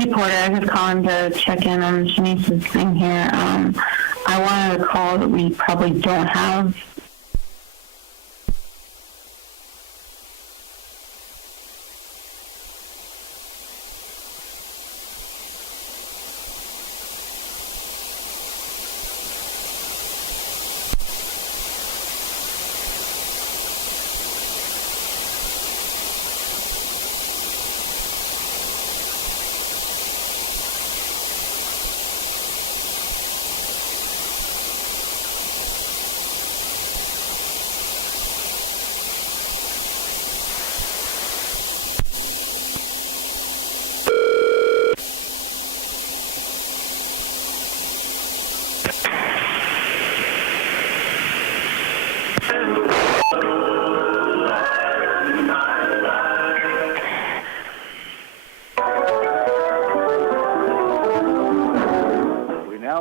Hey, Porter, I was just calling to check in on Shanice's thing here. I wanted to call that we probably don't have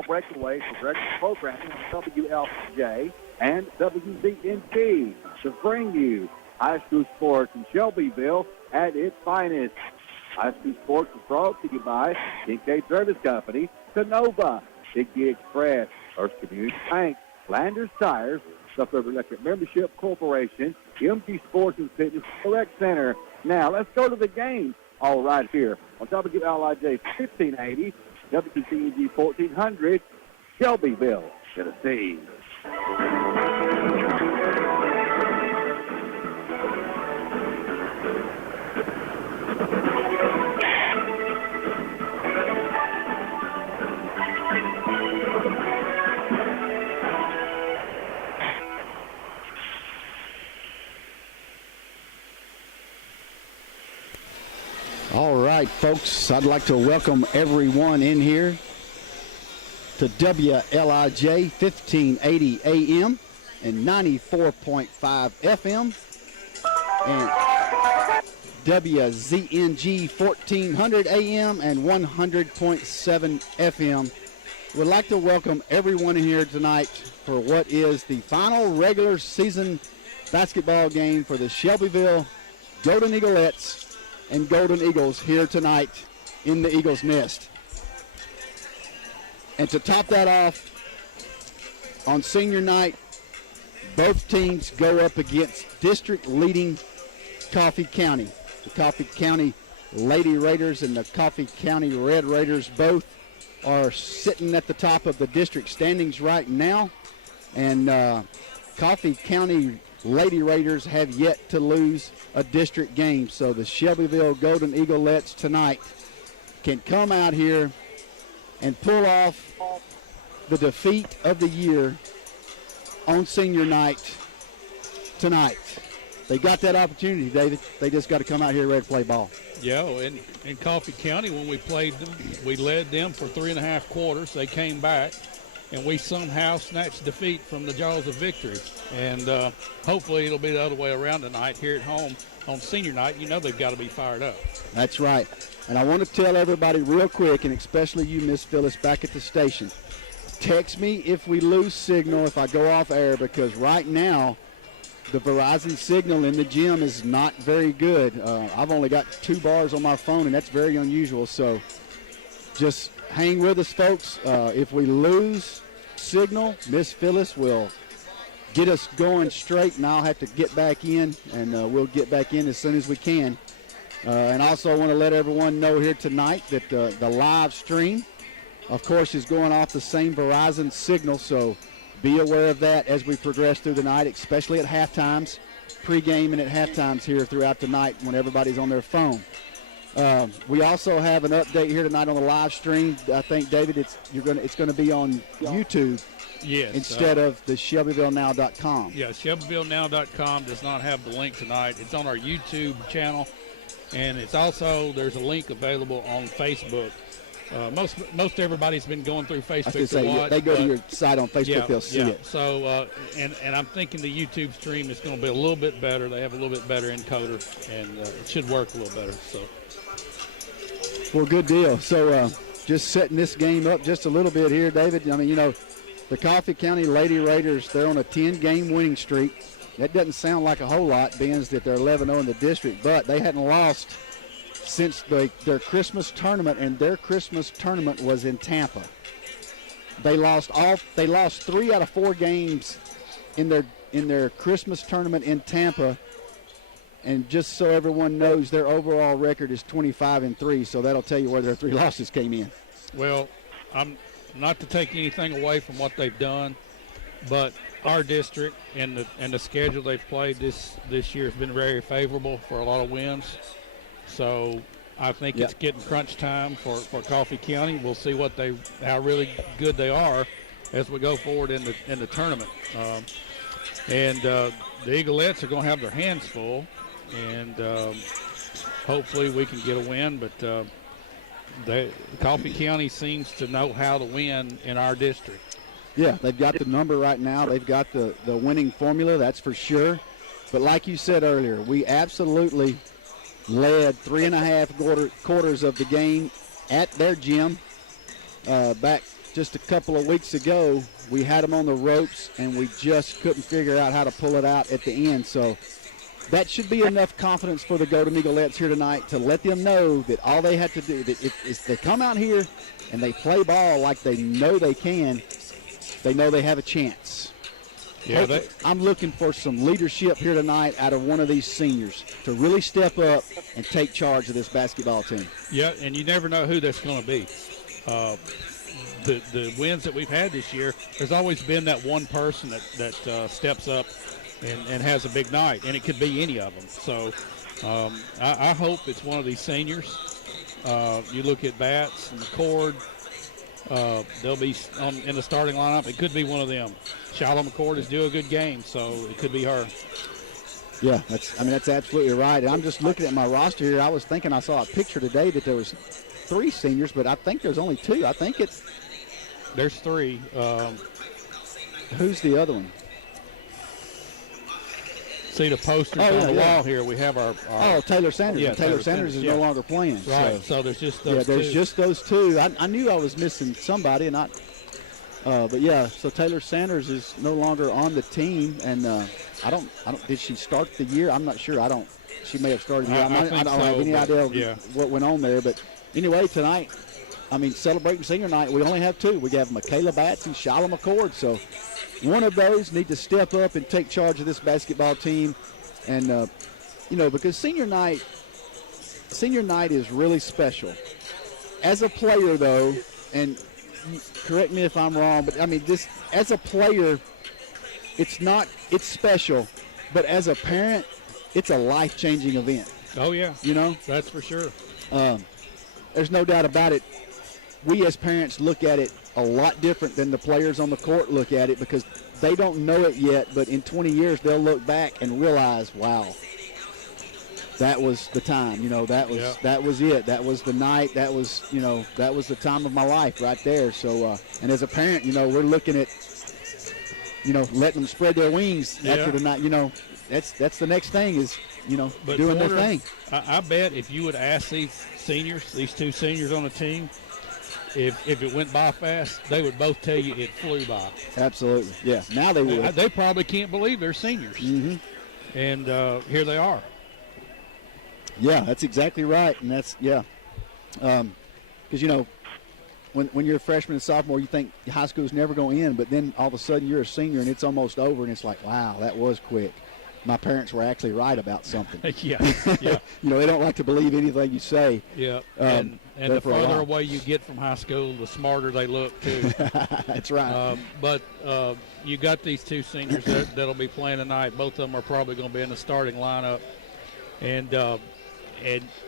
break away for regular programming on WLJ and WZNT to bring you high school sports in Shelbyville at its finest. High school sports is brought to you by Kincaid Service Company, Canova, Big D Express, First Community Bank, Landers Tires, Suburban Electric Membership Corporation, MG Sports and Fitness Direct Center. Now, let's go to the game. All right here on WLIJ 1580, WCNG 1400, Shelbyville, Tennessee. All right, folks, I'd like to welcome everyone in here to WLIJ 1580 AM and 94.5 FM and WZNG 1400 AM and 100.7 FM. We'd like to welcome everyone in here tonight for what is the final regular season basketball game for the Shelbyville Golden Eaglettes and Golden Eagles here tonight in the Eagles Nest. And to top that off, on senior night, both teams go up against district-leading Coffee County. The Coffee County Lady Raiders and the Coffee County Red Raiders both are sitting at the top of the district standings right now. And Coffee County Lady Raiders have yet to lose a district game. So the Shelbyville Golden Eaglettes tonight can come out here and pull off the defeat of the year on senior night tonight. They got that opportunity, David. They just got to come out here ready to play ball. Yeah, in Coffee County, when we played them, we led them for 3.5 quarters. They came back, and we somehow snatched defeat from the jaws of victory. And hopefully it'll be the other way around tonight here at home on senior night. You know they've got to be fired up. That's right. And I want to tell everybody real quick, and especially you, Miss Phyllis, back at the station, text me if we lose signal, if I go off air, because right now the Verizon signal in the gym is not very good. I've only got 2 bars on my phone, and that's very unusual. So just hang with us, folks. If we lose signal, Miss Phyllis will get us going straight, and I'll have to get back in, and we'll get back in as soon as we can. And also want to let everyone know here tonight that the live stream, of course, is going off the same Verizon signal, so be aware of that as we progress through the night, especially at halftimes, pregame and at halftimes here throughout the night when everybody's on their phone. We also have an update here tonight on the live stream. I think, David, it's going to be on YouTube. Yes. Instead of the ShelbyvilleNow.com. Yeah, ShelbyvilleNow.com does not have the link tonight. It's on our YouTube channel, and it's also, there's a link available on Facebook. Most everybody's been going through Facebook to watch. They go to your site on Facebook, they'll see it. So, and I'm thinking the YouTube stream is going to be a little bit better. They have a little bit better encoder, and it should work a little better. So, well, good deal. So, just setting this game up just a little bit here, David. I mean, you know, the Coffee County Lady Raiders, they're on a 10-game winning streak. That doesn't sound like a whole lot, being that they're 11-0 in the district, but they hadn't lost since their Christmas tournament, and their Christmas tournament was in Tampa. They lost 3 out of 4 games in their Christmas tournament in Tampa. And just so everyone knows, their overall record is 25-3. So that'll tell you where their 3 losses came in. Well, I'm not to take anything away from what they've done, but our district and the schedule they've played this year has been very favorable for a lot of wins. So I think it's getting crunch time for Coffee County. We'll see how really good they are as we go forward in the tournament. The Eaglettes are going to have their hands full, and hopefully we can get a win. But Coffee County seems to know how to win in our district. Yeah, they've got the number right now. They've got the winning formula, that's for sure. But like you said earlier, we absolutely led 3.5 quarters of the game at their gym. Back just a couple of weeks ago, we had them on the ropes, and we just couldn't figure out how to pull it out at the end. So that should be enough confidence for the Golden Eaglettes here tonight to let them know that all they have to do is they come out here and they play ball like they know they can. They know they have a chance. Yeah, I'm looking for some leadership here tonight out of one of these seniors to really step up and take charge of this basketball team. Yeah, and you never know who that's going to be. The wins that we've had this year, there's always been that one person that steps up and has a big night, and it could be any of them. So I hope it's one of these seniors. You look at Batts and McCord. They'll be in the starting lineup. It could be one of them. Shiloh McCord is doing a good game, so it could be her. Yeah, that's absolutely right. And I'm just looking at my roster here. I was thinking I saw a picture today that there was 3 seniors, but I think there's only 2. I think there's 3. Who's the other one? See the posters on the wall here. We have our Taylor Sanders. Yeah, Taylor Sanders is no longer playing. Right. So there's just those there's just those 2. I knew I was missing somebody, and but yeah. So Taylor Sanders is no longer on the team, and I don't. Did she start the year? I'm not sure. She may have started the year. I don't have any idea what went on there. But anyway, tonight, celebrating senior night, we only have 2. We have Michaela Batts and Shiloh McCord. So one of those need to step up and take charge of this basketball team. And, because senior night is really special. As a player, though, and correct me if I'm wrong, but, as a player, it's special. But as a parent, it's a life-changing event. Oh, yeah. That's for sure. There's no doubt about it. We as parents look at it a lot different than the players on the court look at it because they don't know it yet, but in 20 years they'll look back and realize, wow, that was the time. That was it. That was the night. That was the time of my life right there. So, and as a parent, we're looking at, letting them spread their wings after the night. That's the next thing is, but doing Porter, their thing. I bet if you would ask these 2 seniors on the team, if it went by fast, they would both tell you it flew by. Absolutely. Yeah, now they would. They probably can't believe they're seniors. Mm-hmm. And here they are. Yeah, that's exactly right. And that's, because, when you're a freshman and sophomore, you think high school's never going to end, but then all of a sudden you're a senior and it's almost over, and it's like, wow, that was quick. My parents were actually right about something. Yeah. They don't like to believe anything you say. Yeah, and the further away you get from high school, the smarter they look, too. That's right. But you got these 2 seniors that'll be playing tonight. Both of them are probably going to be in the starting lineup. And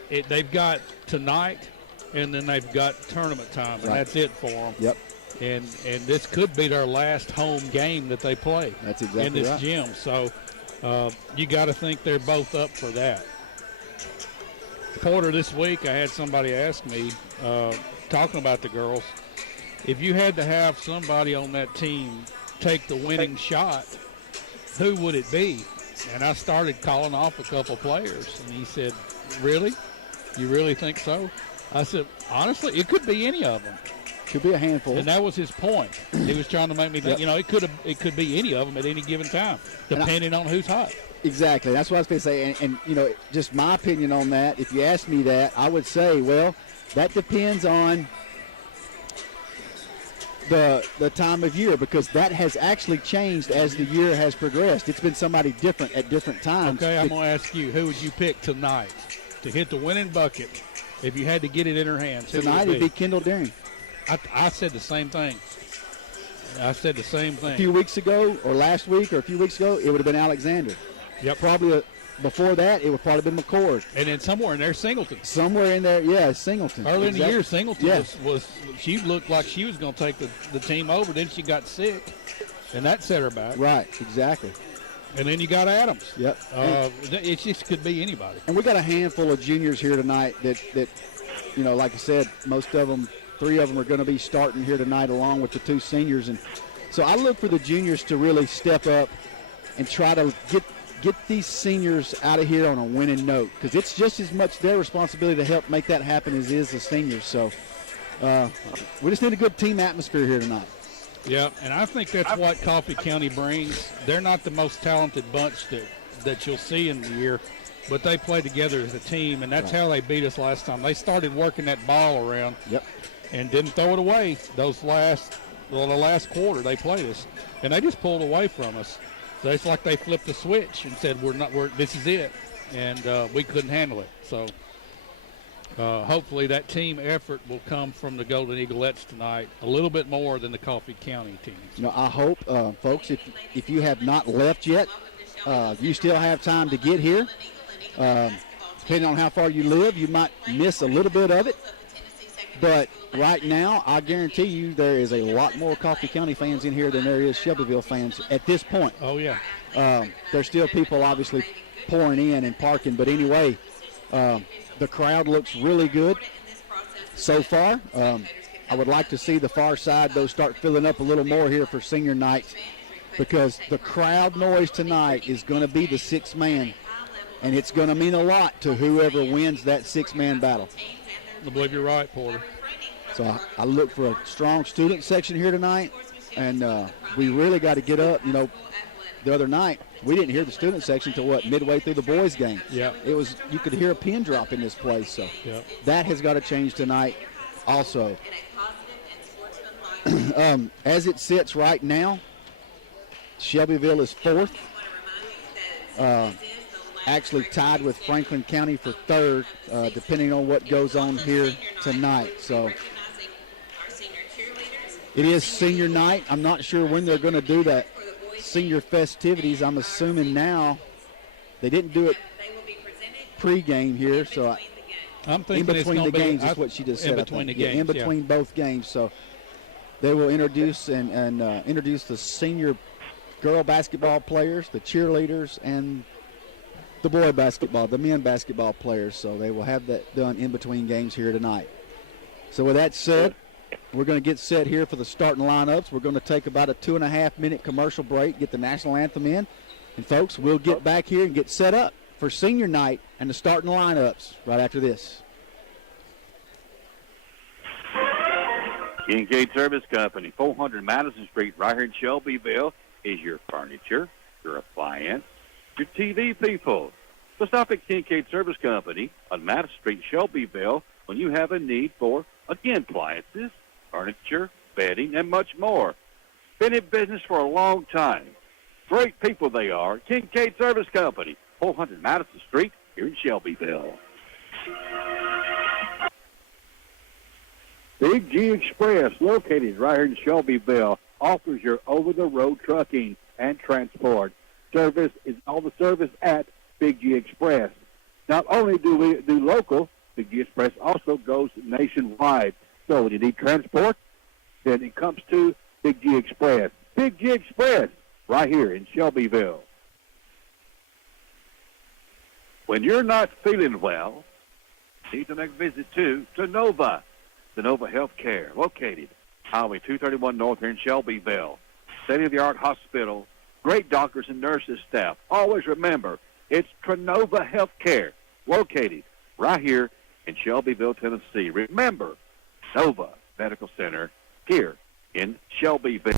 they've got tonight, and then they've got tournament time, and that's it for them. Yep. And this could be their last home game that they play. That's exactly in this right. gym. So you got to think they're both up for that. Porter, this week I had somebody ask me, talking about the girls, if you had to have somebody on that team take the winning shot, who would it be? And I started calling off a couple players, and he said, really? You really think so? I said, honestly, it could be any of them. Could be a handful. And that was his point. He was trying to make me think, it could be any of them at any given time, depending on who's hot. Exactly. That's what I was going to say. And, you know, just my opinion on that, if you ask me that, I would say, well, that depends on the time of year, because that has actually changed as the year has progressed. It's been somebody different at different times. Okay, I'm going to ask you, who would you pick tonight to hit the winning bucket if you had to get it in her hands? Tonight it'd be Kendall Deering. I said the same thing. I said the same thing. A few weeks ago, or last week, or a few weeks ago, it would have been Alexander. Yep. Probably before that, it would probably been McCord. And then somewhere in there, Singleton. Somewhere in there, yeah, Singleton. Early in the year, Singleton Yeah. was she looked like she was going to take the team over. Then she got sick, and that set her back. Right, exactly. And then you got Adams. Yep. It just could be anybody. And we got a handful of juniors here tonight that you know, like I said, most of them, 3 of them are going to be starting here tonight along with the 2 seniors. And so I look for the juniors to really step up and try to get these seniors out of here on a winning note, because it's just as much their responsibility to help make that happen as it is the seniors. So we just need a good team atmosphere here tonight. Yeah, and I think that's what Coffee County brings. They're not the most talented bunch that you'll see in the year, but they play together as a team, and that's how they beat us last time. They started working that ball around and didn't throw it away the last quarter they played us, and they just pulled away from us. So it's like they flipped the switch and said, this is it, and we couldn't handle it. So hopefully that team effort will come from the Golden Eaglettes tonight a little bit more than the Coffee County teams. You know, I hope, folks, if you have not left yet, you still have time to get here. Depending on how far you live, you might miss a little bit of it. But right now, I guarantee you there is a lot more Coffee County fans in here than there is Shelbyville fans at this point. Oh, yeah. There's still people obviously pouring in and parking. But anyway, the crowd looks really good so far. I would like to see the far side, though, start filling up a little more here for senior night, because the crowd noise tonight is going to be the 6th man, and it's going to mean a lot to whoever wins that 6-man battle. I believe you're right, Porter. So I look for a strong student section here tonight, and we really got to get up. You know, the other night we didn't hear the student section until midway through the boys' game. Yeah, you could hear a pin drop in this place. So that has got to change tonight, also. As it sits right now, Shelbyville is 4th. Actually tied with Franklin County for 3rd, depending on what goes on here tonight. So it is senior night. I'm not sure when they're going to do that senior festivities. I'm assuming now. They didn't do it pre-game here, so I'm thinking in between the games is what she just said. In between the games, in between both games. So they will introduce and introduce the senior girl basketball players, the cheerleaders, and the boy basketball, the men basketball players. So they will have that done in between games here tonight. So with that said, we're going to get set here for the starting lineups. We're going to take about a 2.5-minute commercial break, get the national anthem in. And, folks, we'll get back here and get set up for senior night and the starting lineups right after this. Kincaid Service Company, 400 Madison Street, right here in Shelbyville, is your furniture, your appliance, your TV people. So stop at Kincaid Service Company on Madison Street, Shelbyville, when you have a need for, again, appliances, furniture, bedding, and much more. Been in business for a long time. Great people they are. Kincaid Service Company, 400 Madison Street, here in Shelbyville. Big G Express, located right here in Shelbyville, offers your over-the-road trucking and transport. Service is all the service at Big G Express. Not only do we do local, Big G Express also goes nationwide. So when you need transport, then it comes to Big G Express. Big G Express, right here in Shelbyville. When you're not feeling well, need to make a visit to Nova Healthcare, located Highway 231 North here in Shelbyville. State-of-the-art hospital, great doctors and nurses staff. Always remember, it's Trinova Healthcare, located right here in Shelbyville, Tennessee. Remember, Nova Medical Center here in Shelbyville.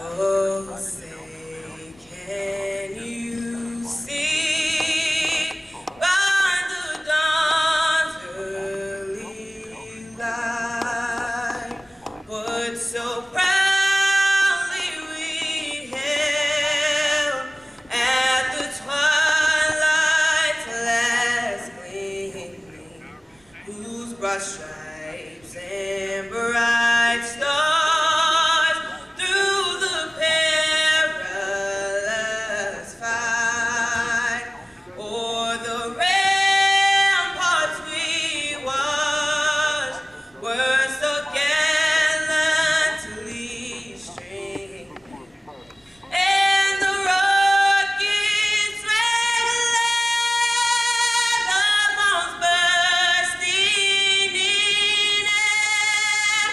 Oh, say, can you see by the dawn's early light what so proudly we hailed at the twilight's last gleaming, whose broad stripes and bright stars through the perilous fight o'er the ramparts we watched were so gallantly streaming, and the rocket's red bombs bursting in air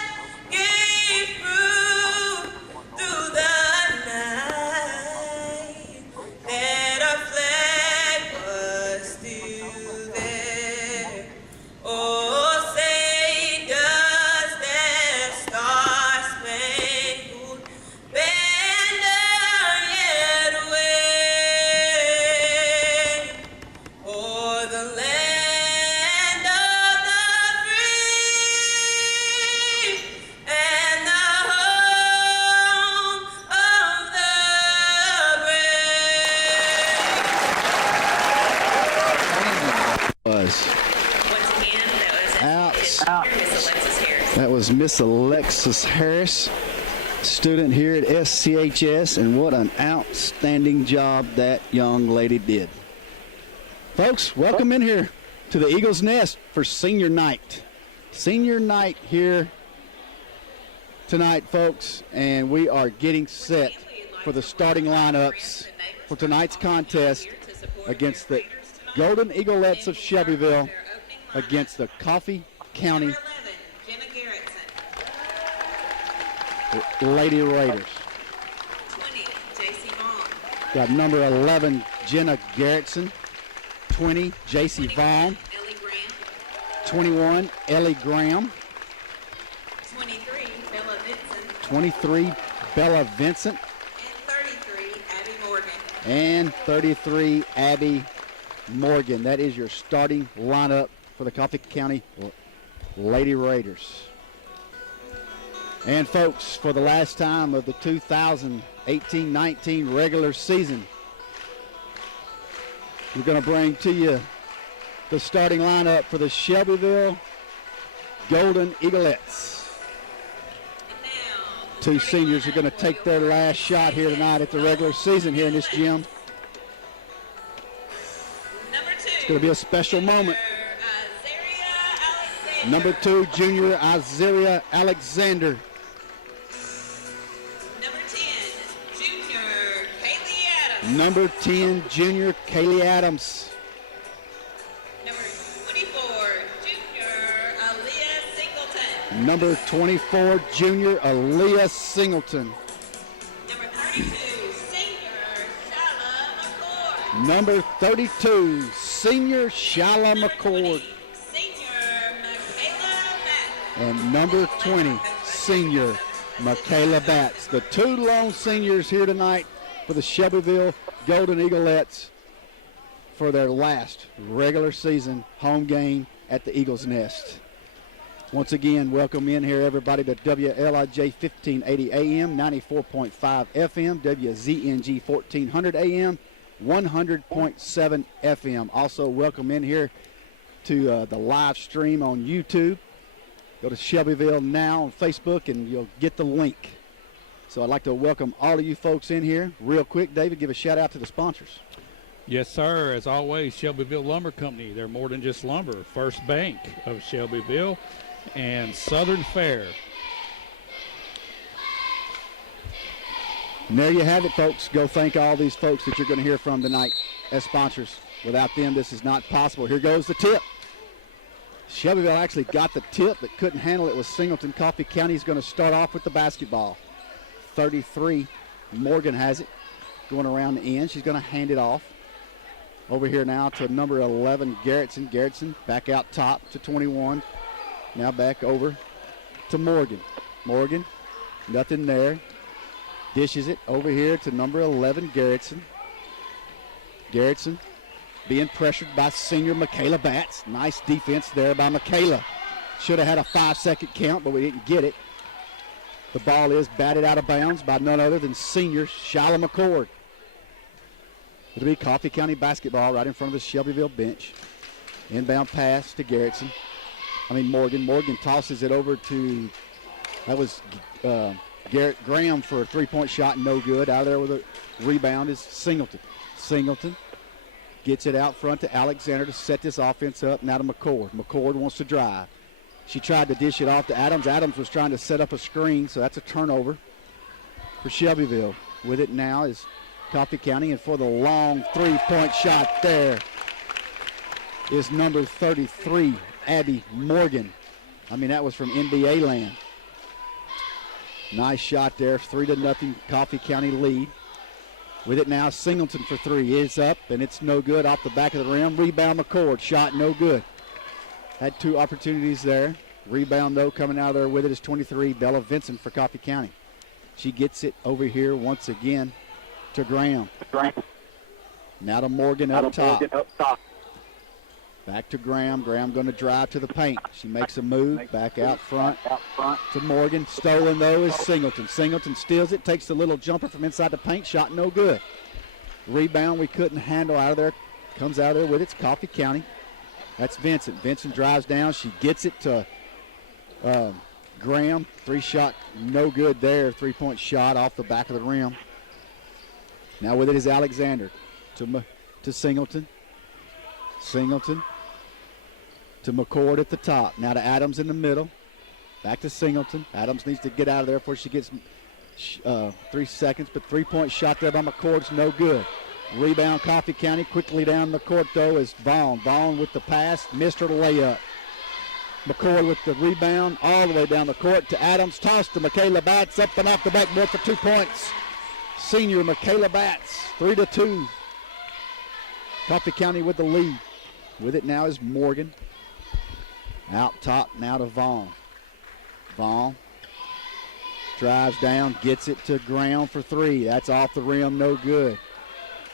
gave proof through the night that our flag was still there. Oh, say does that star-spangled banner yet wave o'er the land of the free and the home of the brave? Was. Once again, That was Miss Alexis Harris, student here at SCHS, and what an outstanding job that young lady did. Folks, welcome in here to the Eagles Nest for senior night. Senior night here tonight, folks, and we are getting set for the starting lineups for tonight's contest against the Golden Eaglettes of Shelbyville against the Coffee County Lady Raiders. 20, J.C. Vaughn. Got number 11, Jenna Garrettson. 20, J.C. Vaughn. Ellie Graham. 21, Ellie Graham. 23, Bella Vincent. 23, Bella Vincent. And 33, Abby Morgan. And 33, Abby Morgan. That is your starting lineup for the Coffee County Lady Raiders. And folks, for the last time of the 2018-19 regular season, we're going to bring to you the starting lineup for the Shelbyville Golden Eaglettes. Two seniors are going to take their last shot here tonight at the regular season here in this gym. It's going to be a special moment. Number 2, junior Azaria Alexander. Number 10, Junior Kaylee Adams. Number 10, junior Kaylee Adams. Number 24, Junior Aaliyah Singleton. Number 24, junior Aaliyah Singleton. Number 32, Senior Shala McCord. Number 32, senior Shala McCord. Senior Michaela Matt. And number 20, senior Michaela Batts. The two lone seniors here tonight for the Shelbyville Golden Eaglettes for their last regular season home game at the Eagles Nest. Once again, welcome in here, everybody, to WLIJ 1580 AM, 94.5 FM, WZNG 1400 AM, 100.7 FM. Also, welcome in here to the live stream on YouTube. Go to Shelbyville Now on Facebook, and you'll get the link. So I'd like to welcome all of you folks in here. Real quick, David, give a shout out to the sponsors. Yes, sir. As always, Shelbyville Lumber Company. They're more than just lumber. First Bank of Shelbyville and Southern Fair. And there you have it, folks. Go thank all these folks that you're going to hear from tonight as sponsors. Without them, this is not possible. Here goes the tip. Shelbyville actually got the tip, but couldn't handle it with Singleton. Coffee County is going to start off with the basketball. 33, Morgan has it. Going around the end. She's going to hand it off. Over here now to number 11, Garrettson. Garrettson back out top to 21. Now back over to Morgan. Morgan, nothing there. Dishes it over here to number 11, Garrettson. Garrettson being pressured by senior Michaela Batts. Nice defense there by Michaela. Should have had a 5-second count, but we didn't get it. The ball is batted out of bounds by none other than senior Shyla McCord. It'll be Coffee County basketball right in front of the Shelbyville bench. Inbound pass to Morgan. Morgan tosses it over to, that was Garrett Graham for a three-point shot, no good. Out of there with a rebound is Singleton. Singleton gets it out front to Alexander to set this offense up. Now to McCord. McCord wants to drive. She tried to dish it off to Adams. Adams was trying to set up a screen, so that's a turnover for Shelbyville. With it now is Coffee County, and for the long three-point shot there is number 33, Abby Morgan. That was from NBA land. Nice shot there, 3-0 Coffee County lead. With it now, Singleton for three is up, and it's no good off the back of the rim. Rebound McCord, shot no good. Had two opportunities there. Rebound, though, coming out of there with it is 23, Bella Vincent for Coffee County. She gets it over here once again to Graham. Now to Morgan up top. Back to Graham. Graham going to drive to the paint. She makes a move back out front to Morgan. Stolen, though, is Singleton. Singleton steals it, takes the little jumper from inside the paint. Shot no good. Rebound we couldn't handle out of there. Comes out of there with it's Coffee County. That's Vincent. Vincent drives down. She gets it to Graham. Three-shot, no good there. Three-point shot off the back of the rim. Now with it is Alexander to Singleton. Singleton to McCord at the top. Now to Adams in the middle. Back to Singleton. Adams needs to get out of there before she gets 3 seconds. But three-point shot there by McCord's no good. Rebound Coffee County. Quickly down the court, though, is Vaughn. Vaughn with the pass. Missed her layup. McCord with the rebound all the way down the court to Adams. Toss to Michaela Batts. Up and off the backboard for 2 points. Senior Michaela Batts, 3-2. Coffee County with the lead. With it now is Morgan. Out top now to Vaughn. Vaughn drives down, gets it to Graham for three. That's off the rim, no good.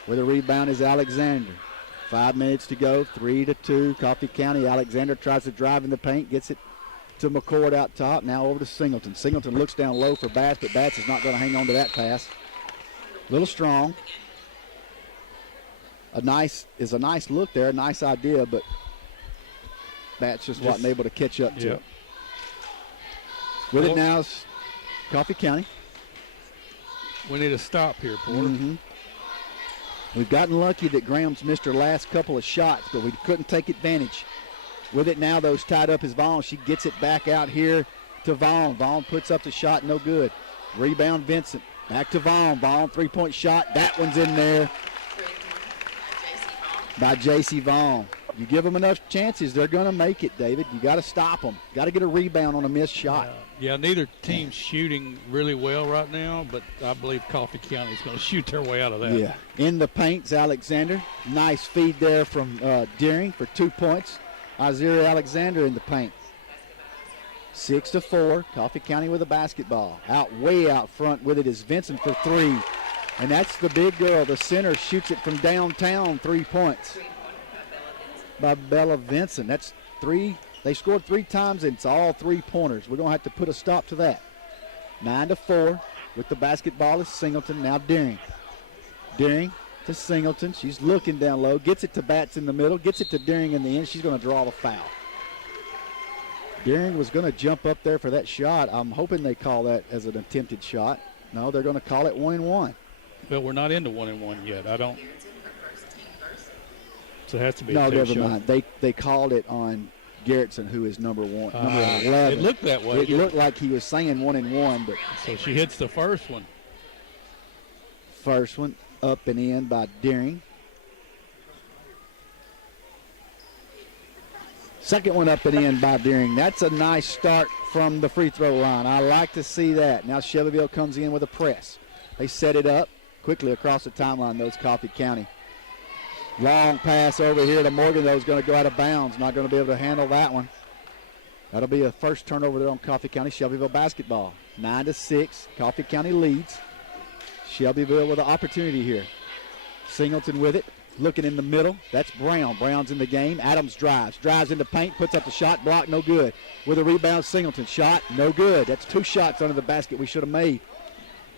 With the rebound is Alexander. 5 minutes to go, 3-2. Coffee County. Alexander tries to drive in the paint, gets it to McCord out top. Now over to Singleton. Singleton looks down low for Batts, but Batts is not going to hang on to that pass. A little strong. A nice look there, a nice idea, but Batts just wasn't able to catch up to it. With it now is Coffee County. We need a stop here, Porter. Mm-hmm. We've gotten lucky that Graham's missed her last couple of shots, but we couldn't take advantage. With it now, though, tied up is Vaughn. She gets it back out here to Vaughn. Vaughn puts up the shot, no good. Rebound Vincent. Back to Vaughn. Vaughn, three-point shot. That one's in there by J.C. Vaughn. You give them enough chances, they're going to make it, David. You got to stop them. Got to get a rebound on a missed shot. Yeah, neither team's shooting really well right now, but I believe Coffee County is going to shoot their way out of that. Yeah. In the paint's Alexander. Nice feed there from Deering for 2 points. Isaiah Alexander in the paint. 6-4. Coffee County with a basketball. Way out front with it is Vincent for three. And that's the big girl. The center shoots it from downtown. 3 points by Bella Vincent. That's three. They scored 3 times, and it's all 3-pointers. We're going to have to put a stop to that. 9-4 with the basketball is Singleton. Now Deering. Deering to Singleton. She's looking down low. Gets it to Batts in the middle. Gets it to Deering in the end. She's going to draw the foul. Deering was going to jump up there for that shot. I'm hoping they call that as an attempted shot. No, they're going to call it 1-1. But we're not into 1-1 yet. I don't. So it has to be. No, a never shot. mind. They called it on Garrettson, who is number 11. It looked that way. It looked like he was saying 1-1, but so she hits the first one. First one up and in by Deering. Second one up and in by Deering. That's a nice start from the free throw line. I like to see that. Now Shelbyville comes in with a press. They set it up quickly across the timeline, those Coffee County. Long pass over here to Morgan, though, is going to go out of bounds. Not going to be able to handle that one. That'll be a first turnover there on Coffee County. Shelbyville basketball. 9-6. Coffee County leads. Shelbyville with an opportunity here. Singleton with it. Looking in the middle. That's Brown. Brown's in the game. Adams drives. Drives into paint. Puts up the shot. Block. No good. With a rebound, Singleton. Shot. No good. That's 2 shots under the basket we should have made.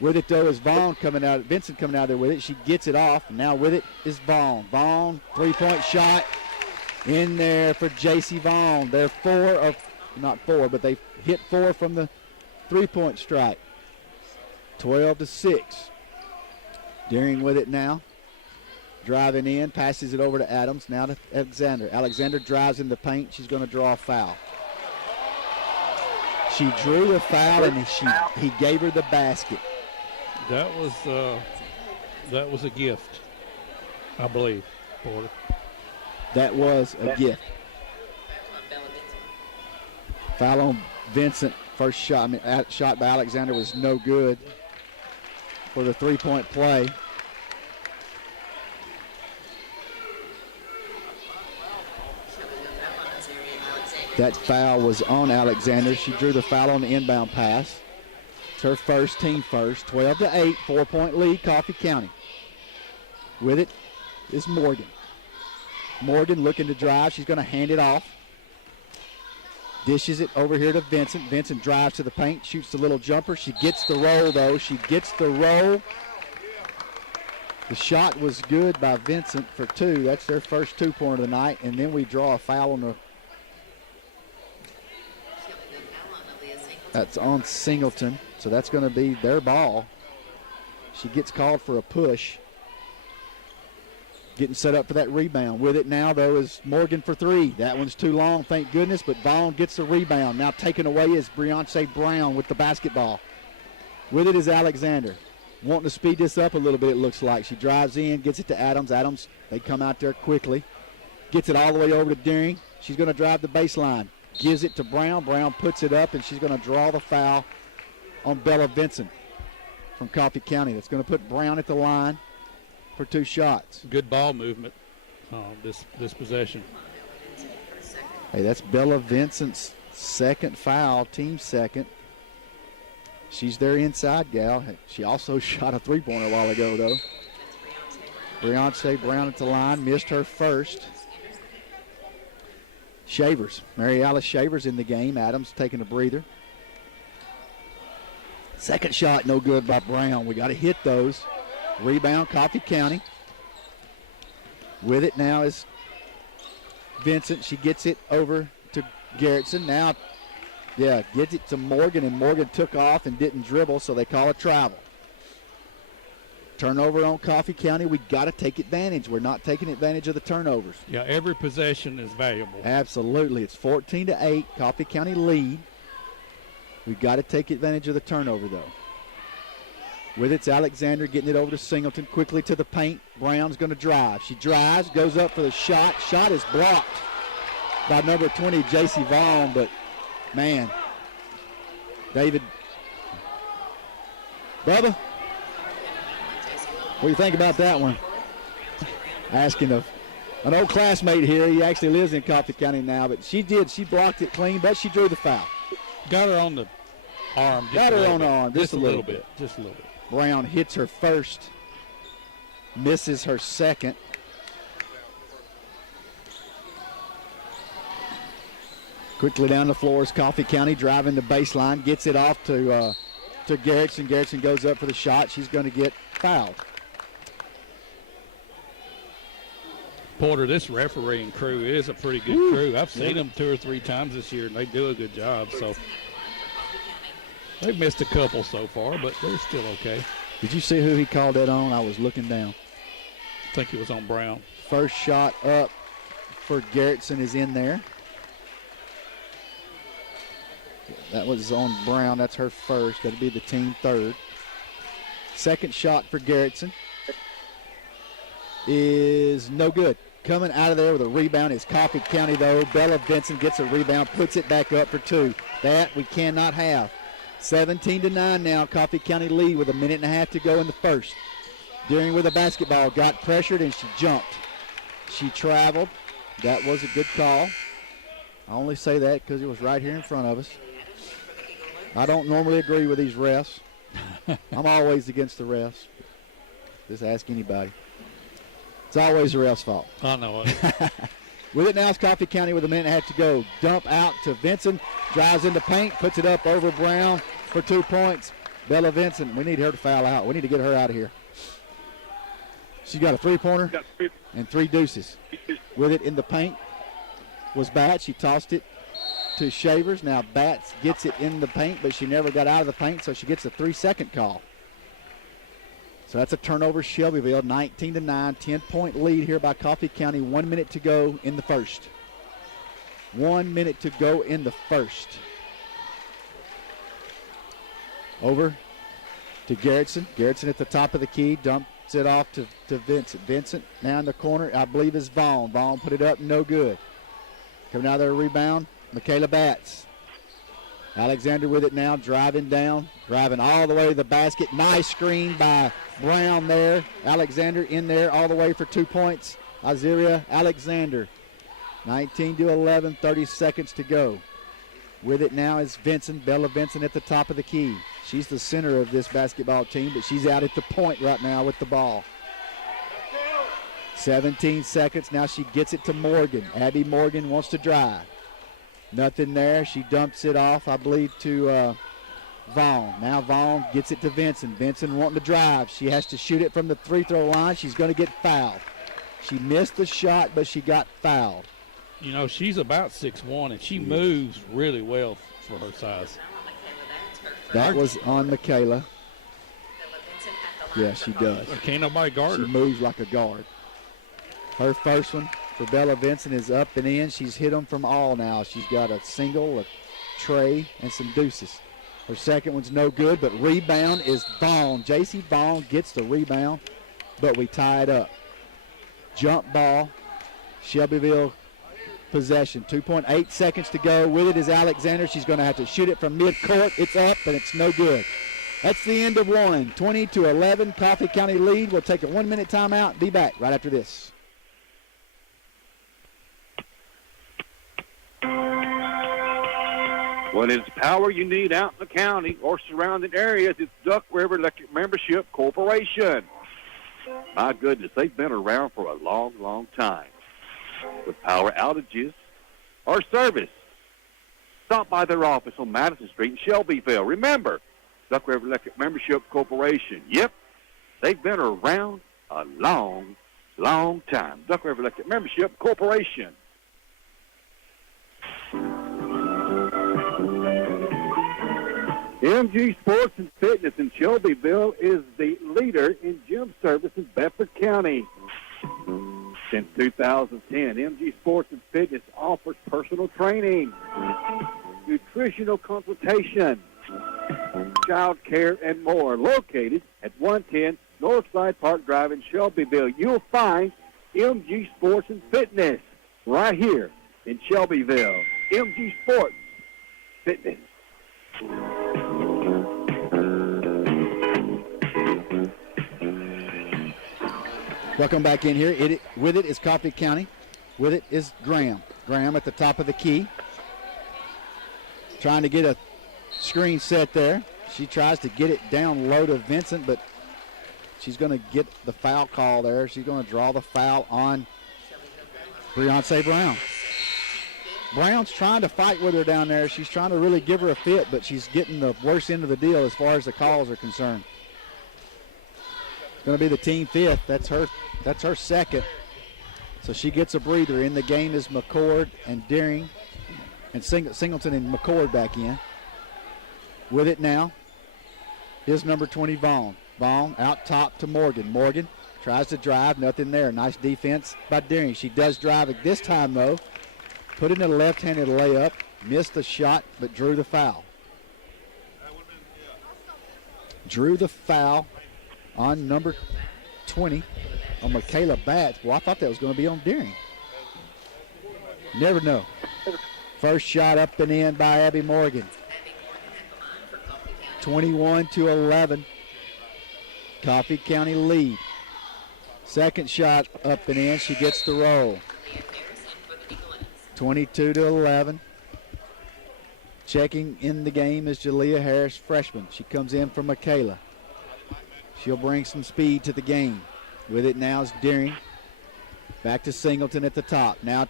With it, though, is Vaughn coming out. Vincent coming out there with it. She gets it off. Now with it is Vaughn. Vaughn, 3-point shot in there for J.C. Vaughn. They're not 4, but they hit 4 from the 3-point strike. 12-6. Deering with it now. Driving in, passes it over to Adams. Now to Alexander. Alexander drives in the paint. She's going to draw a foul. She drew the foul, and he gave her the basket. That was a gift, I believe, Porter. That was a gift. Foul on Vincent. First shot, shot by Alexander was no good for the 3-point play. That foul was on Alexander. She drew the foul on the inbound pass. It's her first, team first. 12-8, 4-point lead, Coffee County. With it is Morgan. Morgan looking to drive. She's going to hand it off. Dishes it over here to Vincent. Vincent drives to the paint, shoots the little jumper. She gets the roll, though. She gets the roll. The shot was good by Vincent for 2. That's their first 2-pointer of the night. And then we draw a foul on the... That's on Singleton, so that's going to be their ball. She gets called for a push. Getting set up for that rebound. With it now, though, is Morgan for 3. That one's too long, thank goodness, but Vaughn gets the rebound. Now taken away is Briance Brown with the basketball. With it is Alexander. Wanting to speed this up a little bit, it looks like. She drives in, gets it to Adams. Adams, they come out there quickly. Gets it all the way over to Deering. She's going to drive the baseline. Gives it to Brown. Brown puts it up, and she's going to draw the foul on Bella Vincent from Coffee County. That's going to put Brown at the line for 2 shots. Good ball movement this possession. Hey, that's Bella Vincent's second foul, team second. She's their inside gal. She also shot a 3-pointer a while ago, though. Briance Brown at the line, missed her first. Shavers, Mary Alice Shavers in the game. Adams taking a breather. Second shot, no good by Brown. We got to hit those. Rebound, Coffee County. With it now is Vincent. She gets it over to Garrettson. Now, gets it to Morgan, and Morgan took off and didn't dribble, so they call a travel. Turnover on Coffee County. We got to take advantage. We're not taking advantage of the turnovers. Yeah, every possession is valuable. Absolutely. It's 14-8. Coffee County lead. We've got to take advantage of the turnover, though. With it's Alexander getting it over to Singleton. Quickly to the paint. Brown's going to drive. She drives, goes up for the shot. Shot is blocked by number 20, J.C. Vaughn. But, man, David. Bubba? What do you think about that one? Asking an old classmate here. He actually lives in Coffee County now, but she did. She blocked it clean, but she drew the foul. Got her on the arm. Got her on the arm just a little bit. Just a little bit. Brown hits her first, misses her second. Quickly down the floor is Coffee County driving the baseline, gets it off to Garrettson. Garrettson goes up for the shot. She's going to get fouled. Porter, this refereeing crew is a pretty good crew. I've seen them 2 or 3 times this year, and they do a good job. So they've missed a couple so far, but they're still okay. Did you see who he called that on? I was looking down. I think it was on Brown. First shot up for Garrettson is in there. That was on Brown. That's her first. That'll be the team third. Second shot for Garrettson is no good. Coming out of there with a rebound is Coffee County, though. Bella Vincent gets a rebound, puts it back up for 2. That we cannot have. 17-9 now. Coffee County lead with 1.5 minutes to go in the first. Deering with the basketball. Got pressured, and she jumped. She traveled. That was a good call. I only say that because it was right here in front of us. I don't normally agree with these refs. I'm always against the refs. Just ask anybody. It's always the ref's fault. I know it. With it now is Coffee County with a minute and a half to go. Dump out to Vincent. Drives into paint. Puts it up over Brown for 2 points. Bella Vincent, we need her to foul out. We need to get her out of here. She's got a three-pointer and 3 deuces. With it in the paint was Batts. She tossed it to Shavers. Now Batts gets it in the paint, but she never got out of the paint, so she gets a 3-second call. So that's a turnover, Shelbyville, 19-9, 10-point lead here by Coffee County. 1 minute to go in the first. 1 minute to go in the first. Over to Garrettson. Garrettson at the top of the key, dumps it off to Vincent. Vincent now in the corner, I believe is Vaughn. Vaughn put it up, no good. Coming out of there, rebound, Michaela Batts. Alexander with it now, driving down, driving all the way to the basket. Nice screen by Brown there. Alexander in there all the way for 2 points. Azaria Alexander. 19-11, 30 seconds to go. With it now is Vincent, Bella Vincent at the top of the key. She's the center of this basketball team, but she's out at the point right now with the ball. 17 seconds, now she gets it to Morgan. Abby Morgan wants to drive. Nothing there. She dumps it off, I believe, to Vaughn. Now Vaughn gets it to Vincent. Vincent wanting to drive. She has to shoot it from the free throw line. She's going to get fouled. She missed the shot, but she got fouled. You know, she's about 6'1", and she moves really well for her size. That was on Michaela. Yeah, she does. Can't nobody guard her. She moves like a guard. Her first one for Bella Vincent is up and in. She's hit them from all now. She's got a single, a tray, and some deuces. Her second one's no good, but rebound is Vaughn. J.C. Vaughn gets the rebound, but we tie it up. Jump ball, Shelbyville possession. 2.8 seconds to go. With it is Alexander. She's going to have to shoot it from midcourt. It's up, but it's no good. That's the end of one. 20-11, Coffee County lead. We'll take a 1 minute timeout. Be back right after this. When it's power you need out in the county or surrounding areas, it's Duck River Electric Membership Corporation. My goodness, they've been around for a long, long time. With power outages or service, stop by their office on Madison Street in Shelbyville. Remember, Duck River Electric Membership Corporation. Yep, they've been around a long, long time. Duck River Electric Membership Corporation. MG Sports and Fitness in Shelbyville is the leader in gym service in Bedford County. Since 2010, MG Sports and Fitness offers personal training, nutritional consultation, child care, and more. Located at 110 Northside Park Drive in Shelbyville, you'll find MG Sports and Fitness right here in Shelbyville. MG Sports Fitness. Welcome back in here. With it is Coffee County. With it is Graham. Graham at the top of the key. Trying to get a screen set there. She tries to get it down low to Vincent, but she's going to get the foul call there. She's going to draw the foul on Beyonce Brown. Brown's trying to fight with her down there. She's trying to really give her a fit, but she's getting the worst end of the deal as far as the calls are concerned. It's going to be the team fifth. That's her second. So she gets a breather. In the game is McCord and Deering, and Singleton and McCord back in. With it now is number 20, Vaughn. Vaughn out top to Morgan. Morgan tries to drive. Nothing there. Nice defense by Deering. She does drive it this time, though. Put in a left-handed layup. Missed the shot, but drew the foul. Drew the foul on number 20 on Michaela Batts. Well, I thought that was going to be on Deering. Never know. First shot up and in by Abby Morgan. 21-11. Coffee County lead. Second shot up and in. She gets the roll. 22-11. Checking in the game is Jalea Harris, freshman. She comes in from Michaela. She'll bring some speed to the game. With it now is Deering. Back to Singleton at the top. Now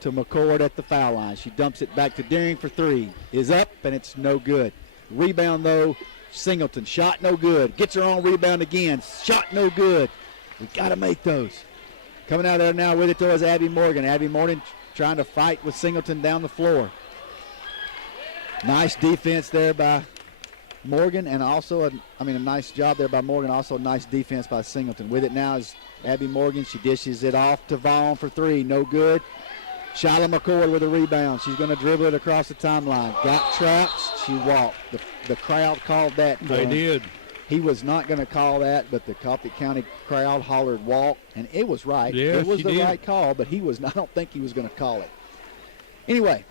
to McCord at the foul line. She dumps it back to Deering for three. Is up, and it's no good. Rebound, though, Singleton. Shot no good. Gets her own rebound again. Shot no good. We got to make those. Coming out of there now with it, though, is Abby Morgan. Abby Morgan trying to fight with Singleton down the floor. Nice defense there by Morgan, and also, a nice job there by Morgan. Also, nice defense by Singleton. With it now is Abby Morgan. She dishes it off to Vaughn for three. No good. Shyla McCord with a rebound. She's going to dribble it across the timeline. Got trapped. She walked. The crowd called that. They did. He was not going to call that, but the Coffee County crowd hollered walk, and it was right. Yeah, it was the did. right call, but I don't think he was going to call it. Anyway,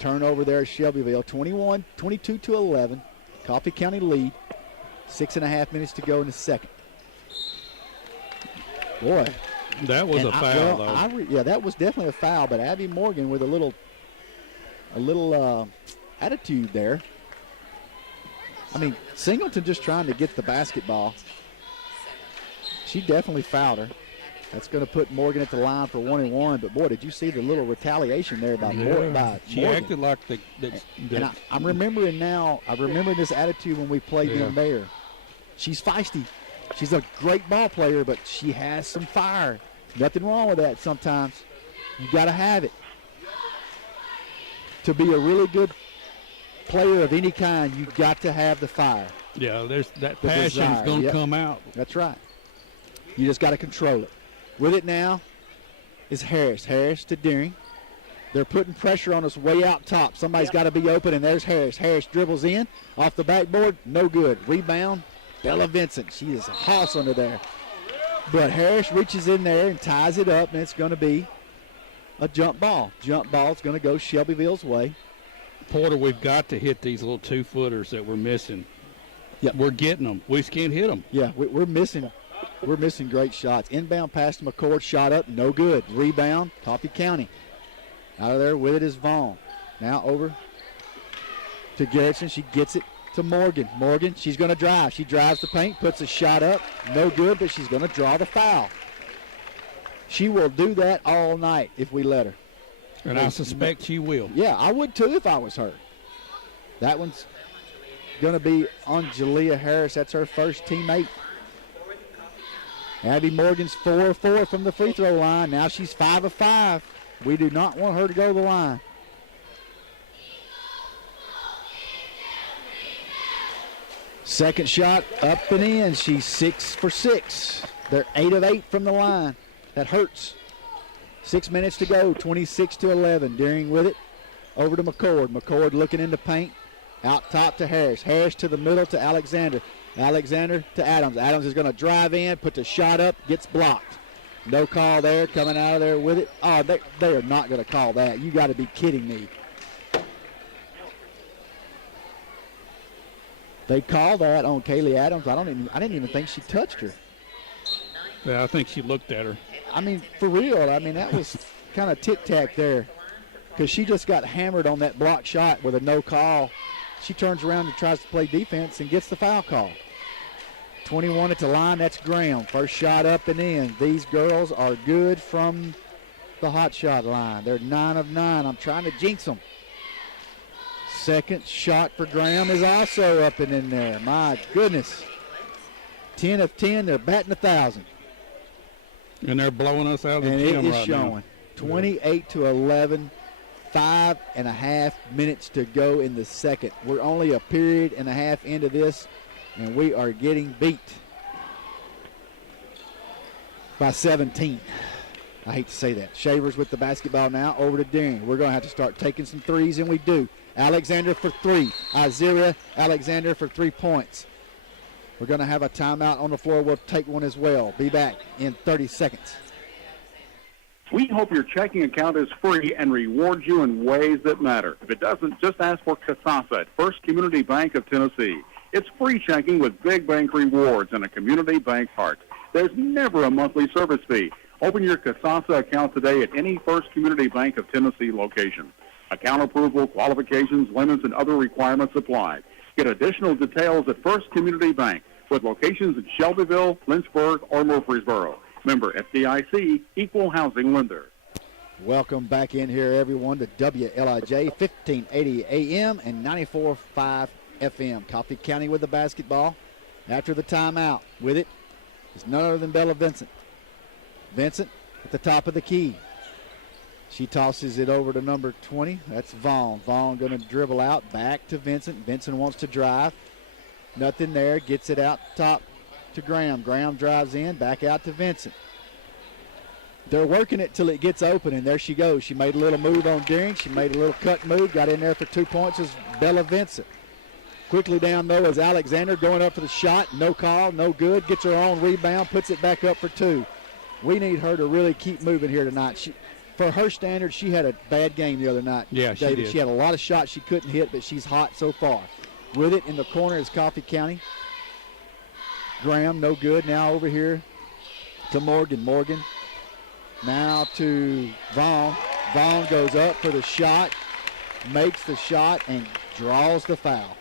turnover there at Shelbyville, 22-11. Coffee County lead. 6.5 minutes to go in the second. Boy. That was a foul, though. Yeah, that was definitely a foul, but Abby Morgan with a little attitude there. Singleton just trying to get the basketball. She definitely fouled her. That's going to put Morgan at the line for 1-1. But, boy, did you see the little retaliation there by Morgan? She acted like and I'm remembering now, I remember this attitude when we played them there. She's feisty. She's a great ball player, but she has some fire. Nothing wrong with that sometimes. You got to have it. To be a really good player of any kind, you've got to have the fire. Yeah, that passion's going to come out. That's right. You just got to control it. With it now is Harris. Harris to Deering. They're putting pressure on us way out top. Somebody's got to be open, and there's Harris. Harris dribbles in off the backboard. No good. Rebound, Bella Vincent. She is a house under there. But Harris reaches in there and ties it up, and it's going to be a jump ball. Jump ball's going to go Shelbyville's way. Porter, we've got to hit these little two-footers that we're missing. Yep. We're getting them. We just can't hit them. Yeah, we're missing great shots. Inbound pass to McCord, shot up, no good. Rebound, Coffee County. Out of there with it is Vaughn. Now over to Garrison. She gets it to Morgan. Morgan, she's going to drive. She drives the paint, puts a shot up. No good, but she's going to draw the foul. She will do that all night if we let her. And I suspect she will. Yeah, I would too if I was her. That one's going to be on Jalea Harris. That's her first teammate. Abby Morgan's 4 of 4 from the free throw line. Now she's 5 of 5. We do not want her to go to the line. Second shot up and in. She's 6 for 6. They're 8 of 8 from the line. That hurts. 6 minutes to go, 26-11. Deering with it. Over to McCord. McCord looking in the paint. Out top to Harris. Harris to the middle to Alexander. Alexander to Adams. Adams is going to drive in, put the shot up, gets blocked. No call there, coming out of there with it. Oh, they are not going to call that. You got to be kidding me. They called that on Kaylee Adams. I didn't even think she touched her. Yeah, I think she looked at her. For real. That was kind of tic-tac there because she just got hammered on that block shot with a no call. She turns around and tries to play defense and gets the foul call. 21 at the line, that's Graham. First shot up and in. These girls are good from the hot shot line. They're 9 of 9. I'm trying to jinx them. Second shot for Graham is also up and in there. My goodness. 10 of 10. They're batting 1,000. And they're blowing us out of the gym right now. And it is showing. 28-11. 5.5 minutes to go in the second. We're only a period and a half into this, and we are getting beat by 17. I hate to say that. Shavers with the basketball now. Over to Deering. We're going to have to start taking some threes, and we do. Alexander for 3. Isaiah Alexander for 3 points. We're going to have a timeout on the floor. We'll take one as well. Be back in 30 seconds. We hope your checking account is free and rewards you in ways that matter. If it doesn't, just ask for Casasa at First Community Bank of Tennessee. It's free checking with big bank rewards and a community bank heart. There's never a monthly service fee. Open your Casasa account today at any First Community Bank of Tennessee location. Account approval, qualifications, limits, and other requirements apply. Get additional details at First Community Bank with locations in Shelbyville, Lynchburg, or Murfreesboro. Member FDIC, Equal Housing Lender. Welcome back in here, everyone, to WLIJ 1580 AM and 94.5 FM. Coffee County with the basketball. After the timeout, with it is none other than Bella Vincent. Vincent at the top of the key. She tosses it over to number 20. That's Vaughn. Vaughn going to dribble out, back to Vincent. Vincent wants to drive. Nothing there. Gets it out top to Graham. Graham drives in, back out to Vincent. They're working it till it gets open, and there she goes. She made a little move on Deering. She made a little cut move, got in there for 2 points as Bella Vincent. Quickly down, though, is Alexander going up for the shot. No call, no good. Gets her own rebound, puts it back up for 2. We need her to really keep moving here tonight. For her standards, she had a bad game the other night. Yeah, she did. She had a lot of shots she couldn't hit, but she's hot so far. With it in the corner is Coffee County. Graham, no good. Now over here to Morgan. Morgan now to Vaughn. Vaughn goes up for the shot, makes the shot, and draws the foul.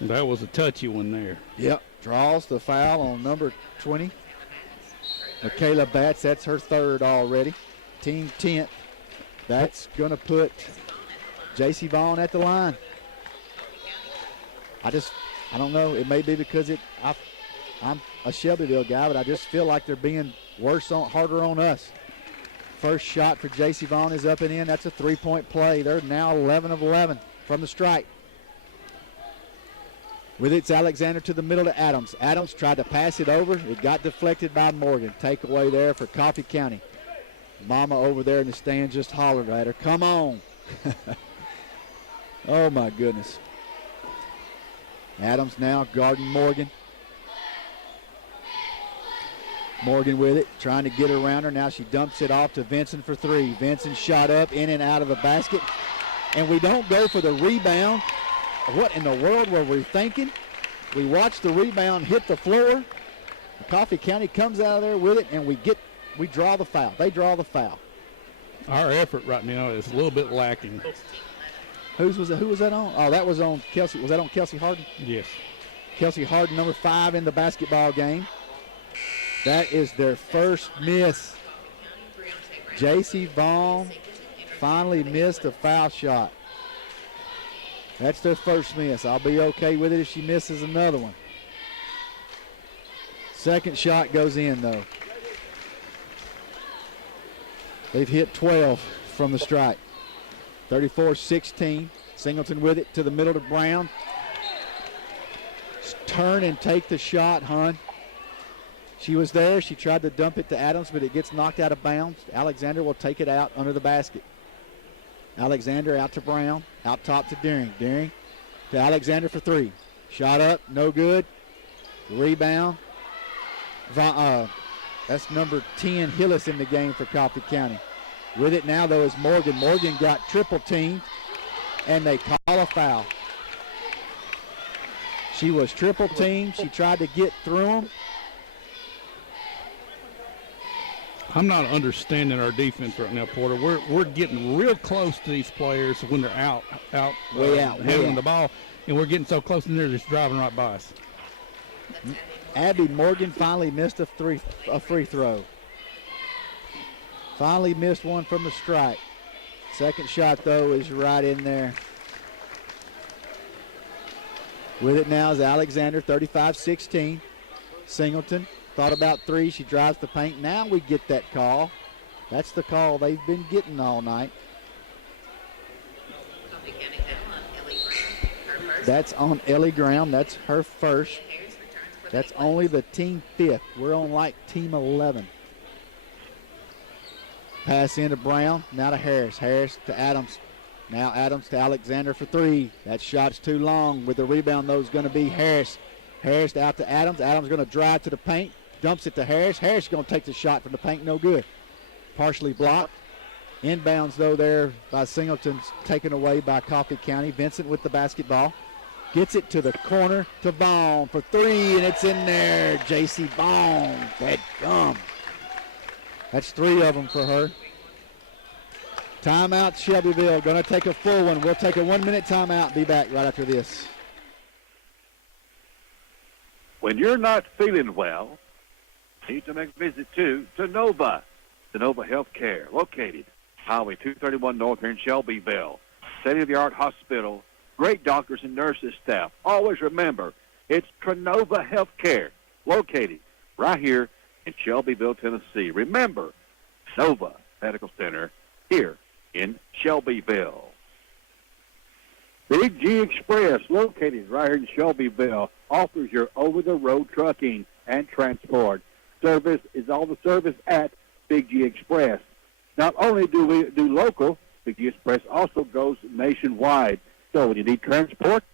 That was a touchy one there. Yep, draws the foul on number 20. Michaela Batts, that's her third already. Team 10th. That's going to put J.C. Vaughn at the line. I don't know. It may be because I'm a Shelbyville guy, but I just feel like they're being harder on us. First shot for J.C. Vaughn is up and in. That's a three-point play. They're now 11 of 11 from the strike. With it, it's Alexander to the middle to Adams. Adams tried to pass it over. It got deflected by Morgan. Takeaway there for Coffee County. Mama over there in the stand just hollered at her, come on. Oh, my goodness. Adams now guarding Morgan. Morgan with it, trying to get around her. Now she dumps it off to Vincent for 3. Vincent shot up, in and out of the basket. And we don't go for the rebound. What in the world were we thinking? We watched the rebound hit the floor. Coffee County comes out of there with it, and we draw the foul. They draw the foul. Our effort right now is a little bit lacking. Who was that on? Oh, that was on Kelsey. Was that on Kelsey Harden? Yes. Kelsey Harden, number 5 in the basketball game. That is their first miss. J.C. Vaughn finally missed a foul shot. That's their first miss. I'll be okay with it if she misses another one. Second shot goes in, though. They've hit 12 from the strike. 34-16. Singleton with it to the middle to Brown. Turn and take the shot, Hun. She was there. She tried to dump it to Adams, but it gets knocked out of bounds. Alexander will take it out under the basket. Alexander out to Brown. Out top to Deering. Deering to Alexander for 3. Shot up, no good. Rebound. That's number 10, Hillis, in the game for Coffee County. With it now, though, is Morgan. Morgan got triple teamed, and they call a foul. She was triple teamed. She tried to get through them. I'm not understanding our defense right now, Porter. We're getting real close to these players when they're out, handling the ball, and we're getting so close, and they're just driving right by us. Abby Morgan finally missed a free throw. Finally missed one from the strike. Second shot, though, is right in there. With it now is Alexander, 35-16. Singleton thought about 3. She drives the paint. Now we get that call. That's the call they've been getting all night. That's on Ellie Graham. That's her first. That's only the team 5th. We're on like team 11. Pass into Brown. Now to Harris. Harris to Adams. Now Adams to Alexander for 3. That shot's too long. With the rebound, though, is going to be Harris. Harris out to Adams. Adams going to drive to the paint. Dumps it to Harris. Harris is going to take the shot from the paint. No good. Partially blocked. Inbounds, though, there by Singleton, taken away by Coffee County. Vincent with the basketball. Gets it to the corner to Vaughn for three, and it's in there. J.C. Vaughn. That gum. That's three of them for her. Timeout, Shelbyville. Going to take a full one. We'll take a 1 minute timeout. Be back right after this. When you're not feeling well, need to make a visit to Sonova. Sonova Healthcare, located Highway 231 North here in Shelbyville. State-of-the-art hospital, great doctors and nurses staff. Always remember, it's Sonova Healthcare, located right here in Shelbyville, Tennessee. Remember, Nova Medical Center here in Shelbyville. Big G Express, located right here in Shelbyville, offers your over-the-road trucking and transport. Service is all the service at Big G Express. Not only do we do local, Big G Express also goes nationwide. So when you need transport,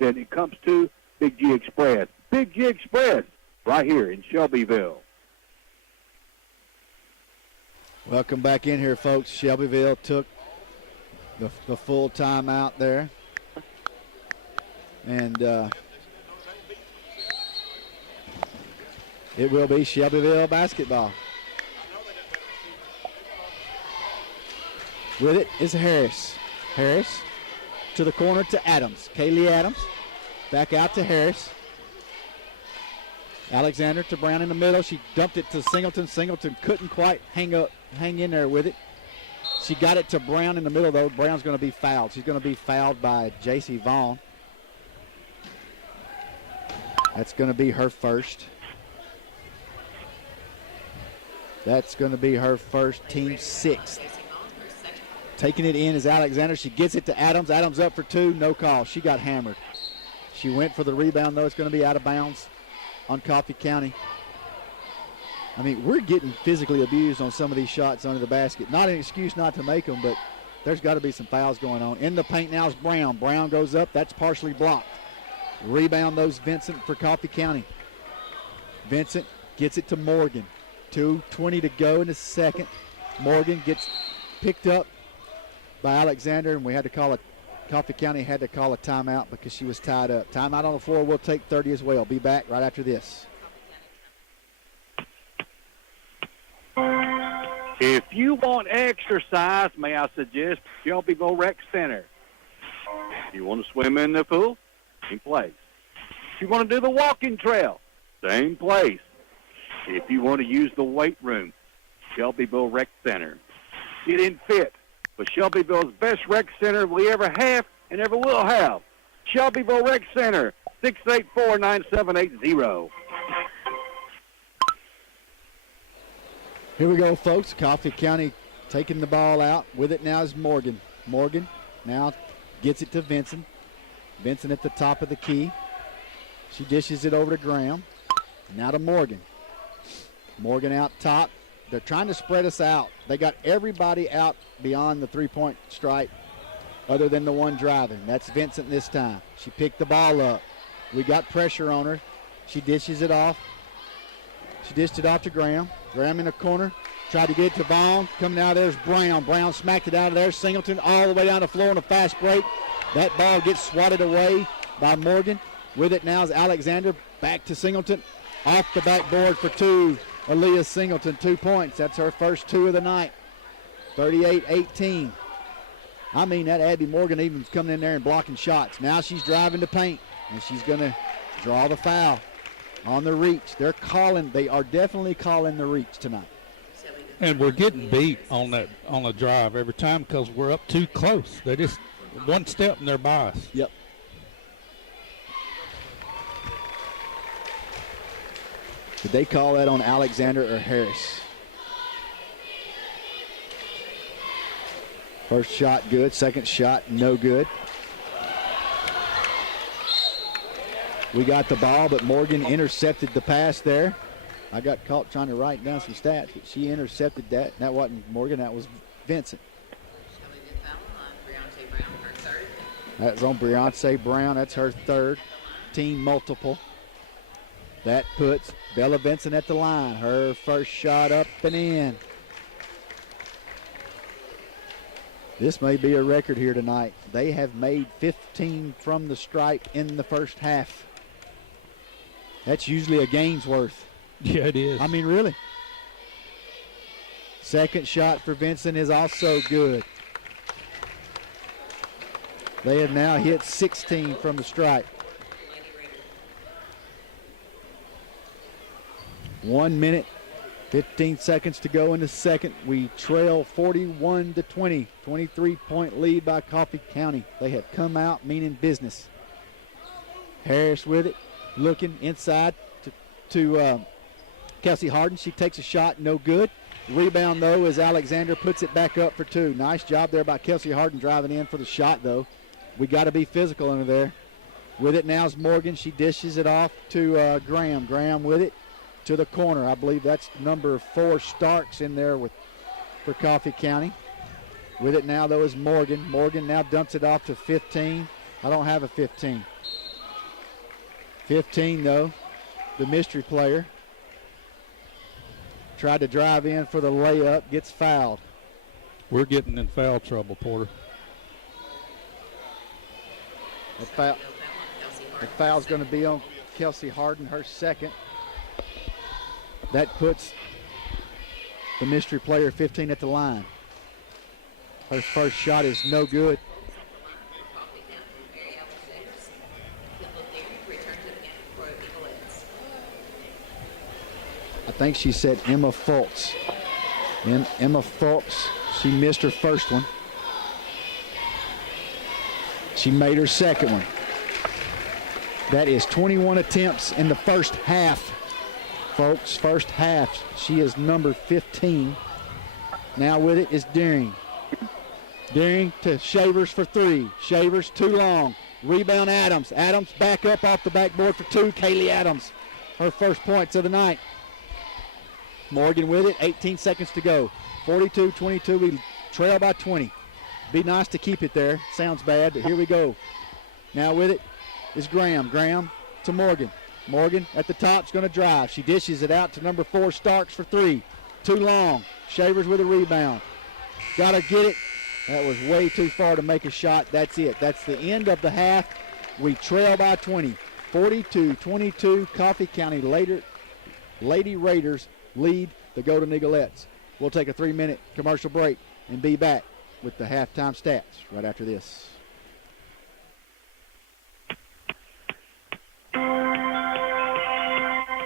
then it comes to Big G Express. Big G Express, right here in Shelbyville. Welcome back in here, folks. Shelbyville took the full timeout there. And it will be Shelbyville basketball. With it is Harris. Harris to the corner to Adams. Kaylee Adams back out to Harris. Alexander to Brown in the middle. She dumped it to Singleton. Singleton couldn't quite hang in there with it. She got it to Brown in the middle, though. Brown's going to be fouled. She's going to be fouled by J.C. Vaughn. That's going to be her first. That's going to be her first, team sixth. Taking it in is Alexander. She gets it to Adams. Adams up for two. No call. She got hammered. She went for the rebound, though. It's going to be out of bounds on Coffee County. I mean, we're getting physically abused on some of these shots under the basket. Not an excuse not to make them, but there's got to be some fouls going on. In the paint now is Brown. Brown goes up. That's partially blocked. Rebound, those Vincent for Coffee County. Vincent gets it to Morgan. 2:20 to go in the second. Morgan gets picked up by Alexander, and we had to call it. Coffee County had to call a timeout because she was tied up. Timeout on the floor. We'll take 30 as well. Be back right after this. If you want exercise, may I suggest Shelbyville Rec Center. If you want to swim in the pool, same place. If you want to do the walking trail, same place. If you want to use the weight room, Shelbyville Rec Center. Get in fit with Shelbyville's best rec center we ever have and ever will have. Shelbyville Rec Center, 684-9780. Here we go, folks. Coffee County taking the ball out. With it now is Morgan. Morgan now gets it to Vincent. Vincent at the top of the key. She dishes it over to Graham. Now to Morgan. Morgan out top. They're trying to spread us out. They got everybody out beyond the three-point stripe other than the one driving. That's Vincent this time. She picked the ball up. We got pressure on her. She dishes it off. She dished it off to Graham. Graham in the corner. Tried to get it to Vaughn. Coming out there's Brown. Brown smacked it out of there. Singleton all the way down the floor on a fast break. That ball gets swatted away by Morgan. With it now is Alexander. Back to Singleton. Off the backboard for two. Aaliyah Singleton, 2 points. That's her first two of the night. 38-18. I mean, that Abby Morgan even coming in there and blocking shots. Now she's driving the paint, and she's going to draw the foul on the reach. They are definitely calling the reach tonight. And we're getting beat on the drive every time because we're up too close. They just one step and they're by us. Yep. Did they call that on Alexander or Harris? First shot good, second shot no good. We got the ball, but Morgan intercepted the pass there. I got caught trying to write down some stats, but she intercepted that. That wasn't Morgan, that was Vincent. That's on Briance Brown. That's her third. Team multiple. That puts Bella Vincent at the line. Her first shot up and in. This may be a record here tonight. They have made 15 from the stripe in the first half. That's usually a game's worth. Yeah, it is. I mean, really. Second shot for Vincent is also good. They have now hit 16 from the stripe. 1 minute, 15 seconds to go in the second. We trail 41-20. 23-point lead by Coffee County. They have come out meaning business. Harris with it, looking inside to Kelsey Harden. She takes a shot, no good. Rebound, though, as Alexander puts it back up for two. Nice job there by Kelsey Harden driving in for the shot, though. We got to be physical under there. With it now is Morgan. She dishes it off to Graham. Graham with it to the corner. I believe that's number 4 Starks in there for Coffee County. With it now, though, is Morgan. Morgan now dumps it off to 15. I don't have a 15. 15, though, the mystery player. Tried to drive in for the layup, gets fouled. We're getting in foul trouble, Porter. The foul's going to be on Kelsey Harden, her second. That puts the mystery player 15 at the line. Her first shot is no good. I think she said Emma Fultz. Emma Fultz, she missed her first one. She made her second one. That is 21 attempts in the first half, folks. First half. She is number 15. Now with it is Deering. Deering to Shavers for 3. Shavers too long. Rebound Adams. Adams back up off the backboard for 2. Kaylee Adams, her first points of the night. Morgan with it, 18 seconds to go. 42-22, we trail by 20. Be nice to keep it there. Sounds bad, but here we go. Now with it is Graham. Graham to Morgan. Morgan at the top is going to drive. She dishes it out to number 4 Starks for 3. Too long. Shavers with a rebound. Got to get it. That was way too far to make a shot. That's it. That's the end of the half. We trail by 20. 42-22, Coffee County Lady Raiders lead the Golden Eaglettes. We'll take a 3-minute commercial break and be back with the halftime stats right after this.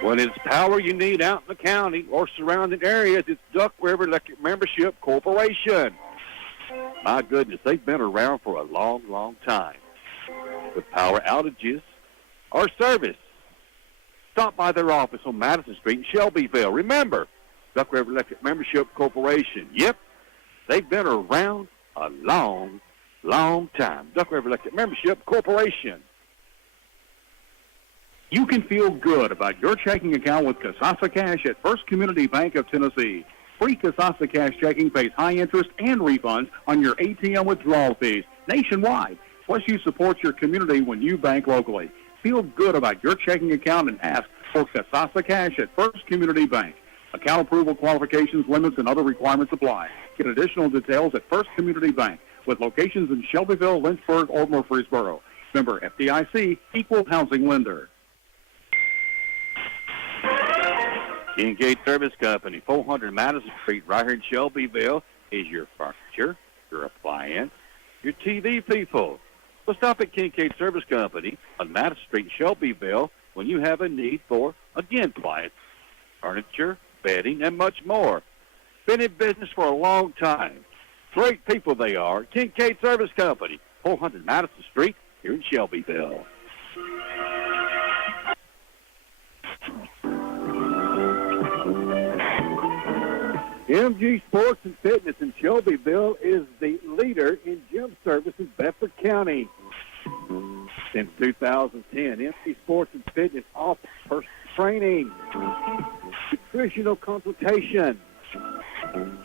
When it's power you need out in the county or surrounding areas, it's Duck River Electric Membership Corporation. My goodness, they've been around for a long, long time. With power outages or service, stop by their office on Madison Street in Shelbyville. Remember, Duck River Electric Membership Corporation. Yep, they've been around a long, long time. Duck River Electric Membership Corporation. You can feel good about your checking account with Casasa Cash at First Community Bank of Tennessee. Free Casasa Cash checking pays high interest and refunds on your ATM withdrawal fees nationwide. Plus, you support your community when you bank locally. Feel good about your checking account and ask for Casasa Cash at First Community Bank. Account approval qualifications, limits, and other requirements apply. Get additional details at First Community Bank with locations in Shelbyville, Lynchburg, or Murfreesboro. Member FDIC, Equal Housing Lender. Kincaid Service Company, 400 Madison Street, right here in Shelbyville, is your furniture, your appliance, your TV people. So stop at Kincaid Service Company on Madison Street, Shelbyville, when you have a need for, again, appliance, furniture, bedding, and much more. Been in business for a long time. Great people they are. Kincaid Service Company, 400 Madison Street, here in Shelbyville. MG Sports and Fitness in Shelbyville is the leader in gym service in Bedford County. Since 2010, MG Sports and Fitness offers personal training, nutritional consultation,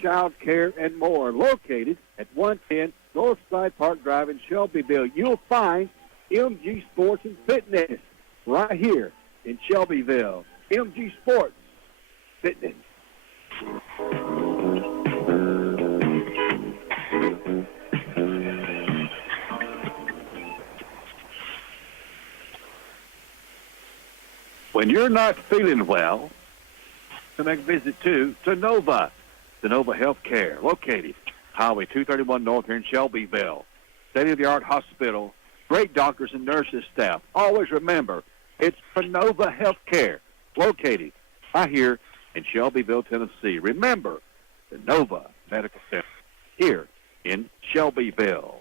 child care, and more. Located at 110 Northside Park Drive in Shelbyville, you'll find MG Sports and Fitness right here in Shelbyville. MG Sports Fitness. When you're not feeling well, to make a visit to Sonova Healthcare, located Highway 231 North here in Shelbyville. State-of-the-art hospital, great doctors and nurses staff. Always remember, it's Sonova Healthcare, located right here in Shelbyville, Tennessee. Remember, Sonova Medical Center here in Shelbyville.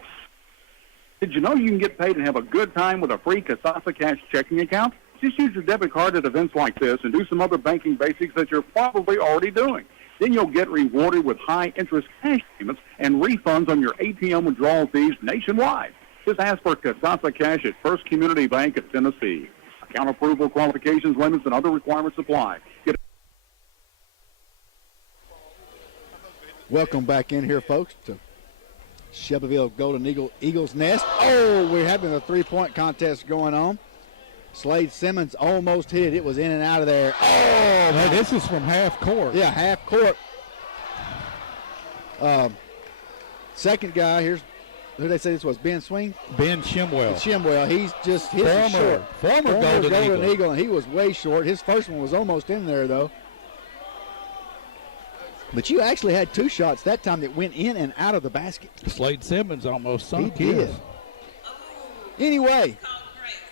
Did you know you can get paid and have a good time with a free Casasa Cash checking account? Just use your debit card at events like this and do some other banking basics that you're probably already doing. Then you'll get rewarded with high-interest cash payments and refunds on your ATM withdrawal fees nationwide. Just ask for Casasa Cash at First Community Bank of Tennessee. Account approval, qualifications, limits, and other requirements apply. Welcome back in here, folks, to Shelbyville Golden Eagles Nest. Oh, we're having a three-point contest going on. Slade Simmons almost hit it. It was in and out of there. Oh, Hey, this is from half court. yeah, half court. Second guy, here's who they say this was, Ben Swing? Ben Shimwell. Shimwell. He's just hit it short. Former Golden Eagle. And he was way short. His first one was almost in there, though. But you actually had two shots that time that went in and out of the basket. Slade Simmons almost sunk He did. his. Anyway,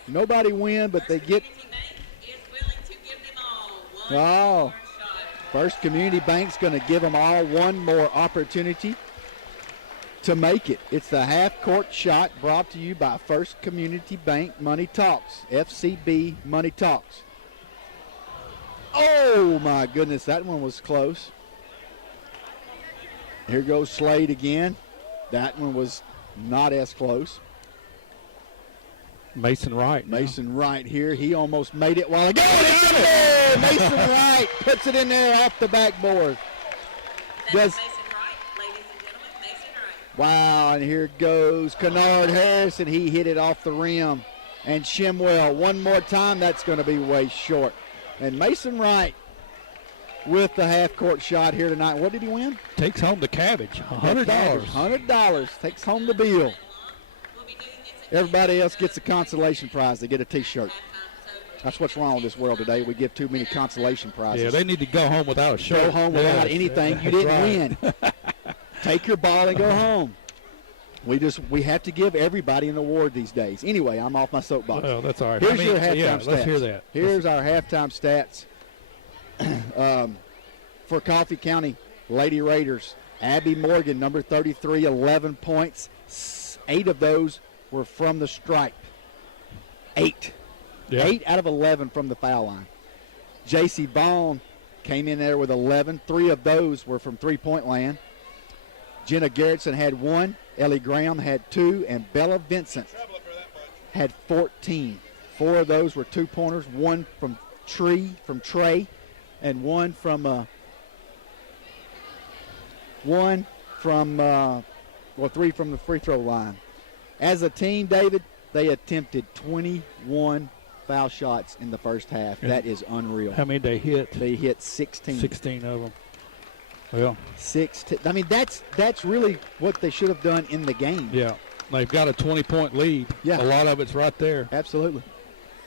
nobody win, but they get. Oh, First Community Bank's going to give them all one more opportunity to make it. It's the half-court shot brought to you by First Community Bank Money Talks, FCB Money Talks. Oh, my goodness, that one was close. Here goes Slade again. That one was not as close. Mason Wright. Mason Wright here. He almost made it while ago. Mason Wright puts it in there off the backboard. That's Mason Wright, ladies and gentlemen. Mason Wright. Wow, and here goes Kennard Harrison. He hit it off the rim. And Shimwell, one more time, that's going to be way short. And Mason Wright with the half-court shot here tonight. What did he win? Takes home the cabbage. $100. $100. Takes home the bill. Everybody else gets a consolation prize. They get a T-shirt. That's what's wrong with this world today. We give too many consolation prizes. Yeah, they need to go home without a shirt. Go home without anything. You didn't win. Take your ball and go home. We have to give everybody an award these days. Anyway, I'm off my soapbox. Well, that's all right. Here's your halftime stats. Let's hear that. Here's our halftime stats for Coffee County Lady Raiders. Abby Morgan, number 33, 11 points. 8 of those were from the stripe. 8. Yeah. 8 out of 11 from the foul line. J.C. Vaughn came in there with 11. 3 of those were from three-point land. Jenna Garrettson had 1. Ellie Graham had 2. And Bella Vincent had 14. 4 of those were two-pointers. 1 from Trey, and 1 from 3 from the free throw line. As a team, David, they attempted 21 foul shots in the first half. And that is unreal. How many they hit? They hit 16. 16 of them. Well, 16. I mean, that's really what they should have done in the game. yeah. They've got a 20-point lead. Yeah. A lot of it's right there. Absolutely.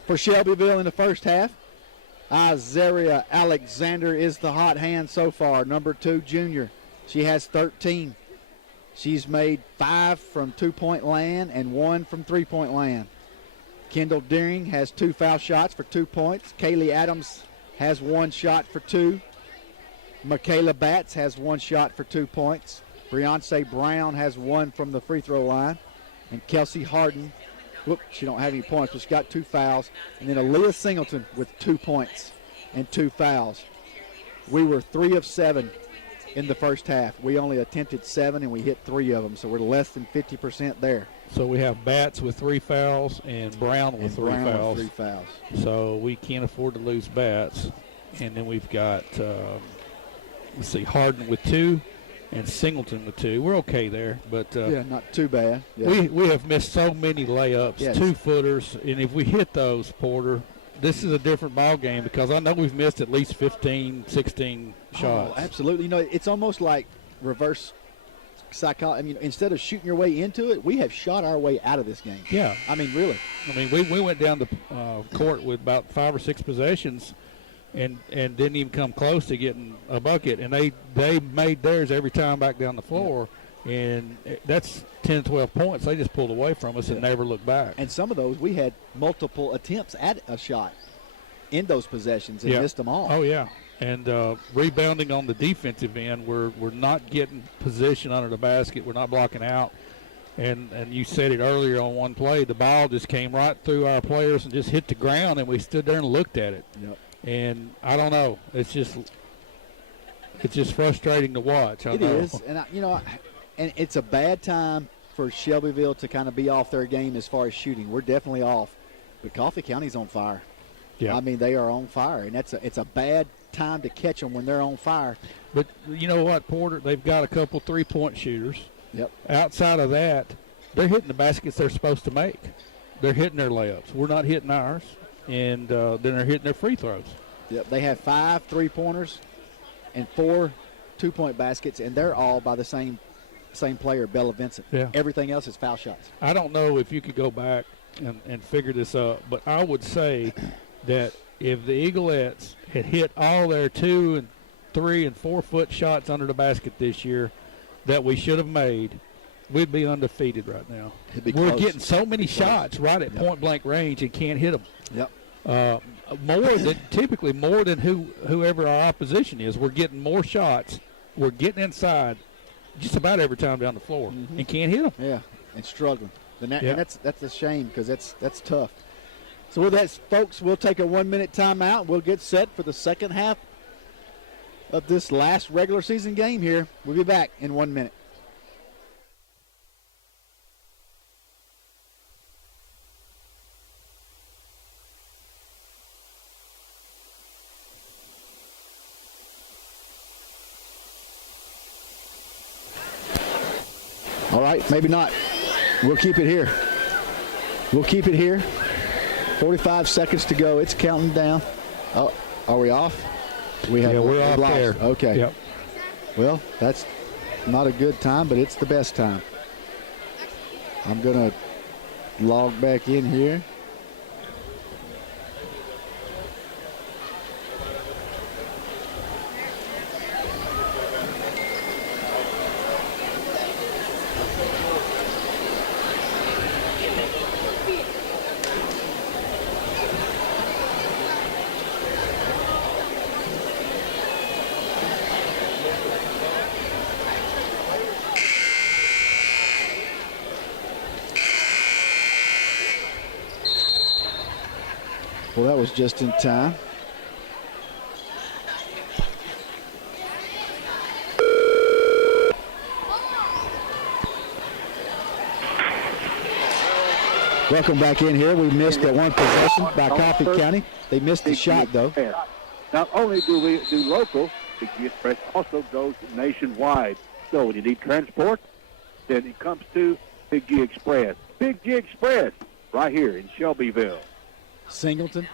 For Shelbyville in the first half, Isaiah Alexander is the hot hand so far, number 2 junior. She has 13. She's made 5 from two-point land and 1 from three-point land. Kendall Deering has 2 foul shots for 2 points. Kaylee Adams has 1 shot for 2. Michaela Batts has 1 shot for 2 points. Beyonce Brown has 1 from the free throw line. And Kelsey Harden, she don't have any points, but she got 2 fouls. And then Aaliyah Singleton with 2 points and 2 fouls. We were 3 of 7 in the first half. We only attempted 7, and we hit 3 of them, so we're less than 50% there. So we have Batts with 3 fouls and Brown with 3 fouls. 3 fouls. So we can't afford to lose Batts. And then we've got, Harden with 2 and Singleton with 2. We're okay there, but not too bad. Yeah. We have missed so many layups, Yes. 2-footers, and if we hit those, Porter, this is a different ball game because I know we've missed at least 15, 16 shots. Oh, absolutely. It's almost like reverse psychology. I mean, instead of shooting your way into it, we have shot our way out of this game. Yeah. I mean, really. I mean, we went down the court with about 5 or 6 possessions and didn't even come close to getting a bucket. And they made theirs every time back down the floor. And that's 10, 12 points. They just pulled away from us and never looked back. And some of those, we had multiple attempts at a shot in those possessions and missed them all. Oh, yeah. And rebounding on the defensive end, we're not getting position under the basket. We're not blocking out. And you said it earlier on one play, the ball just came right through our players and just hit the ground, and we stood there and looked at it. Yep. And I don't know. It's just frustrating to watch. It is. And, and it's a bad time for Shelbyville to kind of be off their game as far as shooting. We're definitely off. But Coffee County's on fire. Yeah. I mean, they are on fire. And it's a bad time to catch them when they're on fire. But you know what, Porter? They've got a couple three-point shooters. Yep. Outside of that, they're hitting the baskets they're supposed to make. They're hitting their layups. We're not hitting ours. And then they're hitting their free throws. Yep. They have 5 3-pointers and 4 2-point baskets, and they're all by the same player, Bella Vincent. Yeah. Everything else is foul shots. I don't know if you could go back and figure this up, but I would say that if the Eaglettes had hit all their 2 and 3 and 4 foot shots under the basket this year that we should have made, we'd be undefeated right now. We're getting so many shots right at point blank range and can't hit them. Yep. Typically more than whoever our opposition is. We're getting more shots. We're getting inside just about every time down the floor and can't hit them. Yeah, and struggling. And that's a shame because that's tough. So with that, folks, we'll take a 1-minute timeout. We'll get set for the second half of this last regular season game here. We'll be back in 1 minute. All right, maybe not. We'll keep it here. 45 seconds to go. It's counting down. Oh, are we off? We're off there. Okay. Yep. Well, that's not a good time, but it's the best time. I'm going to log back in here. Well, that was just in time. Welcome back in here. We missed that one possession by Coffee County. They missed the shot, though. Not only do we do local, Big G Express also goes nationwide. So when you need transport, then it comes to Big G Express. Big G Express, right here in Shelbyville. Singleton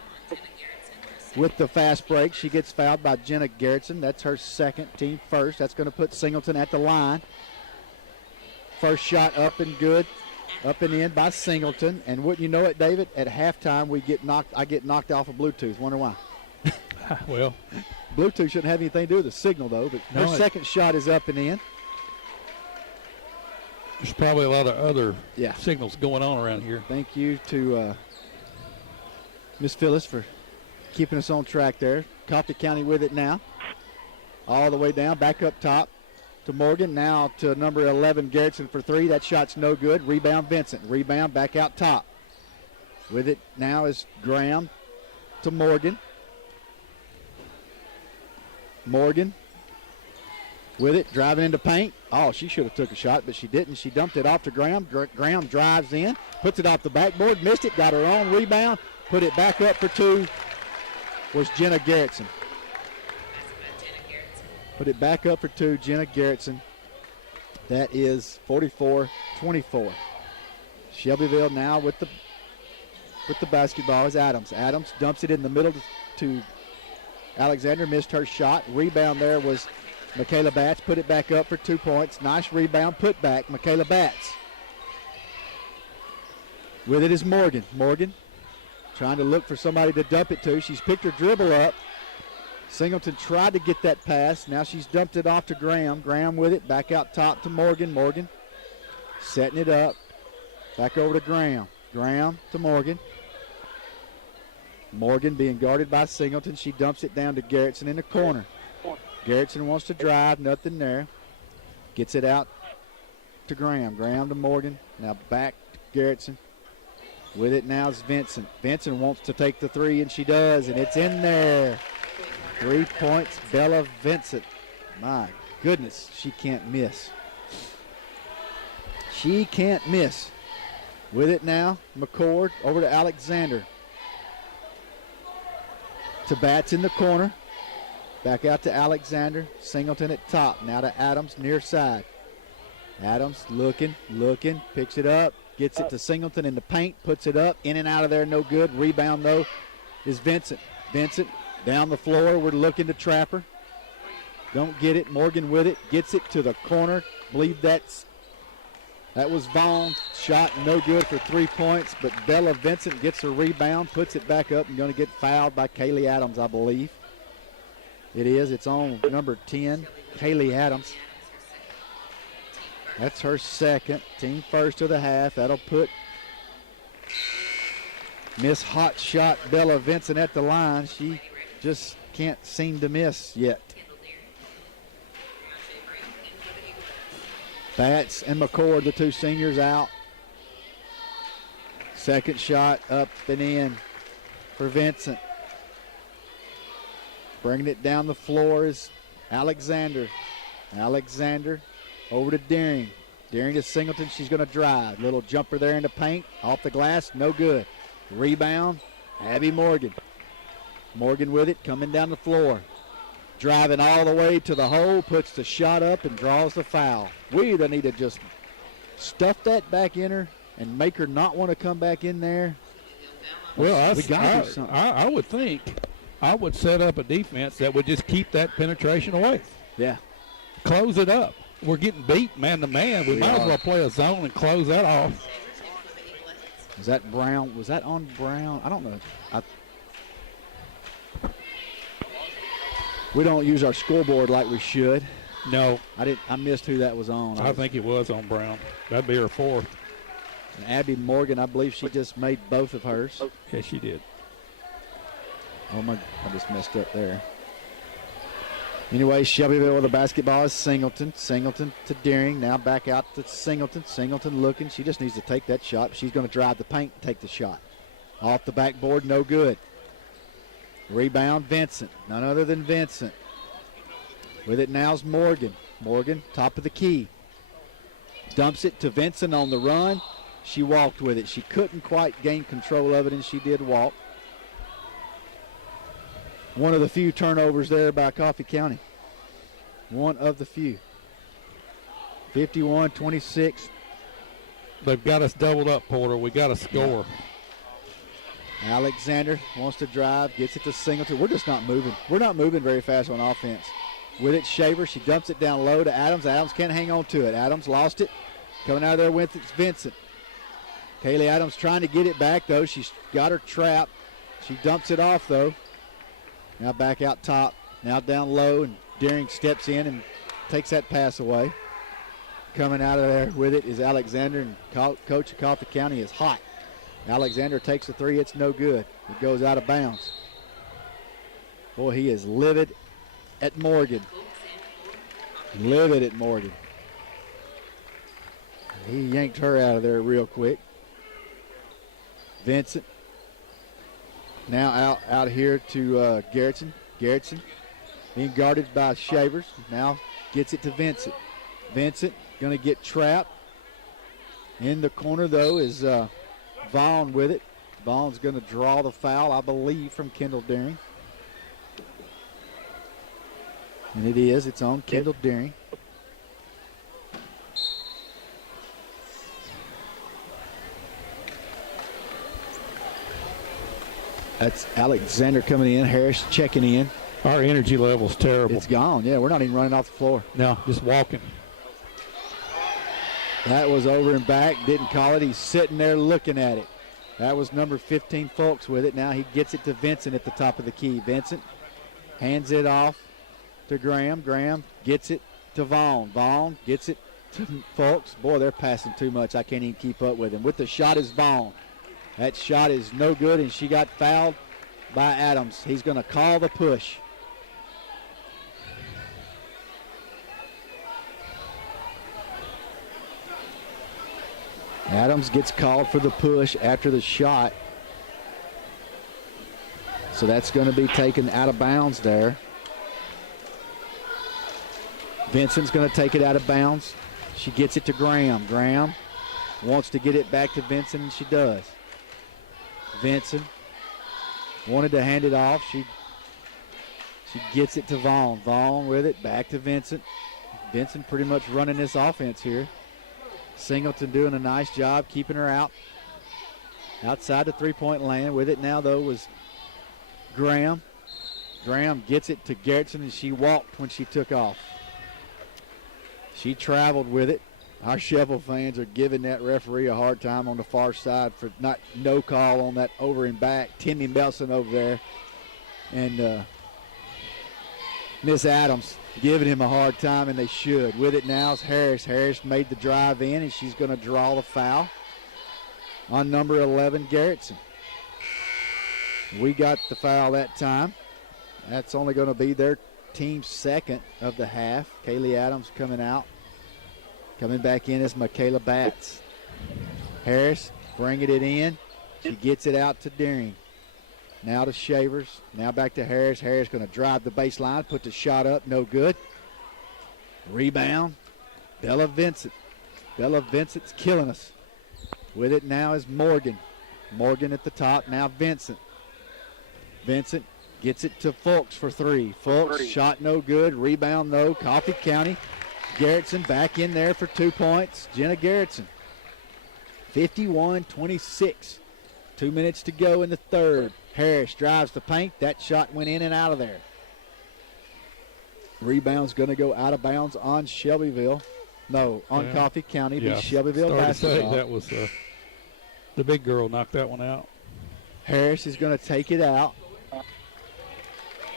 with the fast break. She gets fouled by Jenna Garrettson. That's her second, team first. That's going to put Singleton at the line. First shot up and good. Up and in by Singleton. And wouldn't you know it, David, at halftime I get knocked off of Bluetooth. Wonder why. Well, Bluetooth shouldn't have anything to do with the signal, though. But her second shot is up and in. There's probably a lot of other signals going on around here. Thank you to Miss Phyllis for keeping us on track there. Coffee County with it now. All the way down, back up top to Morgan. Now to number 11, Garrettson for 3. That shot's no good. Rebound, Vincent. Rebound, back out top. With it now is Graham to Morgan. Morgan with it, driving into paint. Oh, she should have took a shot, but she didn't. She dumped it off to Graham. Graham drives in, puts it off the backboard, missed it, got her own rebound, put it back up for 2. Was Jenna Garrettson. Put it back up for 2, Jenna Garrettson. That is 44-24. Shelbyville now with the basketball is Adams. Adams dumps it in the middle to Alexander, missed her shot. Rebound there was Michaela Batts put it back up for 2 points. Nice rebound, put back. Michaela Batts. With it is Morgan. Morgan trying to look for somebody to dump it to. She's picked her dribble up. Singleton tried to get that pass. Now she's dumped it off to Graham. Graham with it. Back out top to Morgan. Morgan setting it up. Back over to Graham. Graham to Morgan. Morgan being guarded by Singleton. She dumps it down to Garrettson in the corner. Garrettson wants to drive. Nothing there. Gets it out to Graham. Graham to Morgan. Now back to Garrettson. With it now is Vincent. Vincent wants to take the three, and she does, and it's in there. 3 points, Bella Vincent. My goodness, she can't miss. She can't miss. With it now, McCord over to Alexander. To Batts in the corner. Back out to Alexander. Singleton at top. Now to Adams, near side. Adams looking, picks it up. Gets it to Singleton in the paint, puts it up, in and out of there, no good. Rebound, though, is Vincent. Vincent down the floor. We're looking to trap her. Don't get it. Morgan with it. Gets it to the corner. Believe that was Vaughn's shot, no good for 3 points, but Bella Vincent gets her rebound, puts it back up, and going to get fouled by Kaylee Adams, I believe. It is. It's on number 10, Kaylee Adams. That's her second, team first of the half. That'll put Miss Hot Shot Bella Vincent at the line. She just can't seem to miss yet. Batts and McCord, the two seniors, out. Second shot up and in for Vincent. Bringing it down the floor is Alexander. Alexander over to Deering. Deering to Singleton. She's going to drive. Little jumper there in the paint. Off the glass. No good. Rebound. Abby Morgan. Morgan with it. Coming down the floor. Driving all the way to the hole. Puts the shot up and draws the foul. We either need to just stuff that back in her and make her not want to come back in there. Well, we got to do something. I would think I would set up a defense that would just keep that penetration away. Yeah. Close it up. We're getting beat man to man. We might as well play a zone and close that off. Is that Brown? Was that on Brown? I don't know. We don't use our scoreboard like we should. No. I missed who that was on. I think it was on Brown. That'd be her fourth. And Abby Morgan, I believe she just made both of hers. Yes, she did. Oh, my, I just messed up there. Anyway, Shelbyville with the basketball is Singleton. Singleton to Deering. Now back out to Singleton. Singleton looking. She just needs to take that shot. She's going to drive the paint and take the shot. Off the backboard, no good. Rebound, Vincent. None other than Vincent. With it now is Morgan. Morgan, top of the key. Dumps it to Vincent on the run. She walked with it. She couldn't quite gain control of it, and she did walk. One of the few turnovers there by Coffee County. One of the few. 51-26. They've got us doubled up, Porter. We got to score. Alexander wants to drive, gets it to Singleton. We're just not moving. We're not moving very fast on offense. With it, Shaver. She dumps it down low to Adams. Adams can't hang on to it. Adams lost it. Coming out of there with it's Vincent. Kaylee Adams trying to get it back, though. She's got her trap. She dumps it off, though. Now back out top. Now down low, and Deering steps in and takes that pass away. Coming out of there with it is Alexander, and Coach of Coffee County is hot. Alexander takes the three. It's no good. It goes out of bounds. Boy, he is livid at Morgan. Livid at Morgan. He yanked her out of there real quick. Vincent. Now out here to Garrettson. Garrettson being guarded by Shavers. Now gets it to Vincent. Vincent going to get trapped. In the corner, though, is Vaughn with it. Vaughn's going to draw the foul, I believe, from Kendall Deering. And it is. It's on Kendall Deering. That's Alexander coming in. Harris checking in. Our energy level's terrible. It's gone. Yeah, we're not even running off the floor. No, just walking. That was over and back. Didn't call it. He's sitting there looking at it. That was number 15, Folks, with it. Now he gets it to Vincent at the top of the key. Vincent hands it off to Graham. Graham gets it to Vaughn. Vaughn gets it to Folks. Boy, they're passing too much. I can't even keep up with him. With the shot is Vaughn. That shot is no good, and she got fouled by Adams. He's going to call the push. Adams gets called for the push after the shot. So that's going to be taken out of bounds there. Vincent's going to take it out of bounds. She gets it to Graham. Graham wants to get it back to Vincent, and she does. Vincent wanted to hand it off. She gets it to Vaughn. Vaughn with it, back to Vincent. Vincent pretty much running this offense here. Singleton doing a nice job keeping her outside the three-point land. With it now, though, was Graham. Graham gets it to Gerritsen, and she walked when she took off. She traveled with it. Our Sheffield fans are giving that referee a hard time on the far side for no call on that over and back. Timmy Melson over there. And Miss Adams giving him a hard time, and they should. With it now is Harris. Harris made the drive in, and she's going to draw the foul on number 11, Gerritsen. We got the foul that time. That's only going to be their team's second of the half. Kaylee Adams coming out. Coming back in is Michaela Batts. Harris bringing it in. She gets it out to Deering. Now to Shavers. Now back to Harris. Harris going to drive the baseline. Put the shot up. No good. Rebound. Bella Vincent. Bella Vincent's killing us. With it now is Morgan. Morgan at the top. Now Vincent. Vincent gets it to Fulks for three. Fulks, shot no good. Rebound no. Coffee County. Gerritsen back in there for 2 points. Jenna Gerritsen. 51-26. 2 minutes to go in the third. Harris drives the paint. That shot went in and out of there. Rebound's going to go out of bounds on Shelbyville. No, on Coffee County. Be Shelbyville basketball. That was the big girl knocked that one out. Harris is going to take it out.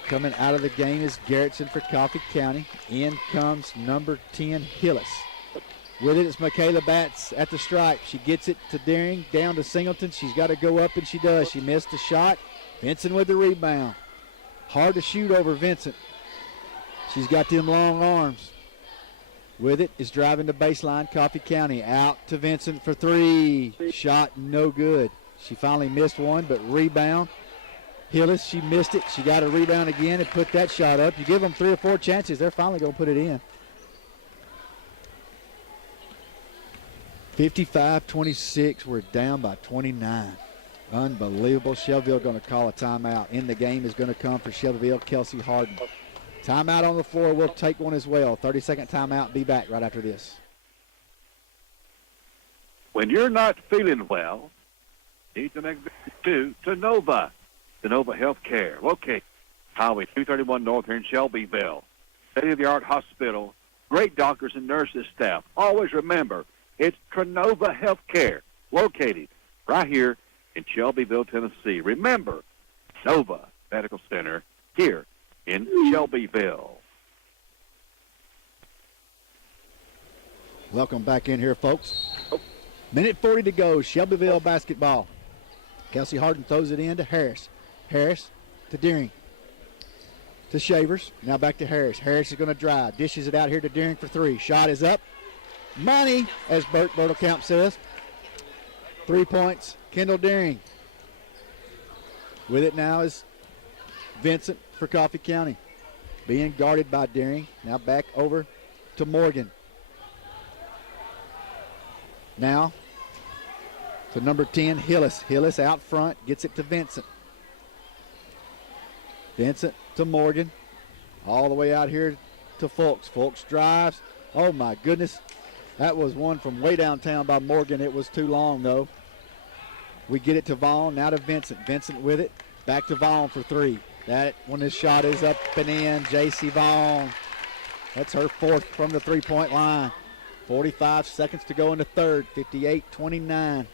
Coming out of the game is Gerritsen for Coffee County. In comes number 10, Hillis. With it, it's Michaela Batts at the stripe. She gets it to Deering, down to Singleton. She's got to go up, and she does. She missed the shot. Vincent with the rebound. Hard to shoot over Vincent. She's got them long arms. With it is driving the baseline, Coffee County. Out to Vincent for three. Shot no good. She finally missed one, but rebound. Hillis, she missed it. She got a rebound again and put that shot up. You give them 3 or 4 chances, they're finally going to put it in. 55-26, we're down by 29. Unbelievable. Shelbyville going to call a timeout. In the game is going to come for Shelbyville, Kelsey Harden. Timeout on the floor. We'll take one as well. 30-second timeout. Be back right after this. When you're not feeling well, need to make to Nova. Nova Healthcare, located Highway 231 North here in Shelbyville. State-of-the-art hospital, great doctors and nurses staff. Always remember, it's Trinova Healthcare, located right here in Shelbyville, Tennessee. Remember, Nova Medical Center here in Shelbyville. Welcome back in here, folks. Minute 40 to go, Shelbyville basketball. Kelsey Harden throws it in to Harris. Harris to Deering. To Shavers. Now back to Harris. Harris is going to drive. Dishes it out here to Deering for three. Shot is up. Money, as Bert Bertelkamp says. 3 points. Kendall Deering. With it now is Vincent for Coffee County. Being guarded by Deering. Now back over to Morgan. Now to number 10, Hillis. Hillis out front. Gets it to Vincent. Vincent to Morgan. All the way out here to Fulks. Fulks drives. Oh, my goodness. That was one from way downtown by Morgan. It was too long, though. We get it to Vaughn. Now to Vincent. Vincent with it. Back to Vaughn for three. That when his shot is up and in, J.C. Vaughn. That's her fourth from the three-point line. 45 seconds to go in the third, 58-29.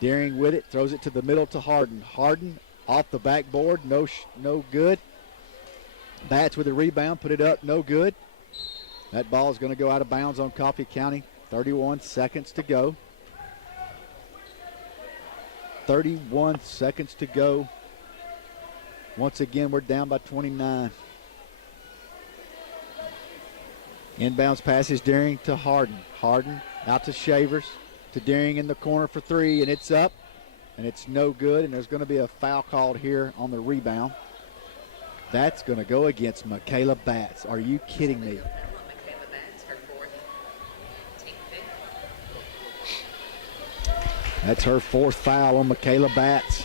Deering with it, throws it to the middle to Harden. Harden off the backboard, no good. Bats with a rebound, put it up, no good. That ball is going to go out of bounds on Coffee County. 31 seconds to go. 31 seconds to go. Once again, we're down by 29. Inbounds passes Deering to Harden. Harden out to Shavers, to Deering in the corner for three, and it's up, and it's no good, and there's going to be a foul called here on the rebound. That's going to go against Michaela Batts. Are you kidding me? That's her fourth foul on Michaela Batts.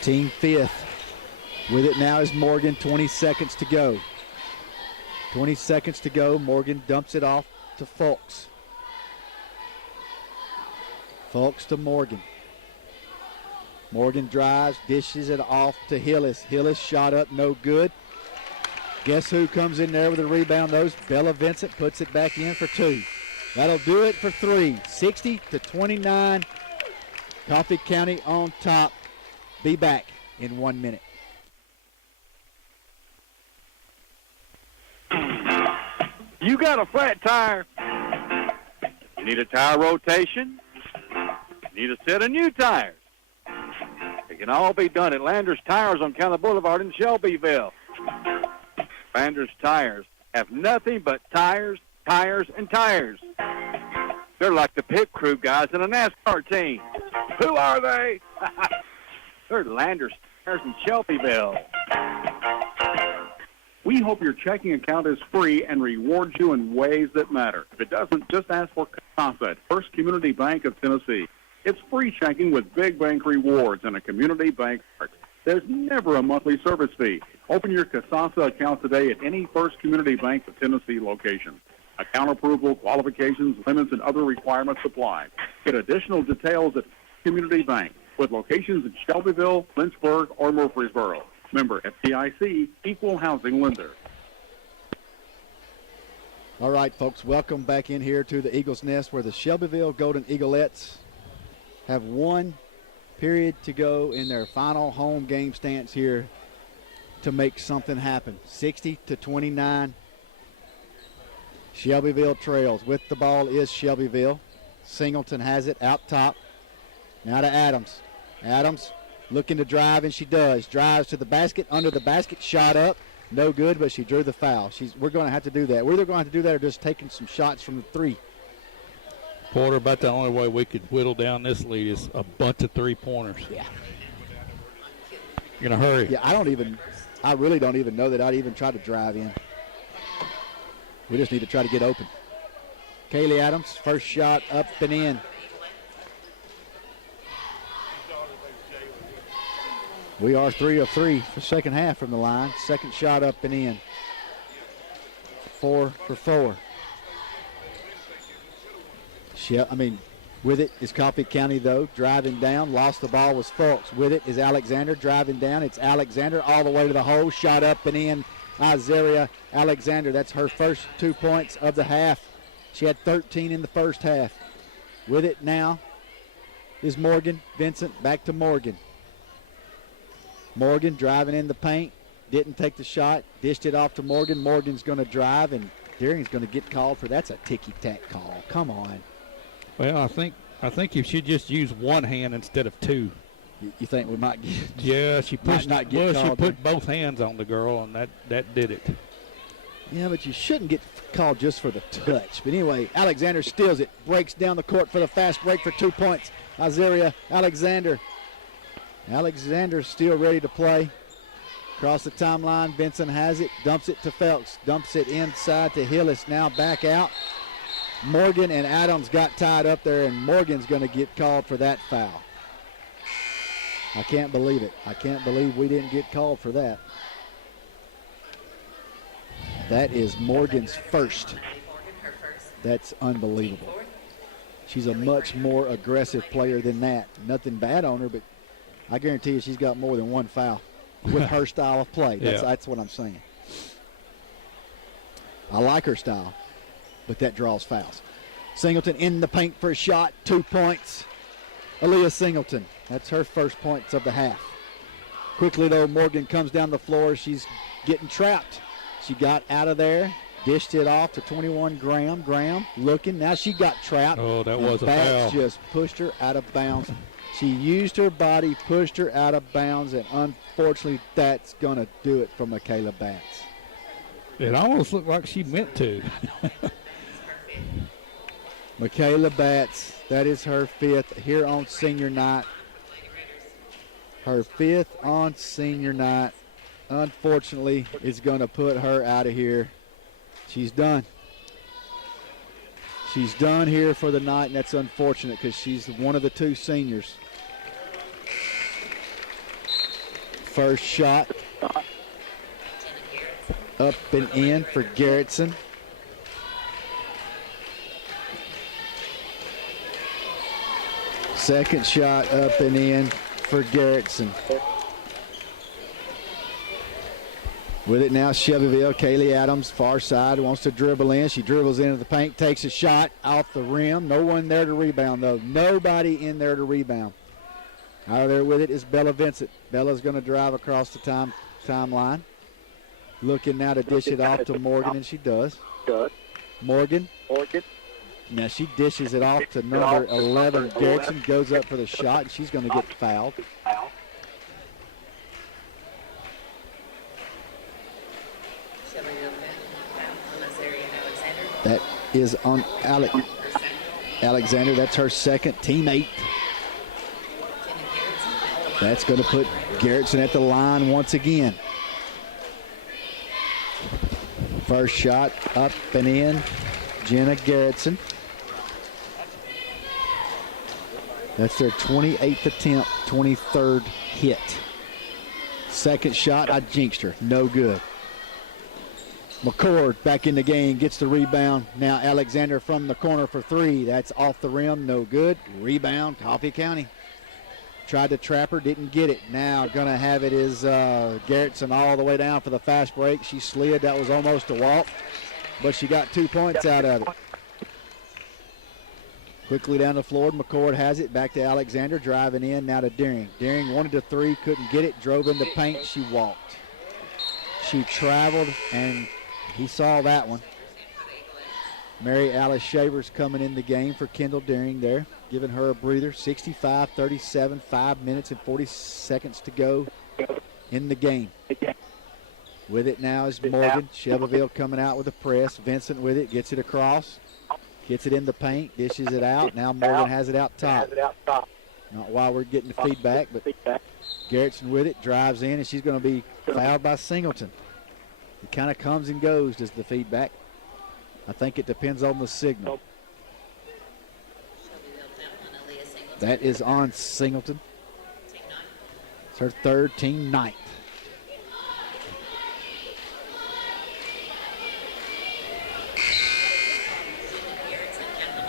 Team fifth. With it now is Morgan, 20 seconds to go. 20 seconds to go. Morgan dumps it off to Fulks. Fulks to Morgan. Morgan drives, dishes it off to Hillis. Hillis shot up, no good. Guess who comes in there with a rebound? Bella Vincent puts it back in for two. That'll do it for three. 60-29. Coffee County on top. Be back in 1 minute. You got a flat tire. You need a tire rotation. You need a set of new tires. It can all be done at Landers Tires on County Boulevard in Shelbyville. Landers Tires have nothing but tires, tires, and tires. They're like the pit crew guys in a NASCAR team. Who are they? They're Landers Tires in Shelbyville. We hope your checking account is free and rewards you in ways that matter. If it doesn't, just ask for CASA at First Community Bank of Tennessee. It's free checking with big bank rewards and a community bank card. There's never a monthly service fee. Open your CASA account today at any First Community Bank of Tennessee location. Account approval, qualifications, limits, and other requirements apply. Get additional details at Community Bank with locations in Shelbyville, Lynchburg, or Murfreesboro. Member FDIC, Equal Housing Lender. All right, folks, welcome back in here to the Eagles Nest where the Shelbyville Golden Eaglettes have 1 period to go in their final home game stance here to make something happen. 60-29. Shelbyville trails. With the ball is Shelbyville. Singleton has it out top. Now to Adams. Adams looking to drive, and she does. Drives to the basket, under the basket, shot up. No good, but she drew the foul. We're going to have to do that. We're either going to have to do that or just taking some shots from the three. Porter, about the only way we could whittle down this lead is a bunch of three-pointers. Yeah. You're in a hurry. Yeah, I really don't even know that I'd even try to drive in. We just need to try to get open. Kaylee Adams, first shot up and in. We are 3 of 3 for second half from the line. Second shot up and in. 4 for 4. With it is Coffee County, though. Driving down. Lost the ball was Fulks. With it is Alexander. Driving down. It's Alexander all the way to the hole. Shot up and in. Azaria Alexander. That's her first 2 points of the half. She had 13 in the first half. With it now is Morgan Vincent. Back to Morgan. Morgan driving in the paint. Didn't take the shot. Dished it off to Morgan. Morgan's going to drive, and Deering's going to get called for. That's a ticky-tack call. Come on. Well, I think you should just use one hand instead of two. You think we might get? Yeah, she pushed. Not get she called put both hands on the girl, and that did it. Yeah, but you shouldn't get called just for the touch. But anyway, Alexander steals it, breaks down the court for the fast break for 2 points. Azaria Alexander. Alexander still ready to play. Across the timeline, Vincent has it, dumps it to Phelps, dumps it inside to Hillis, now back out. Morgan and Adams got tied up there, and Morgan's going to get called for that foul. I can't believe it. I can't believe we didn't get called for that. That is Morgan's first. That's unbelievable. She's a much more aggressive player than that. Nothing bad on her, but I guarantee you she's got more than one foul. with her style of play. That's what I'm saying. I like her style, but that draws fouls. Singleton in the paint for a shot, 2 points. Aaliyah Singleton, that's her first points of the half. Quickly, though, Morgan comes down the floor. She's getting trapped. She got out of there, dished it off to 21 Graham. Graham looking. Now she got trapped. Oh, that was a Bats foul. just pushed her out of bounds. She used her body, pushed her out of bounds, and unfortunately, that's going to do it for Michaela Batts. It almost looked like she meant to. Michaela Batts, that is her 5th here on senior night. Her 5th on senior night. Unfortunately, it's going to put her out of here. She's done. She's done here for the night, and that's unfortunate because she's one of the 2 seniors. First shot up and in for Garrettson. Second shot up and in for Garrettson. With it now, Shelbyville. Kaylee Adams, far side, wants to dribble in. She dribbles into the paint, takes a shot off the rim. No one there to rebound, though. Nobody in there to rebound. Out of there with it is Bella Vincent. Bella's going to drive across the timeline. Looking now to dish it off to Morgan, and she does. Morgan. Now she dishes it off to number 11. Garrettson goes up for the shot, and she's going to get fouled. That is on Alexander. That's her second teammate. That's going to put Garrettson at the line once again. First shot up and in. Jenna Garrettson. That's their 28th attempt, 23rd hit. Second shot, I jinxed her. No good. McCord back in the game, gets the rebound. Now Alexander from the corner for 3. That's off the rim, no good. Rebound, Coffee County. Tried to trap her, didn't get it. Now going to have it is Garrettson all the way down for the fast break. She slid, that was almost a walk, but she got 2 points out of it. Quickly down the floor, McCord has it, back to Alexander, driving in, now to Deering. Deering wanted a 3, couldn't get it, drove in the paint, she walked. She traveled, and he saw that one. Mary Alice Shavers coming in the game for Kendall Deering there, giving her a breather. 65-37, 5 minutes and 40 seconds to go in the game. With it now is Morgan. Shelbyville coming out with a press. Vincent with it, gets it across. Gets it in the paint, dishes it out. Now Morgan has it out top. Not while we're getting the feedback, but Garrettson with it, drives in, and she's going to be fouled by Singleton. It kind of comes and goes, does the feedback. I think it depends on the signal. That is on Singleton. It's her 3rd, team 9th.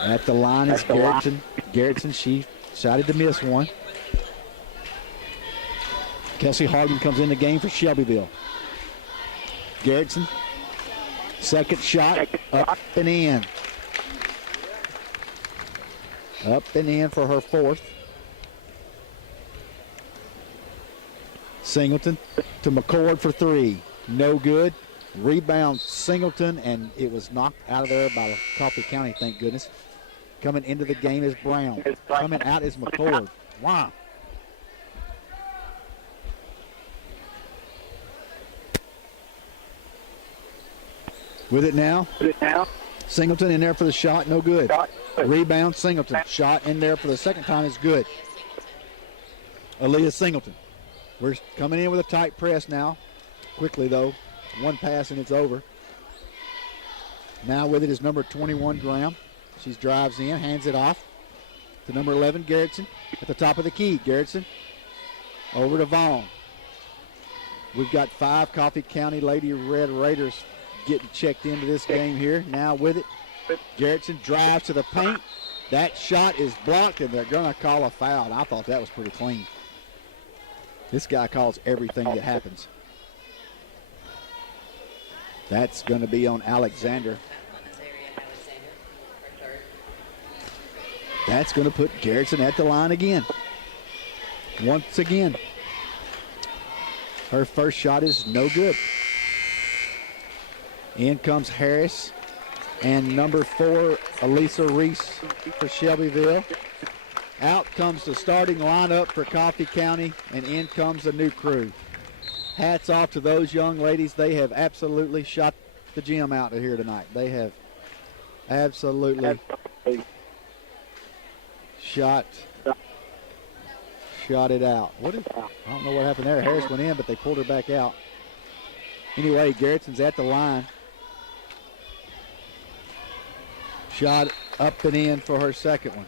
At the line is Garrettson. Garrettson, she decided to miss one. Kelsey Harden comes in the game for Shelbyville. Garrettson, second shot, up and in. Up and in for her 4th. Singleton to McCord for 3. No good. Rebound Singleton, and it was knocked out of there by Coffee County, thank goodness. Coming into the game is Brown. Coming out is McCord. Wow. With it now. Singleton in there for the shot, no good. Rebound Singleton. Shot in there for the second time is good. Aaliyah Singleton. We're coming in with a tight press now. Quickly though. One pass and it's over. Now with it is number 21, Graham. She drives in, hands it off to number 11, Garrettson. At the top of the key, Garrettson. Over to Vaughn. We've got 5 Coffee County Lady Red Raiders getting checked into this game here. Now with it, Garrettson drives to the paint. That shot is blocked, and they're going to call a foul. And I thought that was pretty clean. This guy calls everything that happens. That's going to be on Alexander. That's going to put Garrettson at the line again. Once again. Her first shot is no good. In comes Harris and number 4, Elisa Reese for Shelbyville. Out comes the starting lineup for Coffee County, and in comes a new crew. Hats off to those young ladies. They have absolutely shot the gym out of here tonight. They have absolutely shot it out. I don't know what happened there. Harris went in, but they pulled her back out. Anyway, Garrettson's at the line. Shot up and in for her second one.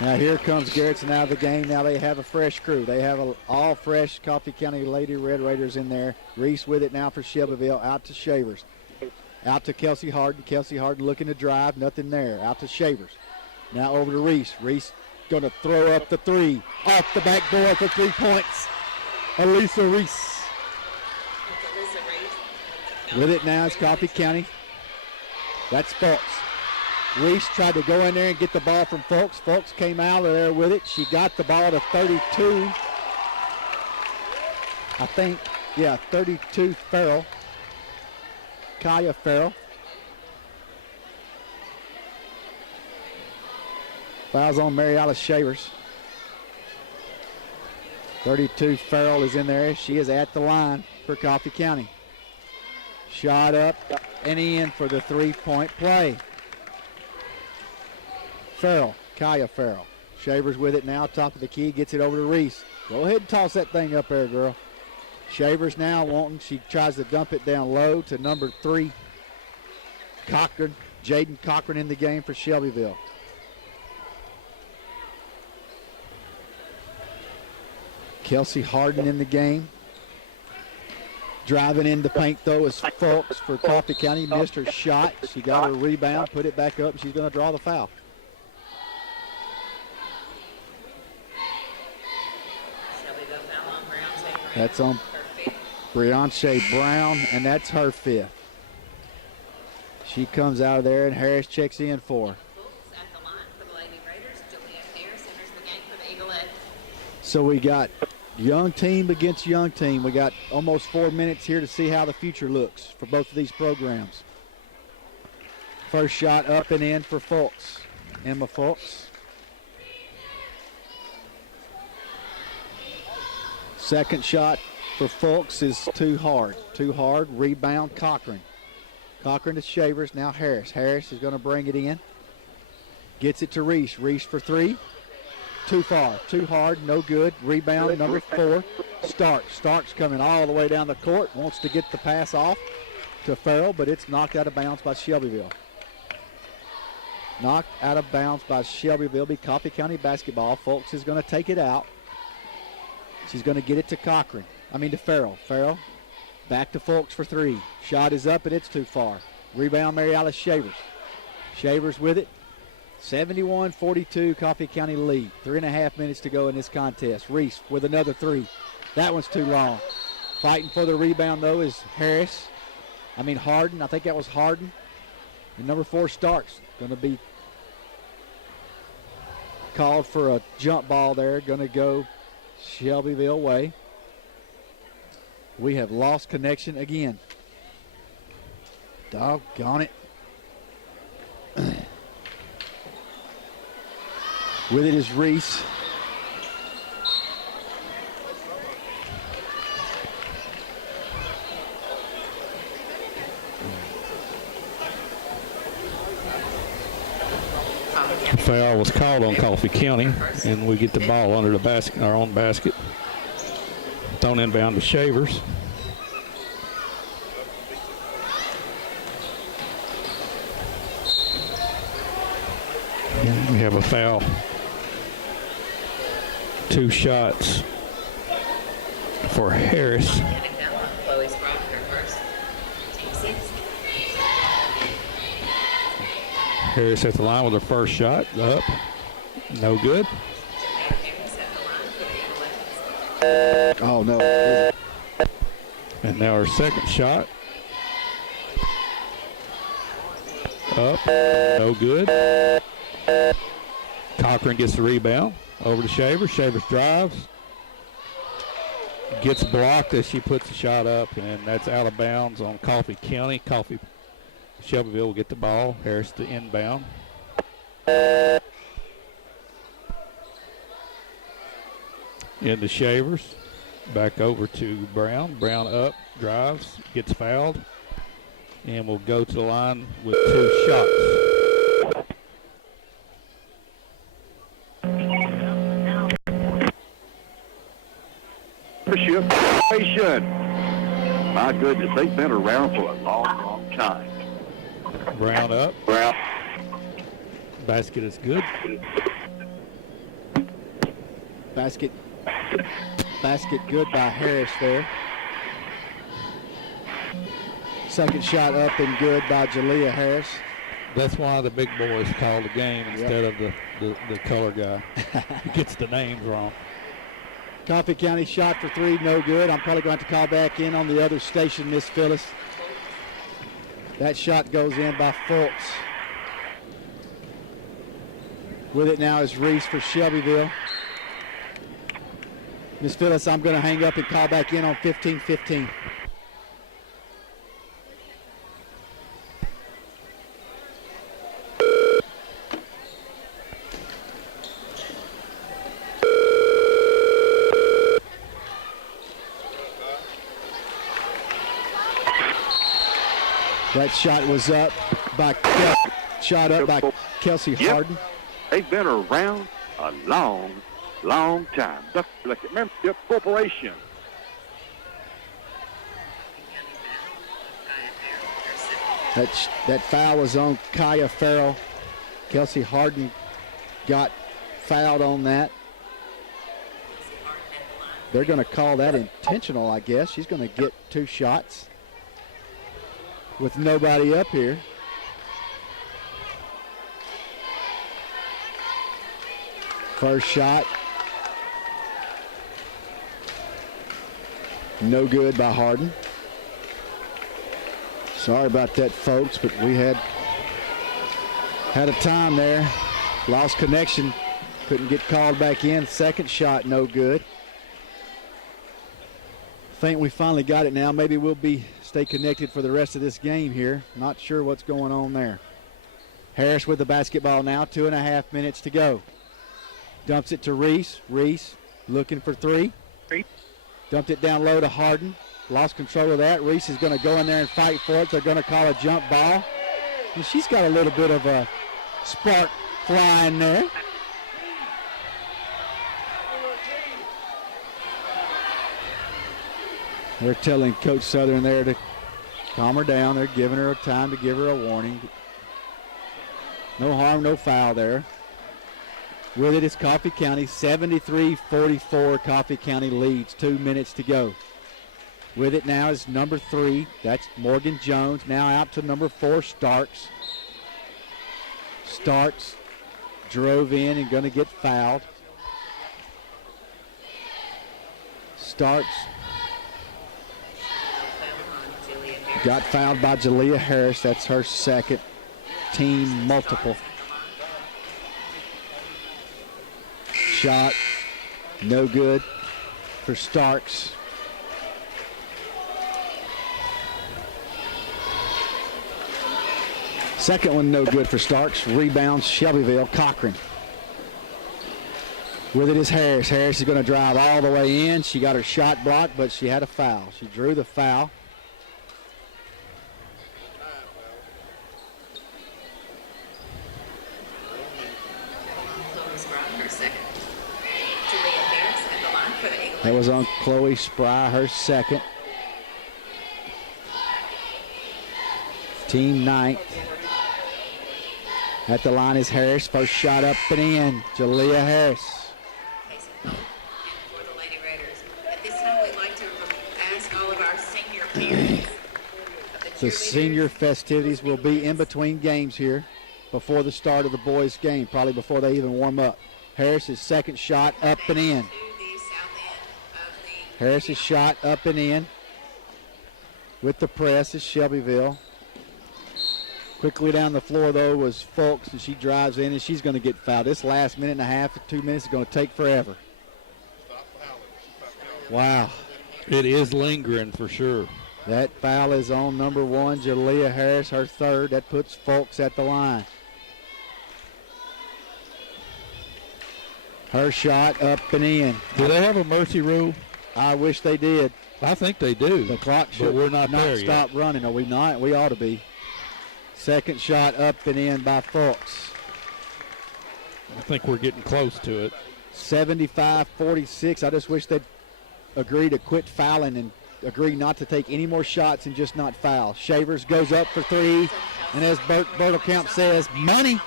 Now here comes Garrettson out of the game. Now they have a fresh crew. They have all fresh Coffee County Lady Red Raiders in there. Reese with it now for Shelbyville. Out to Shavers. Out to Kelsey Harden. Kelsey Harden looking to drive. Nothing there. Out to Shavers. Now over to Reese. Reese going to throw up the 3. Off the back door for 3 points. Elisa Reese. With it now is Coffee County. That's Fultz. Reese tried to go in there and get the ball from Fultz. Fultz came out of there with it. She got the ball to 32. I think, 32 Farrell. Kaya Farrell. Fouls on Mary Alice Shavers. 32 Farrell is in there. She is at the line for Coffee County. Shot up and in for the 3-point play. Farrell, Kaya Farrell. Shavers with it now, top of the key, gets it over to Reese. Go ahead and toss that thing up there, girl. Shavers now wanting, she tries to dump it down low to number 3, Cochran. Jaden Cochran in the game for Shelbyville. Kelsey Harden in the game. Driving in the paint, though, is Fultz for Coffee County. Missed her shot. She got her rebound, put it back up, and she's going to draw the foul. That's on Brianche Brown, and that's her 5th. She comes out of there, and Harris checks in for her. So we got young team against young team. We got almost 4 minutes here to see how the future looks for both of these programs. First shot up and in for Fultz. Emma Fultz. Second shot for Fultz is too hard. Too hard. Rebound Cochran. Cochran to Shavers. Now Harris. Harris is going to bring it in. Gets it to Reese. Reese for 3. Too far. Too hard. No good. Rebound number 4. Starks. Starks coming all the way down the court. Wants to get the pass off to Farrell, but it's knocked out of bounds by Shelbyville. Knocked out of bounds by Shelbyville. Be Coffee County basketball. Fultz is going to take it out. She's going to get it to to Farrell. Farrell back to Fultz for 3. Shot is up and it's too far. Rebound Mary Alice Shavers. Shavers with it. 71-42 Coffee County lead. 3.5 minutes to go in this contest. Reese with another 3. That one's too long. Fighting for the rebound though is Harden. I think that was Harden. And number 4 Starks. Going to be called for a jump ball there. Going to go Shelbyville way. We have lost connection again. Doggone it. With it is Reese. Foul was called on Coffee County, and we get the ball under the basket, our own basket. Thrown inbound to Shavers. And we have a foul. 2 shots for Harris. Harris at the line with her first shot up No good. Oh, no. And now our second shot. Up. No good. Cochran gets the rebound. Over to Shavers. Shavers drives. Gets blocked as she puts the shot up, and that's out of bounds on Coffee County. Shelbyville will get the ball. Harris to inbound. Into Shavers. Back over to Brown. Brown up, drives, gets fouled, and will go to the line with 2 shots. Appreciation. My goodness, they've been around for a long, long time. Brown up. Brown. Basket is good. Basket good by Harris there. Second shot up and good by Jalea Harris. That's why the big boys called the game instead of the color guy. He gets the names wrong. Coffee County shot for 3, no good. I'm probably going to call back in on the other station, Miss Phyllis. That shot goes in by Fultz. With it now is Reese for Shelbyville. Miss Phyllis, I'm going to hang up and call back in on 15-15. That shot was up by Kelsey Harden. They've been around a long, long time. Remember the corporation. That foul was on Kaya Farrell. Kelsey Harden got fouled on that. They're going to call that intentional, I guess. She's going to get 2 shots with nobody up here. First shot. No good by Harden. Sorry about that, folks, but we had a time there. Lost connection. Couldn't get called back in. Second shot, no good. Think we finally got it now. Maybe we'll stay connected for the rest of this game here. Not sure what's going on there. Harris with the basketball now. 2.5 minutes to go. Dumps it to Reese. Reese looking for 3. Dumped it down low to Harden. Lost control of that. Reese is going to go in there and fight for it. They're going to call a jump ball. And she's got a little bit of a spark flying there. They're telling Coach Southern there to calm her down. They're giving her a time to give her a warning. No harm, no foul there. With it is Coffee County. 73-44. Coffee County leads. 2 minutes to go. With it now is number 3. That's Morgan Jones. Now out to number 4, Starks. Starks drove in and going to get fouled. Starks got fouled by Jalea Harris. That's her second, team multiple. Shot, no good for Starks. Second one no good for Starks. Rebounds Shelbyville. Cochran. With it is Harris. Harris is going to drive all the way in. She got her shot blocked, but she had a foul. She drew the foul. That was on Chloe Spry, her second. Team 9th. At the line is Harris. First shot up and in. Jalea Harris. For the Lady Raiders. At this time, we'd like to ask all of our senior parents. The senior festivities will be in between games here. before the start of the boys' game, probably before they even warm up. Harris's second shot up and in. Harris's shot up and in. With the press is Shelbyville. Quickly down the floor, though, was Fulks, and she drives in, and she's going to get fouled. This last minute and a half to 2 minutes is going to take forever. Wow. It is lingering for sure. That foul is on number 1, Jalea Harris, her third. That puts Fulks at the line. Her shot up and in. Do they have a mercy rule? I wish they did. I think they do. The clock should we're not there stop yet. running. Are we not? We ought to be. Second shot up and in by Fulks. I think we're getting close to it. 75-46. I just wish they'd agree to quit fouling and agree not to take any more shots and just not foul. Shavers goes up for three, and as Bertelkamp says, money.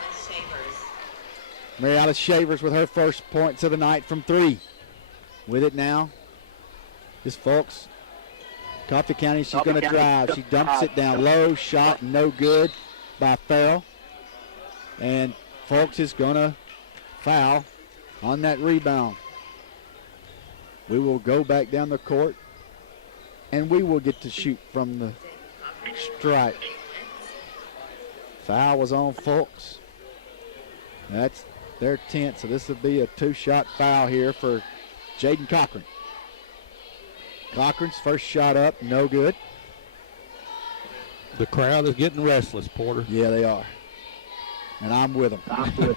Marietta Shavers with her first points of the night from three. With it now is Fulks. Coffee County, she's going to drive. She dumps it down low. Shot no good by Farrell. And Fulks is going to foul on that rebound. We will go back down the court, and we will get to shoot from the stripe. Foul was on Fulks. That's their 10th, so this will be a two-shot foul here for Jaden Cochran. Cochran's first shot up, no good. The crowd is getting restless, Porter. Yeah, they are. And I'm with them.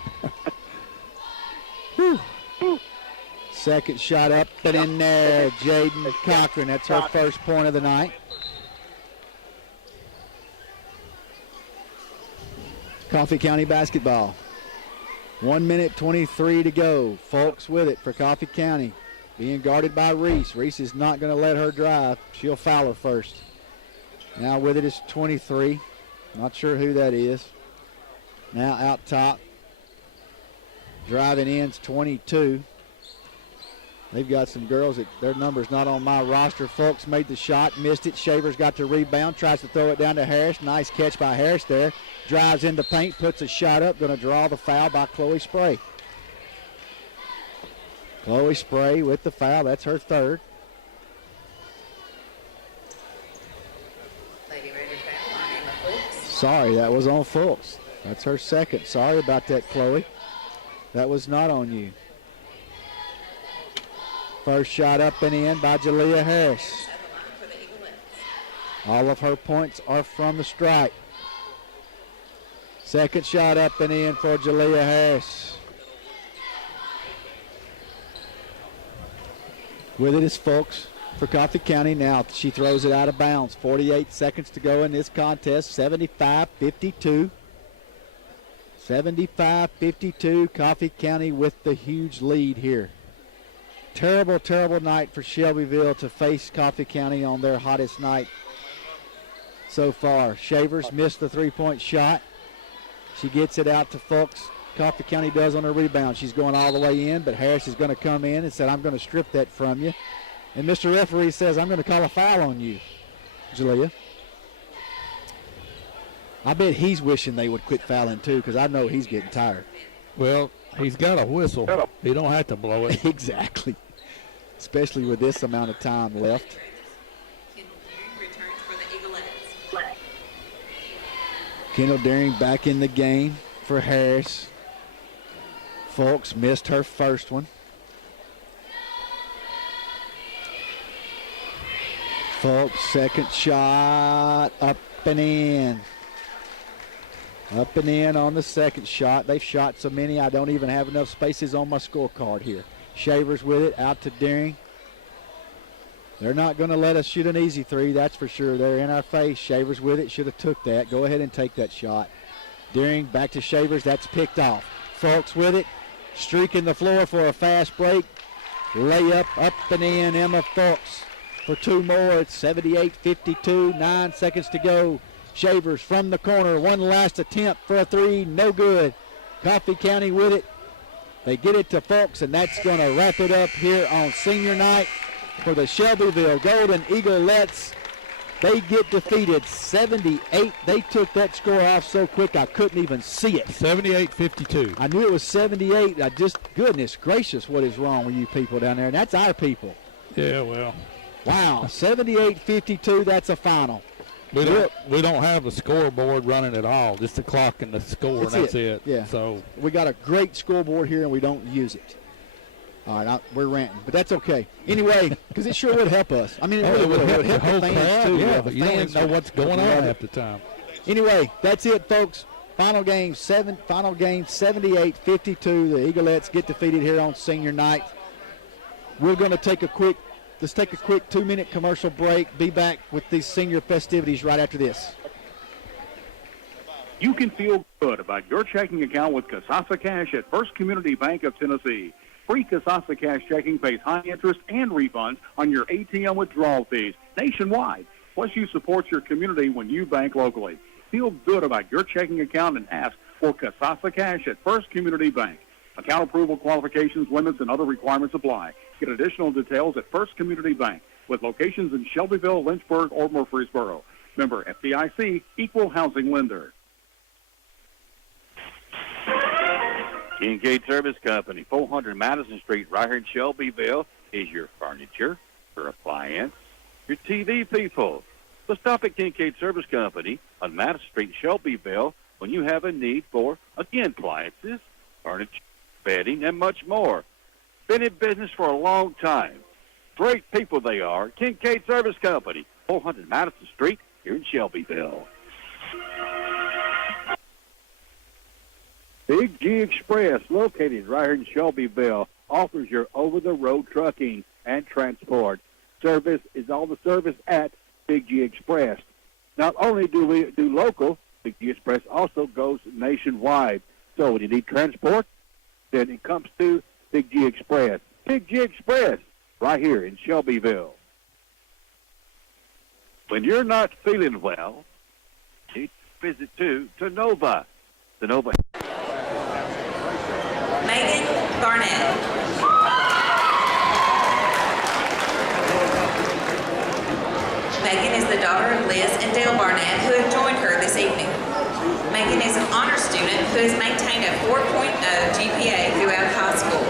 Second shot up and in there, Jaden Cochran. That's her first point of the night. Coffee County basketball. 1 minute 23 to go. Fulks with it for Coffee County. Being guarded by Reese. Reese is not going to let her drive. She'll foul her first. Now with it is 23. Not sure who that is. Now out top. Driving in's 22. They've got some girls that their number's not on my roster. Fulks made the shot, missed it. Shavers got the rebound, tries to throw it down to Harris. Nice catch by Harris there. Drives into paint, puts a shot up. Going to draw the foul by Chloe Spray. Chloe Spray with the foul. That's her third. Sorry, that was on Fulks. That's her second. Sorry about that, Chloe. That was not on you. First shot up and in by Jalea Harris. All of her points are from the stripe. Second shot up and in for Jalea Harris. With it is Fulks for Coffee County. Now she throws it out of bounds. 48 seconds to go in this contest. 75-52. 75-52. Coffee County with the huge lead here. Terrible, terrible night for Shelbyville to face Coffee County on their hottest night so far. Shavers missed the three-point shot. She gets it out to Fulks. Coffee County does on her rebound. She's going all the way in, but Harris is going to come in and said, I'm going to strip that from you. And Mr. Referee says, I'm going to call a foul on you, Jalea. I bet he's wishing they would quit fouling too, because I know he's getting tired. Well, he's got a whistle. He don't have to blow it. Exactly. Especially with this amount of time left. Kendall Daring back in the game for Harris. Fulks missed her first one. Fulks second shot up and in. Up and in on the second shot. They've shot so many I don't even have enough spaces on my scorecard here. Shavers with it out to Daring. They're not going to let us shoot an easy three, that's for sure. They're in our face. Shavers with it, should have took that. Go ahead and take that shot. Daring back to Shavers, that's picked off. Fulks with it, streaking the floor for a fast break. Layup up and in, Emma Fulks for two more. It's 78-52, 9 seconds to go. Shavers from the corner, one last attempt for a three, no good. Coffee County with it. They get it to Fulks, and that's going to wrap it up here on senior night for the Shelbyville Golden Eaglettes. They get defeated 78. They took that score off so quick I couldn't even see it. 78-52. I knew it was 78. Goodness gracious, what is wrong with you people down there? And that's our people. Yeah, well. Wow, 78-52, that's a final. We don't have a scoreboard running at all, just the clock and the score, and that's it. Yeah. So we got a great scoreboard here, and we don't use it. All right, we're ranting, but that's okay. Anyway, because it sure would help us. I mean, it really would. It would help the fans, too. Yeah, but you don't even know what's going on half the time. Anyway, that's it, folks. Final game 78-52. The Eaglettes get defeated here on senior night. We're going to take a quick 2-minute commercial break. Be back with these senior festivities right after this. You can feel good about your checking account with Casasa Cash at First Community Bank of Tennessee. Free Casasa Cash checking pays high interest and refunds on your ATM withdrawal fees nationwide. Plus, you support your community when you bank locally. Feel good about your checking account and ask for Casasa Cash at First Community Bank. Account approval qualifications, limits, and other requirements apply. Get additional details at First Community Bank with locations in Shelbyville, Lynchburg, or Murfreesboro. Member FDIC, Equal Housing Lender. Kincaid Service Company, 400 Madison Street, right here in Shelbyville, is your furniture, your appliance, your TV people. So stop at Kincaid Service Company on Madison Street, Shelbyville, when you have a need for, again, appliances, furniture, bedding, and much more. Been in business for a long time. Great people they are. Kincaid Service Company, 400 Madison Street, here in Shelbyville. Big G Express, located right here in Shelbyville, offers your over-the-road trucking and transport. Service is all the service at Big G Express. Not only do we do local, Big G Express also goes nationwide. So when you need transport, then it comes to Big G Express. Big G Express, right here in Shelbyville. When you're not feeling well, you need to visit to Nova. The Nova. Megan Barnett. Megan is the daughter of Liz and Dale Barnett, who have joined her this evening. Megan is an honor student who has maintained a 4.0 GPA throughout high school.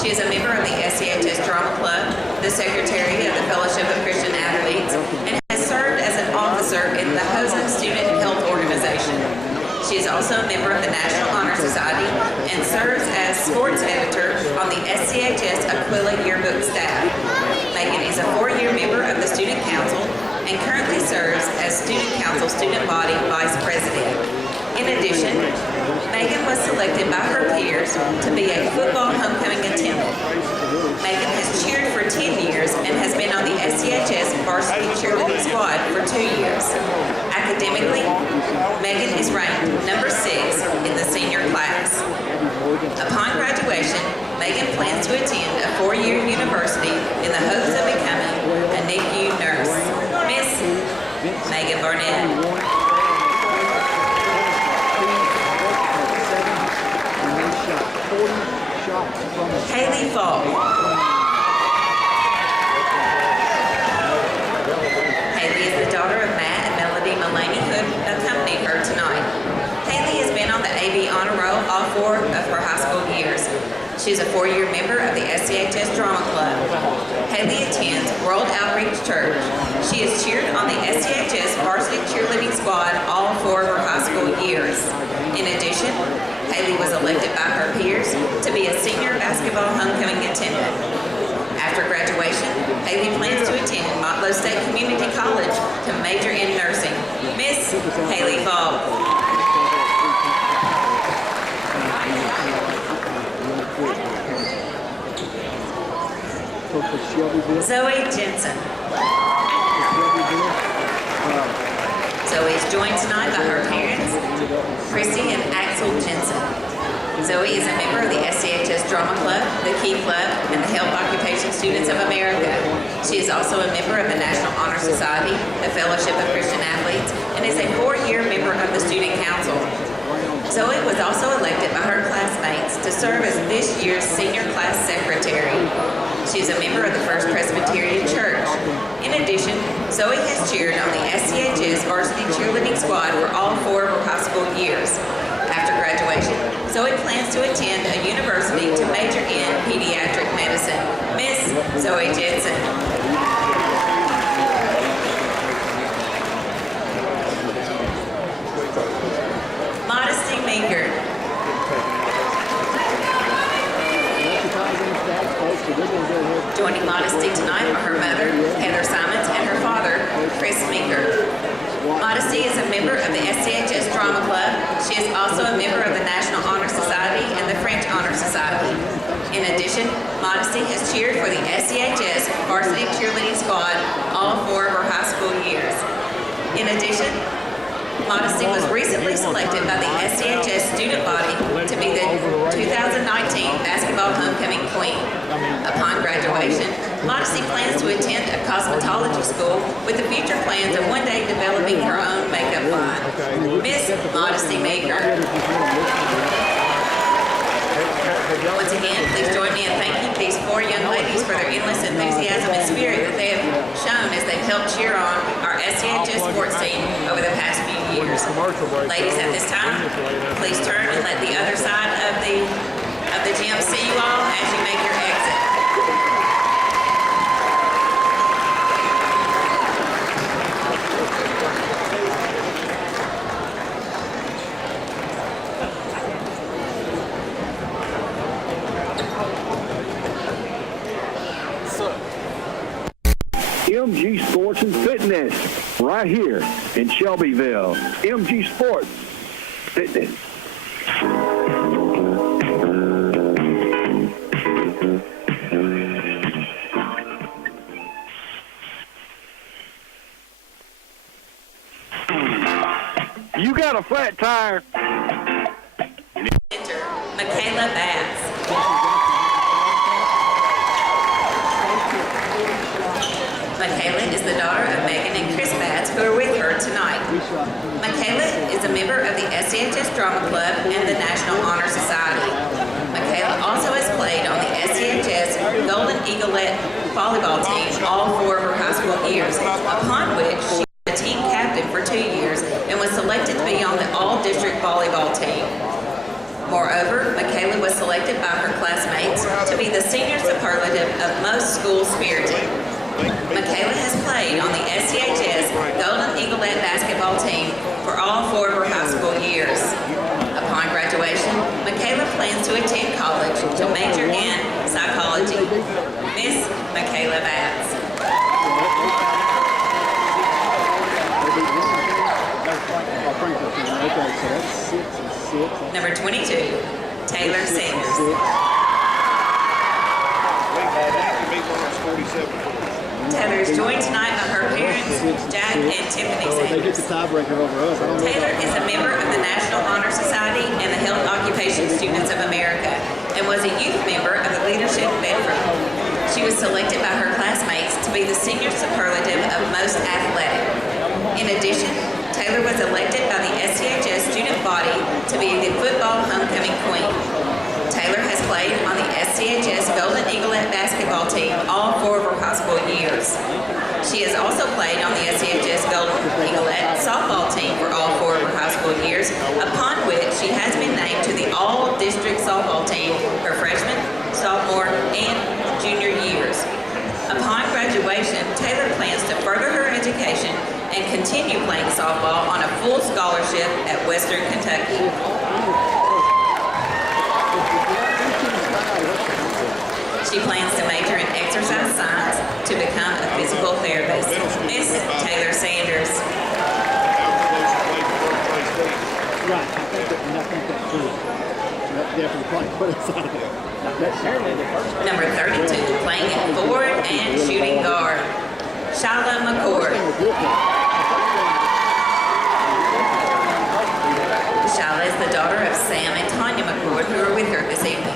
She is a member of the SCHS Drama Club, the secretary of the Fellowship of Christian Athletes, and has served as an officer in the HOSA Student Health Organization. She is also a member of the National Honor Society and serves as sports editor on the SCHS Aquila Yearbook staff. Megan is a 4-year member of the Student Council and currently serves as Student Council Student Body Vice President. In addition, Megan was selected by her peers to be a football homecoming attendant. Megan has cheered for 10 years and has been on the SCHS varsity cheerleading squad for 2 years. Academically, Megan is ranked number 6 in the senior class. Upon graduation, Megan plans to attend a 4-year university in the hopes of becoming a NICU nurse. Miss Megan Barnett. Haley Falk. Haley is the daughter of Matt and Melody Mulaney, who accompanied her tonight. Haley has been on the AB Honor Roll all 4 of her high school years. She is a 4-year member of the SCHS Drama Club. Haley attends World Outreach Church. She has cheered on the SCHS varsity cheerleading squad all 4 of her high school years. In addition, Haley was elected by her peers to be a senior basketball homecoming attendant. After graduation, Haley plans to attend Motlow State Community College to major in nursing. Miss Haley Falk. Zoe Jensen. Zoe is joined tonight by her parents, Christy and Axel Jensen. Zoe is a member of the SCHS Drama Club, the Key Club, and the Help Occupation Students of America. She is also a member of the National Honor Society, the Fellowship of Christian Athletes, and is a 4-year member of the Student Council. Zoe was also elected by her classmates to serve as this year's senior class secretary. She is a member of the First Presbyterian Church. In addition, Zoe has cheered on the SCHS varsity cheerleading squad for all 4 of her high school years. After graduation, Zoe plans to attend a university to major in pediatric medicine. Miss Zoe Jensen. Modesty Meeker. Joining Modesty tonight are her mother, Heather Simons, and her father, Chris Meeker. Modesty is a member of the SCHS Drama Club. She is also a member of the National Honor Society and the French Honor Society. In addition, Modesty has cheered for the SCHS varsity cheerleading squad all 4 of her high school years. In addition, Modesty was recently selected by the SCHS student body to be the 2019 basketball homecoming queen. Upon graduation, Modesty plans to attend a cosmetology school with the future plans of one day developing her own makeup line. Miss Modesty Meeker. Once again, please join me in thanking these 4 young ladies for their endless enthusiasm and spirit that they have shown as they've helped cheer on our SCHS sports team over the past few years. Ladies, at this time, please turn and let the other side of the gym see you all as you make your exit. MG Sports and Fitness, right here in Shelbyville. MG Sports Fitness. You got a flat tire. Enter Michaela Batts. Michaela is the daughter of Megan and Chris Batts, who are with her tonight. Michaela is a member of the SCHS Drama Club and the National Honor Society. Michaela also has played on the SCHS Golden Eaglet volleyball team all 4 of her high school years, upon which she was the team captain for 2 years and was selected to be on the all-district volleyball team. Moreover, Michaela was selected by her classmates to be the senior superlative of most schools spirited. Michaela has played on the SCHS Golden Eaglet basketball team for all 4 of her high school years. Upon graduation, Michaela plans to attend college to major in psychology. Miss Michaela Batts. Number 22, Taylor Sanders. Taylor is joined tonight by her parents, Jack and Tiffany Sanders. Taylor is a member of the National Honor Society and the Health Occupation Students of America and was a youth member of the Leadership Bedroom. She was selected by her classmates to be the senior superlative of most athletic. In addition, Taylor was elected by the SCHS student body to be the football homecoming queen. Taylor has played on the SCHS Golden Eaglet basketball team all 4 of her high school years. She has also played on the SCHS Golden Eaglet softball team for all 4 of her high school years, upon which she has been named to the all-district softball team her freshman, sophomore, and junior years. Upon graduation, Taylor plans to further her education and continue playing softball on a full scholarship at Western Kentucky. She plans to major in exercise science to become a physical therapist. Miss Taylor Sanders. Right, I think that's true. That's definitely probably what it's out of there. Number 32, playing at forward and shooting guard, Shyla McCord. Shyla is the daughter of Sam and Tanya McCord, who are with her this evening.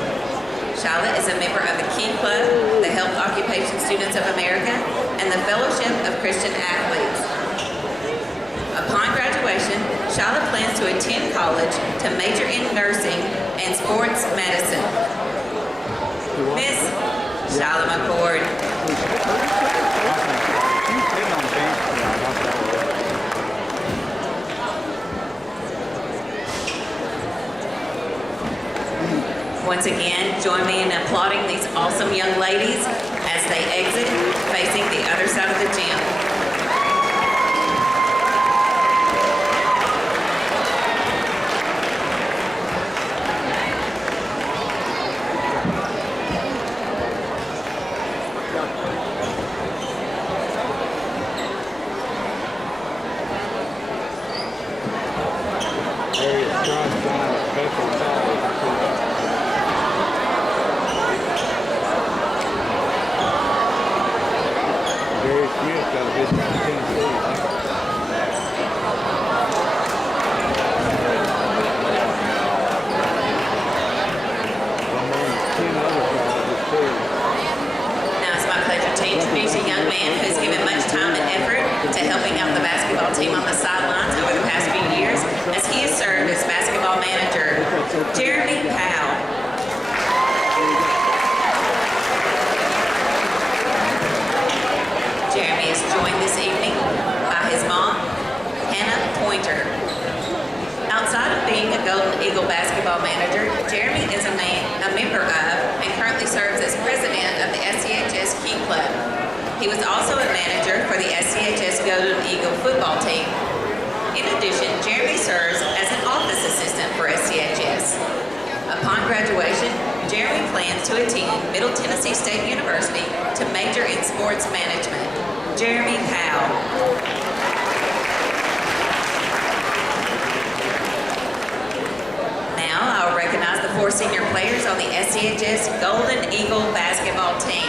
Shyla is a member of the Key Club, the Health Occupation Students of America, and the Fellowship of Christian Athletes. Upon graduation, Shyla plans to attend college to major in nursing and sports medicine. Miss Shyla McCord. Once again, join me in applauding these awesome young ladies as they exit facing the other side of the gym. Now it's my pleasure to introduce a young man who's given much time and effort to helping out the basketball team on the sidelines over the past few years, as he has served as basketball manager, Jeremy Powell. Jeremy is joined this evening by his mom, Hannah Pointer. Outside of being a Golden Eagle basketball manager, Jeremy is a member of and currently serves as president of the SCHS Key Club. He was also a manager for the SCHS Golden Eagle football team. In addition, Jeremy serves as an office assistant for SCHS. Upon graduation, Jeremy plans to attend Middle Tennessee State University to major in sports management. Jeremy Powell. I'll recognize the 4 senior players on the SCHS Golden Eagle basketball team.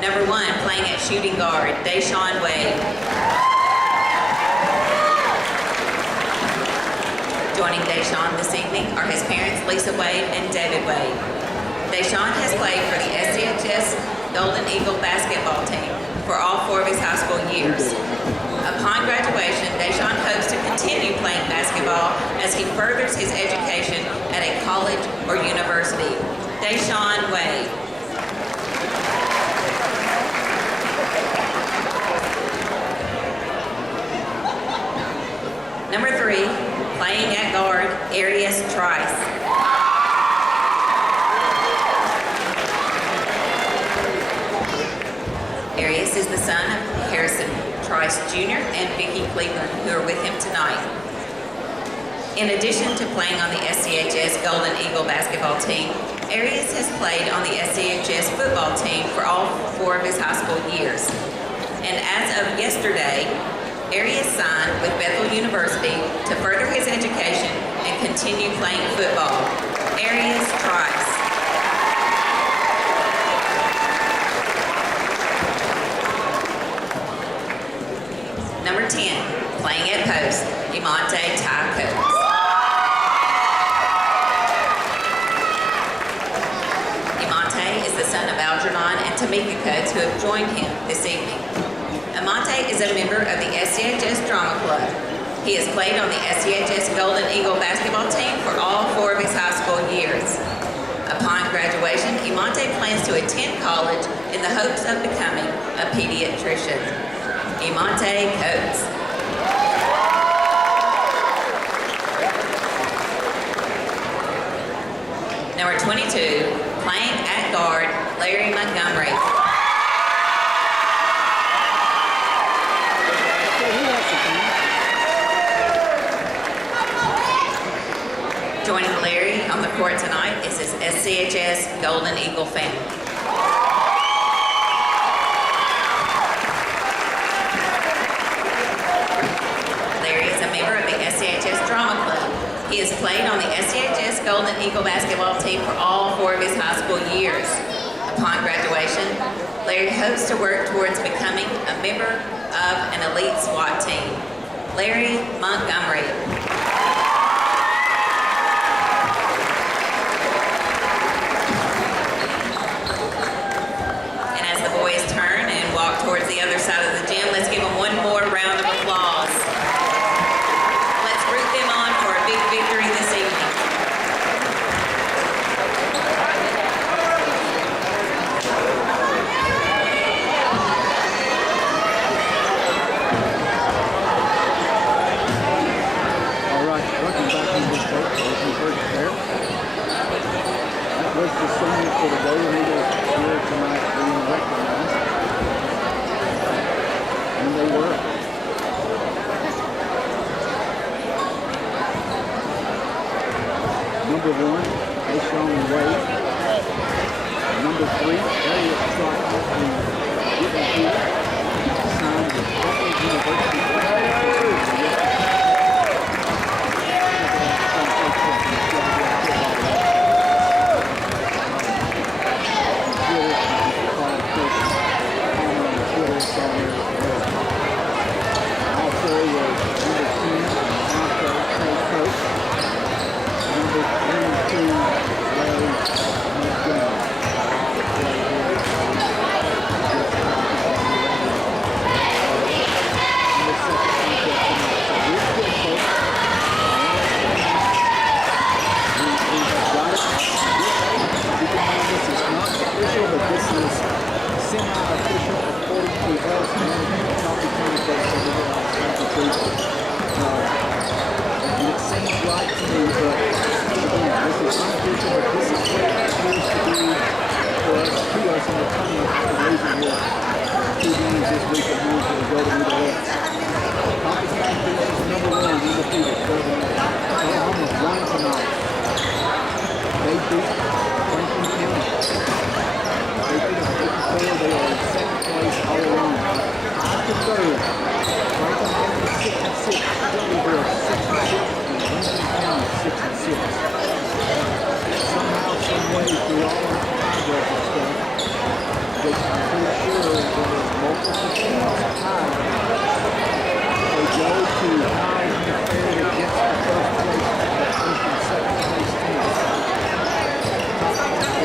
Number 1, playing at shooting guard, Deshaun Wade. Joining Deshaun this evening are his parents, Lisa Wade and David Wade. Deshaun has played for the SCHS Golden Eagle basketball team for all 4 of his high school years. Upon graduation, Deshaun hopes to continue playing basketball as he furthers his education at a college or university. Deshaun Wade. Number 3, playing at guard, Arius Trice. Arius is the son of Harrison Trice Jr. and Vicki Cleveland, who are with him tonight. In addition to playing on the SCHS Golden Eagle basketball team, Arius has played on the SCHS football team for all 4 of his high school years. And as of yesterday, Arius signed with Bethel University to further his education and continue playing football. Arius Trice. Number 10, playing at post, Imonte Ty Coates. Imonte is the son of Algernon and Tamika Coates, who have joined him this evening. Imonte is a member of the SCHS Drama Club. He has played on the SCHS Golden Eagle basketball team for all 4 of his high school years. Upon graduation, Imonte plans to attend college in the hopes of becoming a pediatrician. Imonte Coates. Number 22, playing at guard, Larry Montgomery. Joining Larry on the court tonight is his SCHS Golden Eagle family. He has played on the SCHS Golden Eagle basketball team for all 4 of his high school years. Upon graduation, Larry hopes to work towards becoming a member of an elite SWAT team. Larry Montgomery. And as the boys turn and walk towards the other side of the gym, let's give them one more round of applause. Let's root them on for a big victory this evening. for the Golden Eagles here tonight being recognized. And they were. Number 1, Ashawn Wade. Number 3, Elliot Stockton and Whitney Heath. Signed with Buffalo University.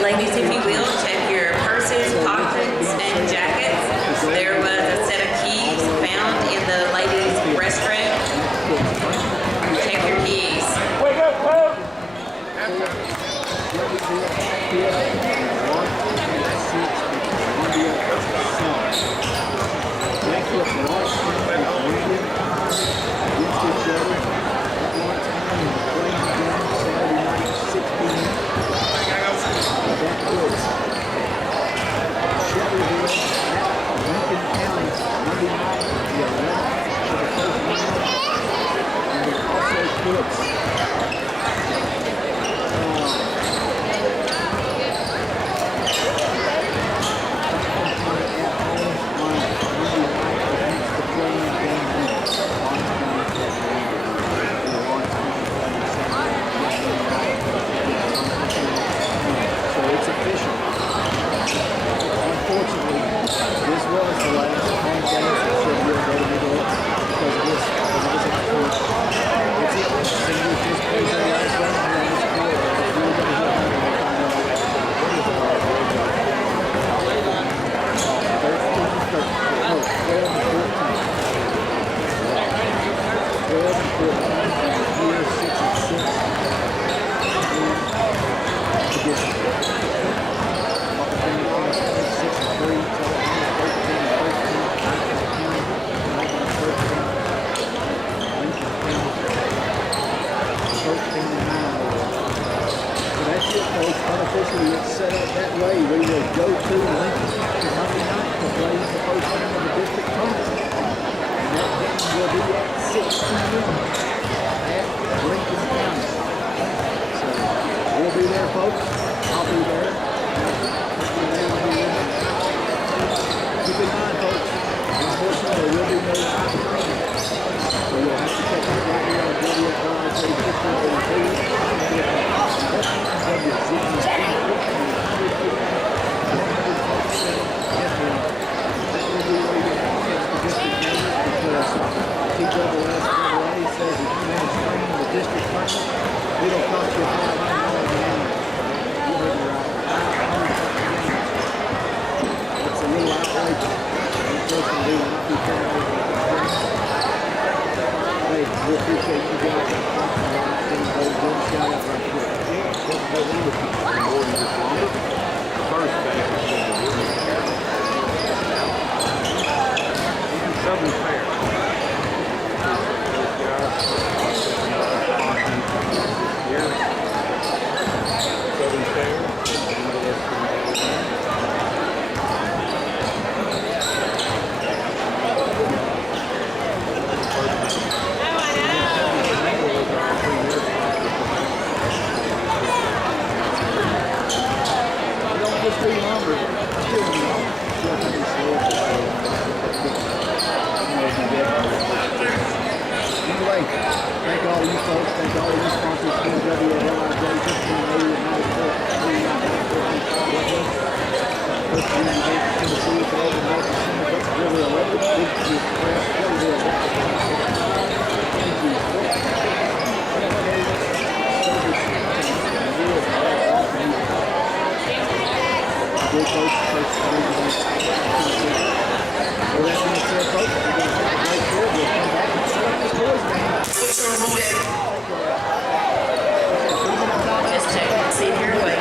Ladies, if you will, check your purses, pockets, and jackets. There was a set of keys found in the ladies' restroom. Check your keys. Wake up, Pope! We appreciate you guys. Just checking and see if you're awake.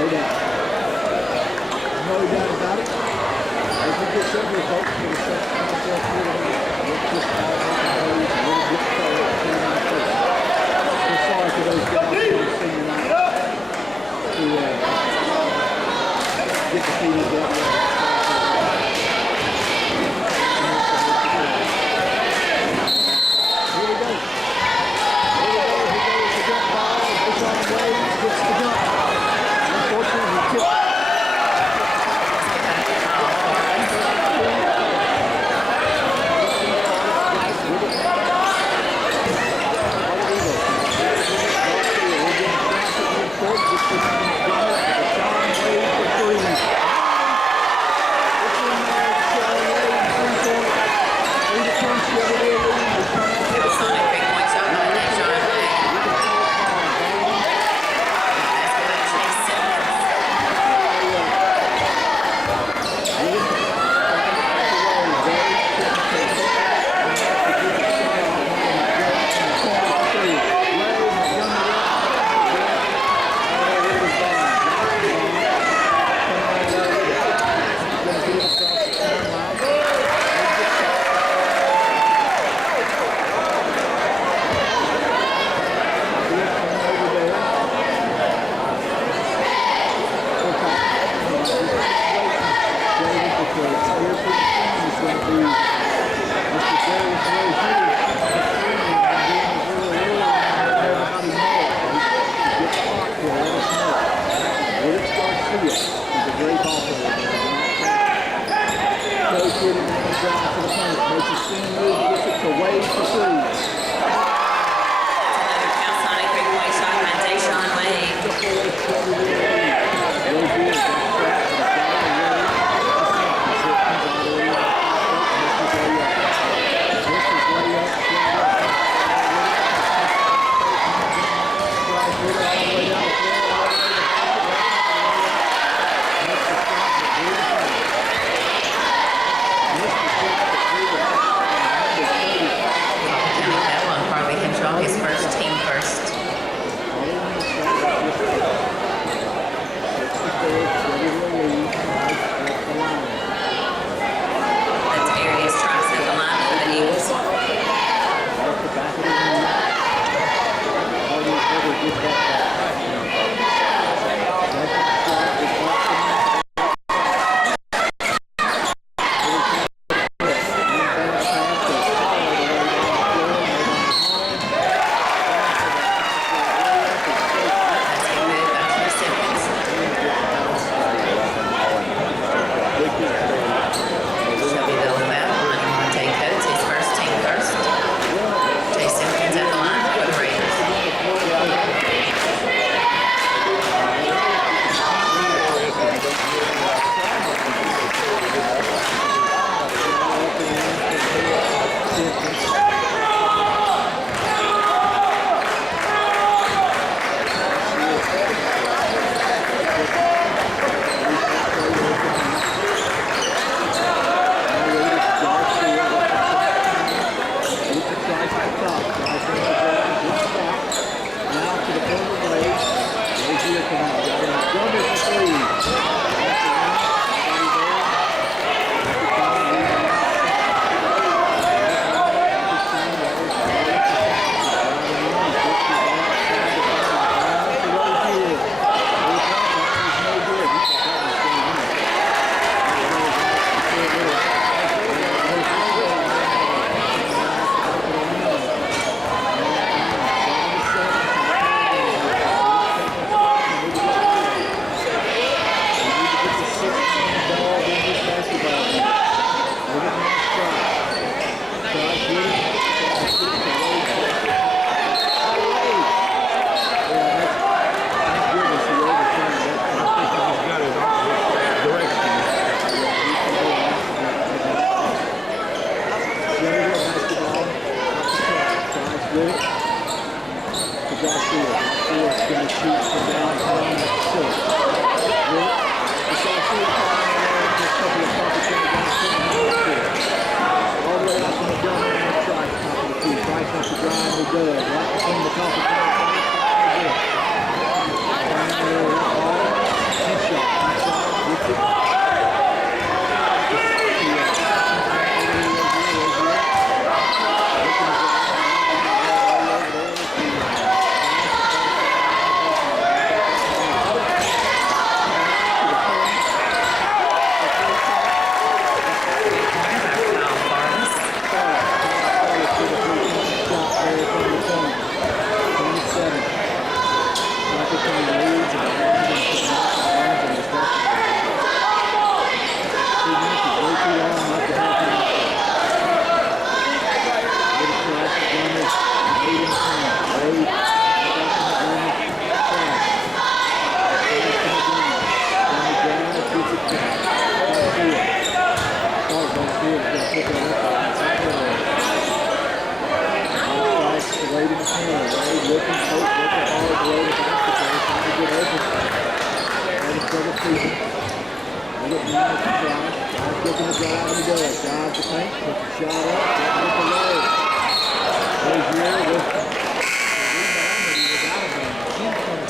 No doubt. No doubt about it. As we get set here, folks, for the second contest here today, let's just all make a little bit forward to my first. So sorry for those guys who are senior night to get defeated that way. Here we go. Here goes the jump ball. It's on the way. Gets the jump. Unfortunately, he tipped.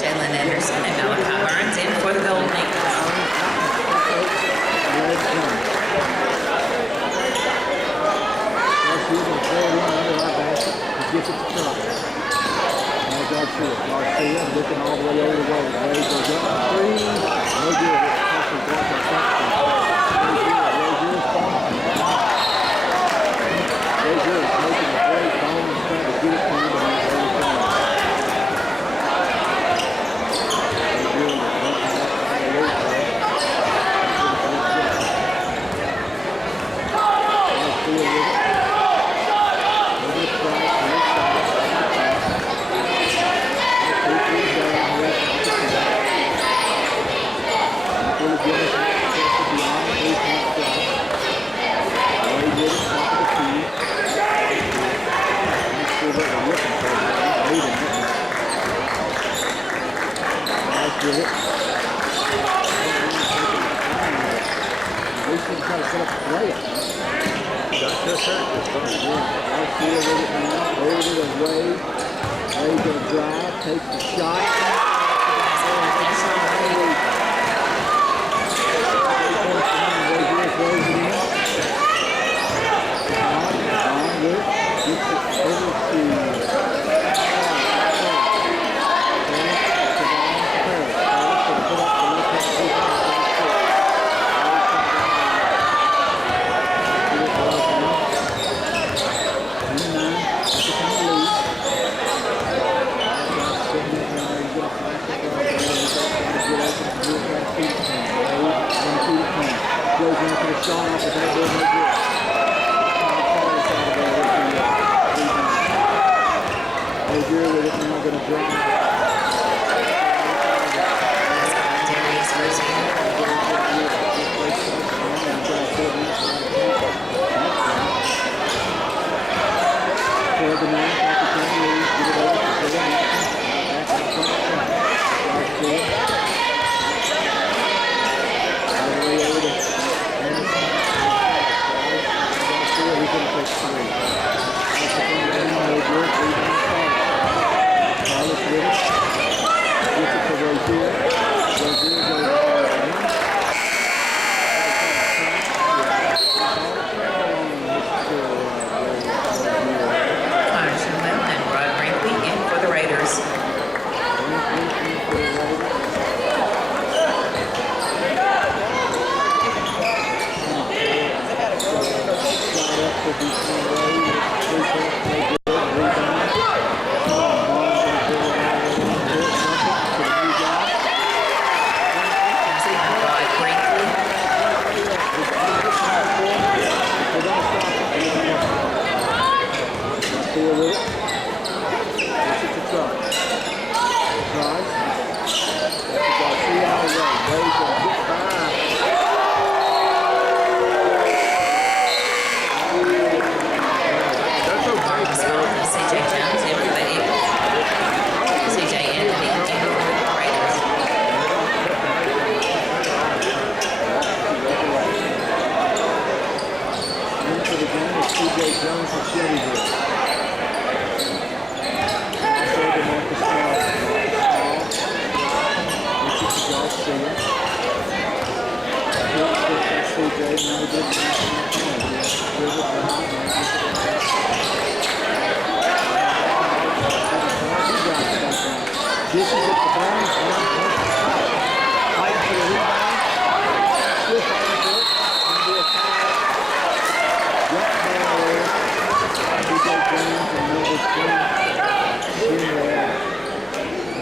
Jalen Anderson and Malachi Burns in for the Golden Eagles. Garcia looking all the way over the road. Ray goes up three. No good. Rozier is making a great ball and trying to get it to him. Takes the shot.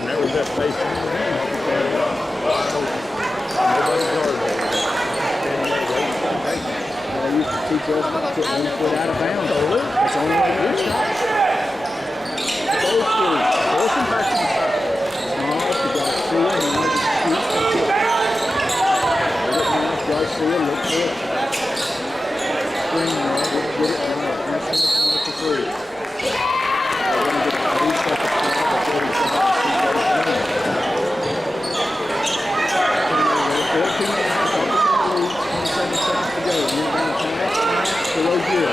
That was that face. They used to teach us not to put 1 foot out of bounds. That's the only way to do it. Those three. Force them back to the side. Small to Garcia. And then they just shoot. Garcia, look for it. Spring there. Get it now. That's the corner for 3. They're going to get a 3-second shot before he shot to see what it's doing. 14 and a half. 27 seconds to go. You're going to pass to Rozier.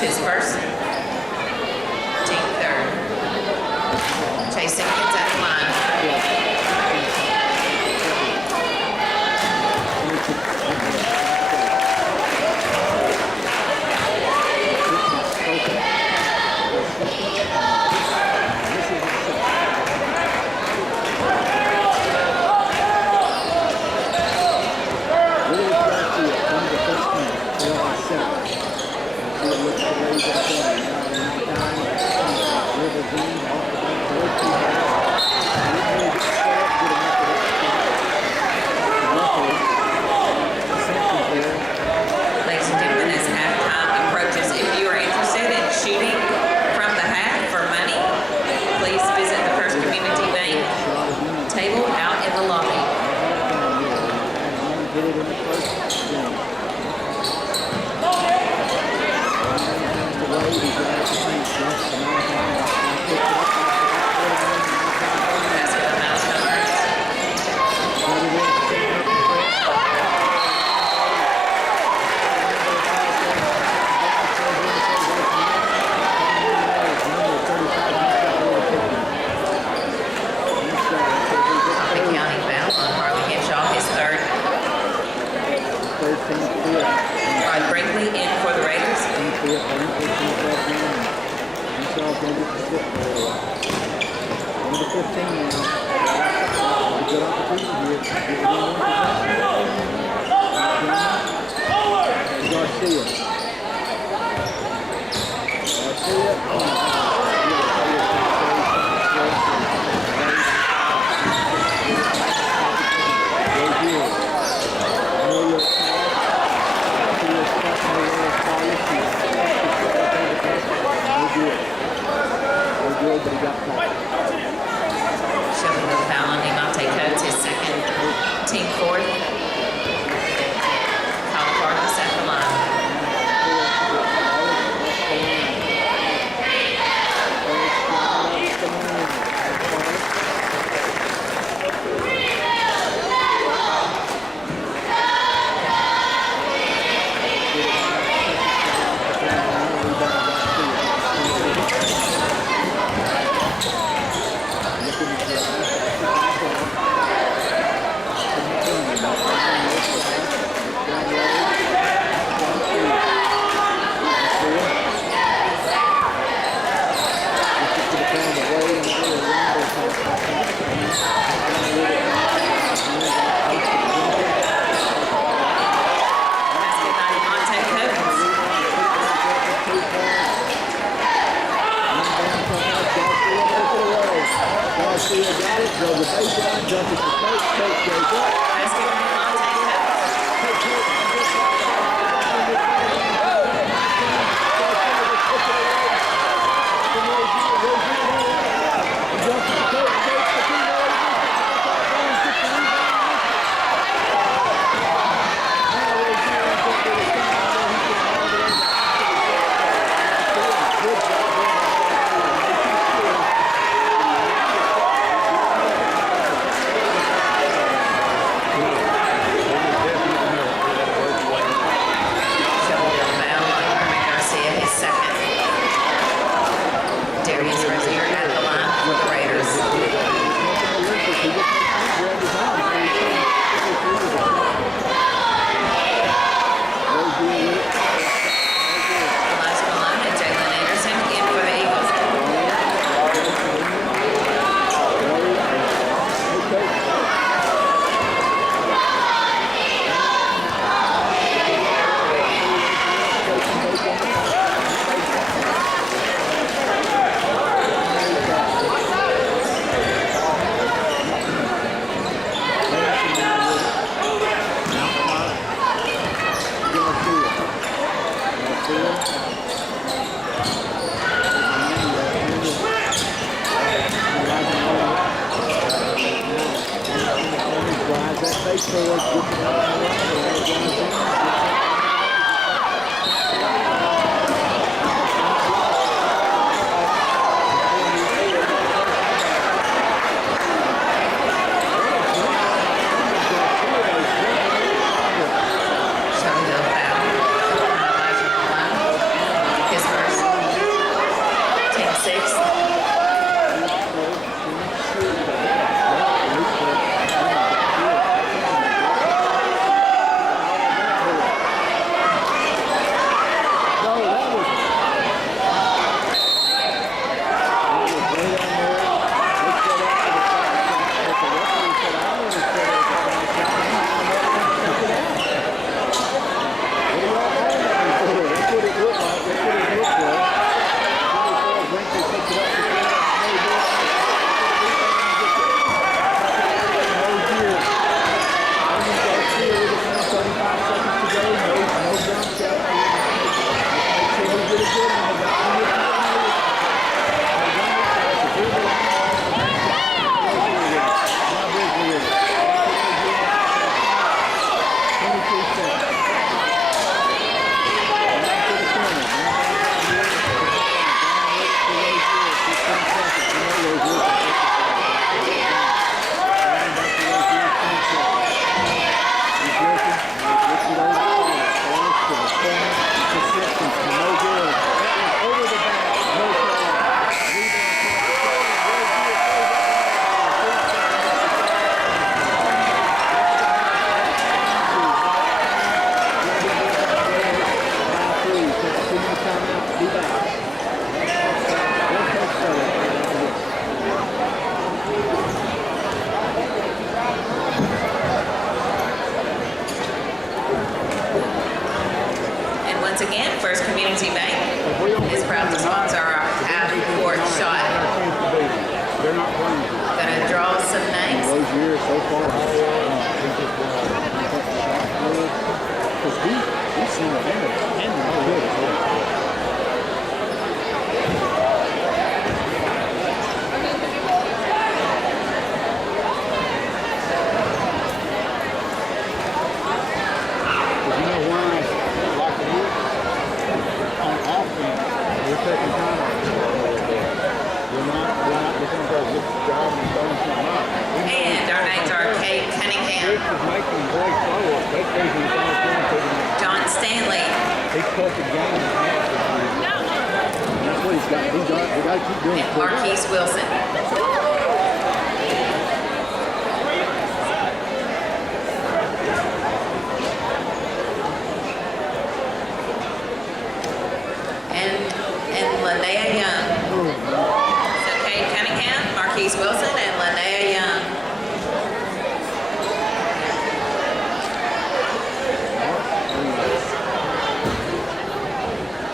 His first, team third. Chase Simpkins at the line. Ladies and gentlemen, as halftime approaches, if you are interested in shooting from the hat for money, please visit the First Community Bank table out in the lobby. Basket of mouse numbers. Coffee County foul on Harley Henshaw, his third. Rod Brinkley in for the Raiders. Showing the foul on Demonte Coates, his second, team fourth. Kyle Farkas at the line. Basket by Demonte Coates. Basket by Demonte Coates. Shelbyville foul. Elijah Malone, his first. 10-6. And once again, First Community Bank is proud to sponsor our half-court shot. They're not playing. Gonna draw some names. Those years so far. Because he's seen the and good. And our names are Kate Cunningham, John Stanley, He's cut the game. That's what he's got. We got to keep doing and Marquise Wilson. And Linnea Young. So Kate Cunningham, Marquise Wilson, and Linnea Young.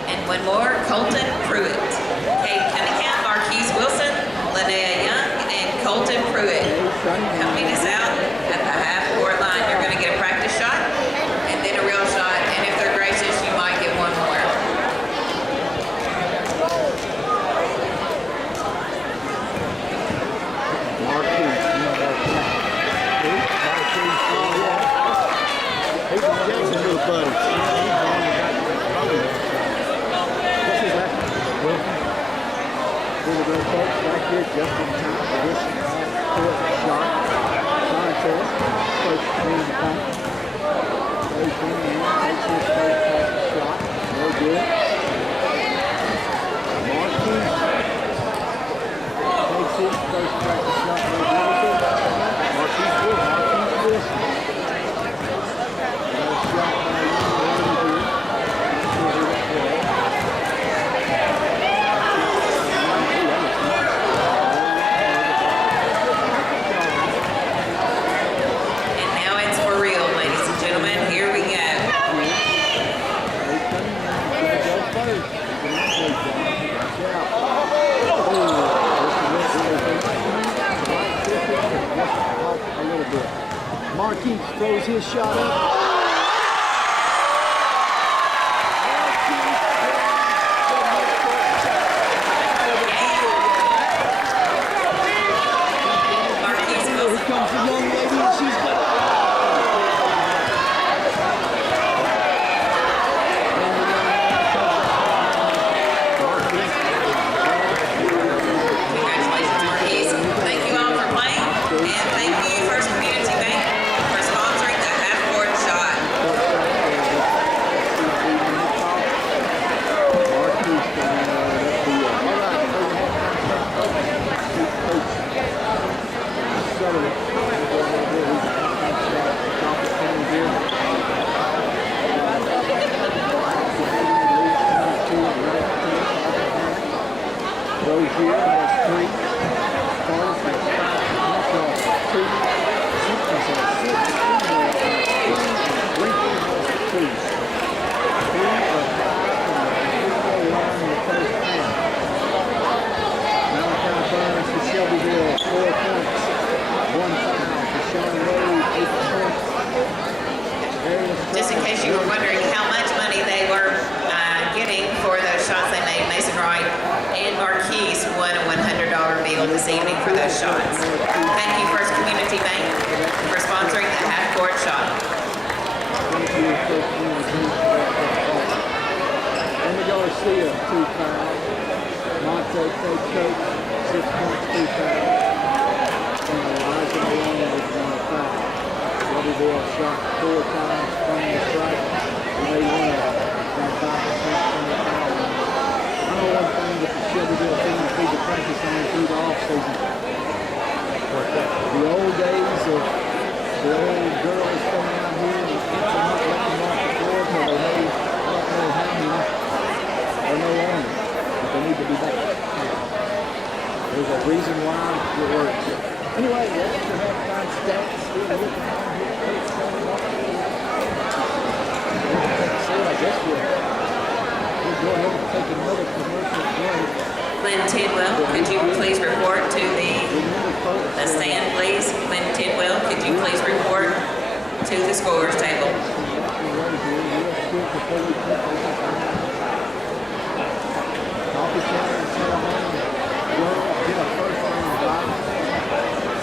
And one more, Colton Pruitt. Kate Cunningham, Marquise Wilson, Linnea Young, and Colton Pruitt. Come meet us out at the half-court line. You're going to get a practice shot and then a real shot. And if they're gracious, you might get one more. He's a Jackson little buddy. He's the one that got the What's his last name? Wilson. We're the good folks back here just in time for this court shot. Sorry, sir. Coach cleans the punch. Goes in and takes his first shot. No good. Marquis takes his first practice shot. No good. Marquis Wilson. And now it's for real, ladies and gentlemen. Here we go. Marquis throws his shot up. Marquis here has 3. Forest has 5. North has 2. Simpkins has 6. Seymour has 2. Greenfield has 2. 3 of 5 from the 3-0 line in the first half. Malachi Burns for Shelbyville, 4 points. 1 foul for Sean Rose, 8 points. Just in case you were wondering how much money they were getting for those shots they made, Mason Wright and Marquise won a $100 bill this evening for those shots. Thank you, First Community Bank, for sponsoring the half-court shot. Thank you, First Community. Emma Garcia, 2 fouls. Monte Coach, 6 points, 2 fouls. And Elijah Malone with 1 foul. Shelbyville shot 4 times from the strike, and they won 5% from the foul line. I know one thing that the Shelbyville team is need to practice on through the offseason. The old days of the old girls coming out here and letting them off the floor till they know how many are no longer. But they need to be back. There's a reason why it works. Anyway, that's the halftime stats. Still looking on here. I guess we'll go ahead and take another commercial break. Lynn Tidwell, could you please report to the stand, please? Lynn Tidwell, could you please report to the scorer's table? Coffee County and Ceremony will get a first round bye.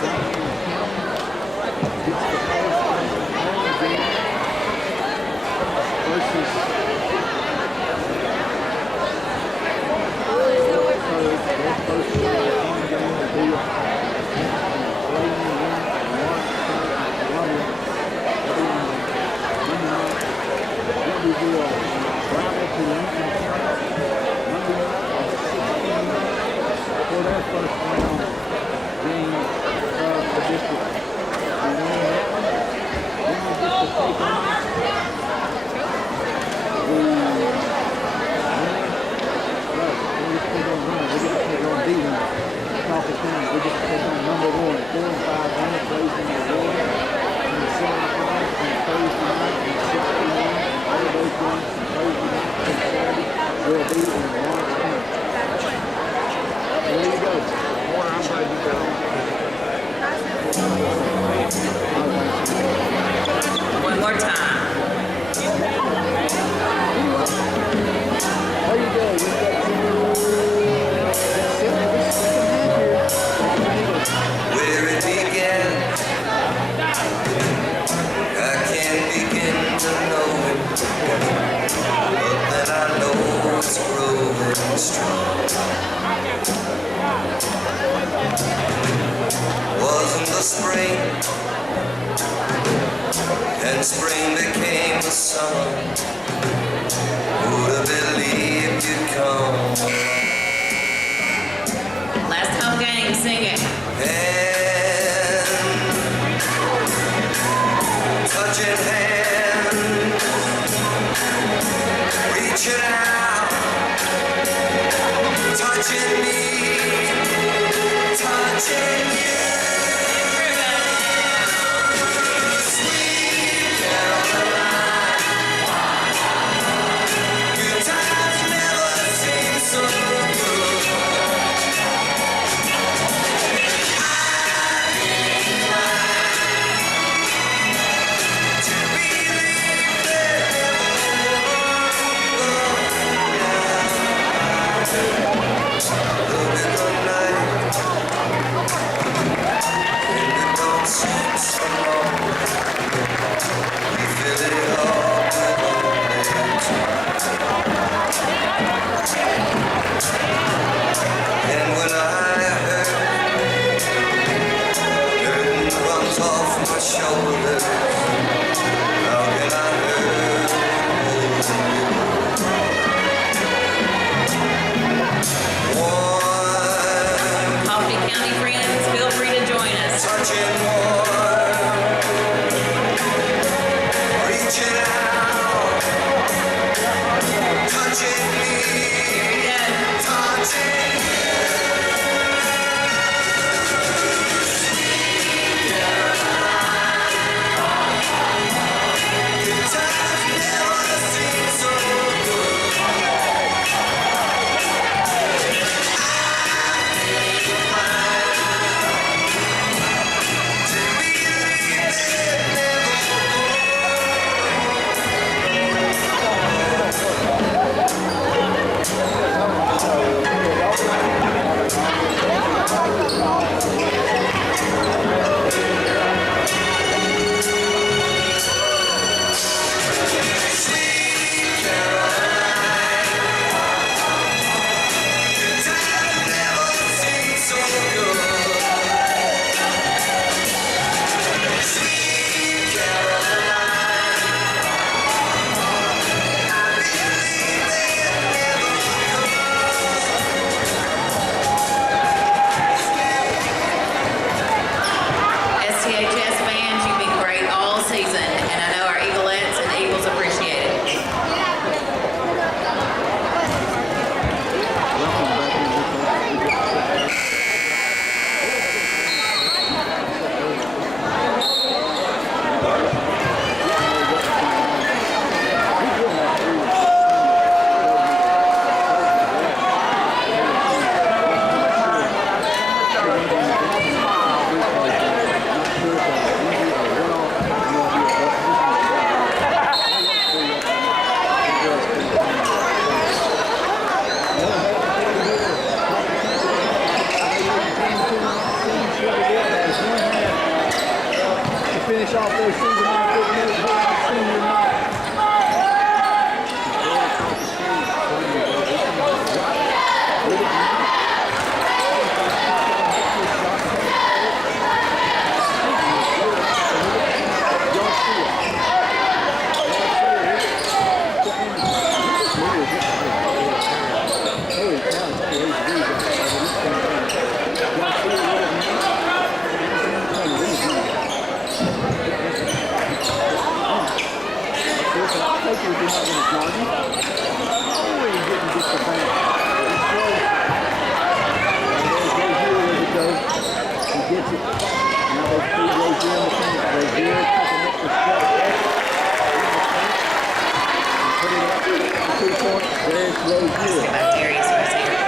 Zapping County gets the first round home game versus their first round home game will be Clayton and Mark County. Monday night, Shelbyville travel to Lincoln County. Monday night at 6 p.m. for their first round game of the district. And winning that one, then we get to take on we get to take on D1. Coffee County, we get to take on number 1, 4 and 5 ranked, plays in the water. And the semifinals on Thursday night at 6 p.m. And all of those games from Thursday night to Saturday will be in Lawrence County. There you go. I'm glad you got One more time. There you go. We've got Where it began, I can't begin to know it, but then I know it's growing strong. Wasn't the spring, and spring became the summer. Who'd have believed you'd come? Last home game, sing it. And touching hands, reaching out, touching me, touching you. Sweet Caroline, good times never seem so good. Let's get back Darius was here.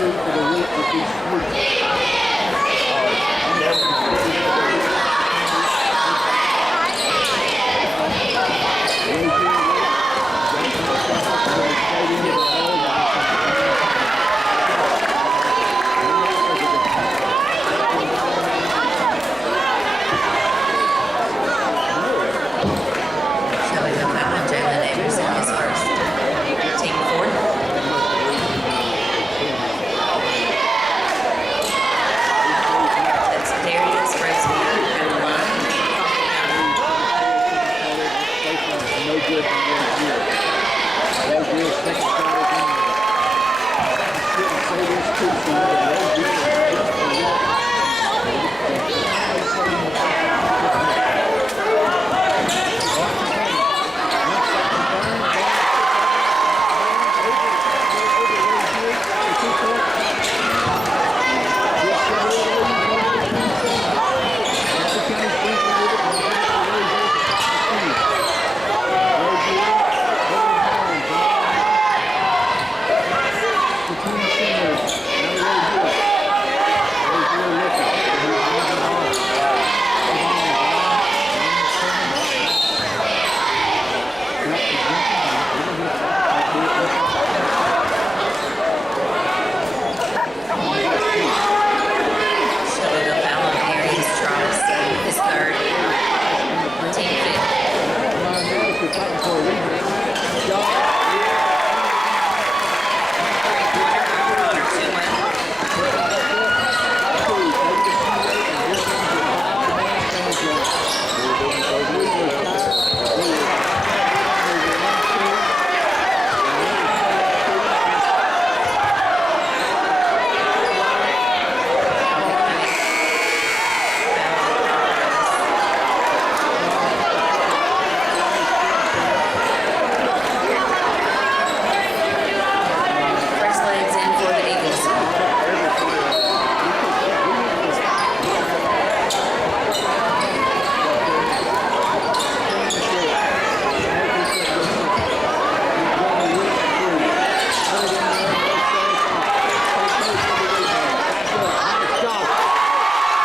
two for the week would be sweet. Shelby McClellan, Jalen Anderson is first. Team fourth. That's Darius Rosemary at the line. No good from last year. Rose's second start again. I shouldn't say this too soon, but Rose is just a Shelby McClellan, Darius Travis is third. Team fifth. Connor 2-1. First legs in for the Eagles.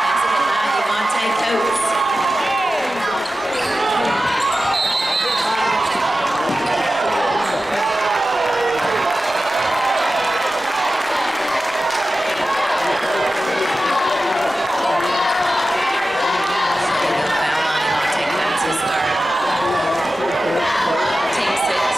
Passing it by Devontae Coates. Shelby McClellan, Devontae Coates is third. Team six.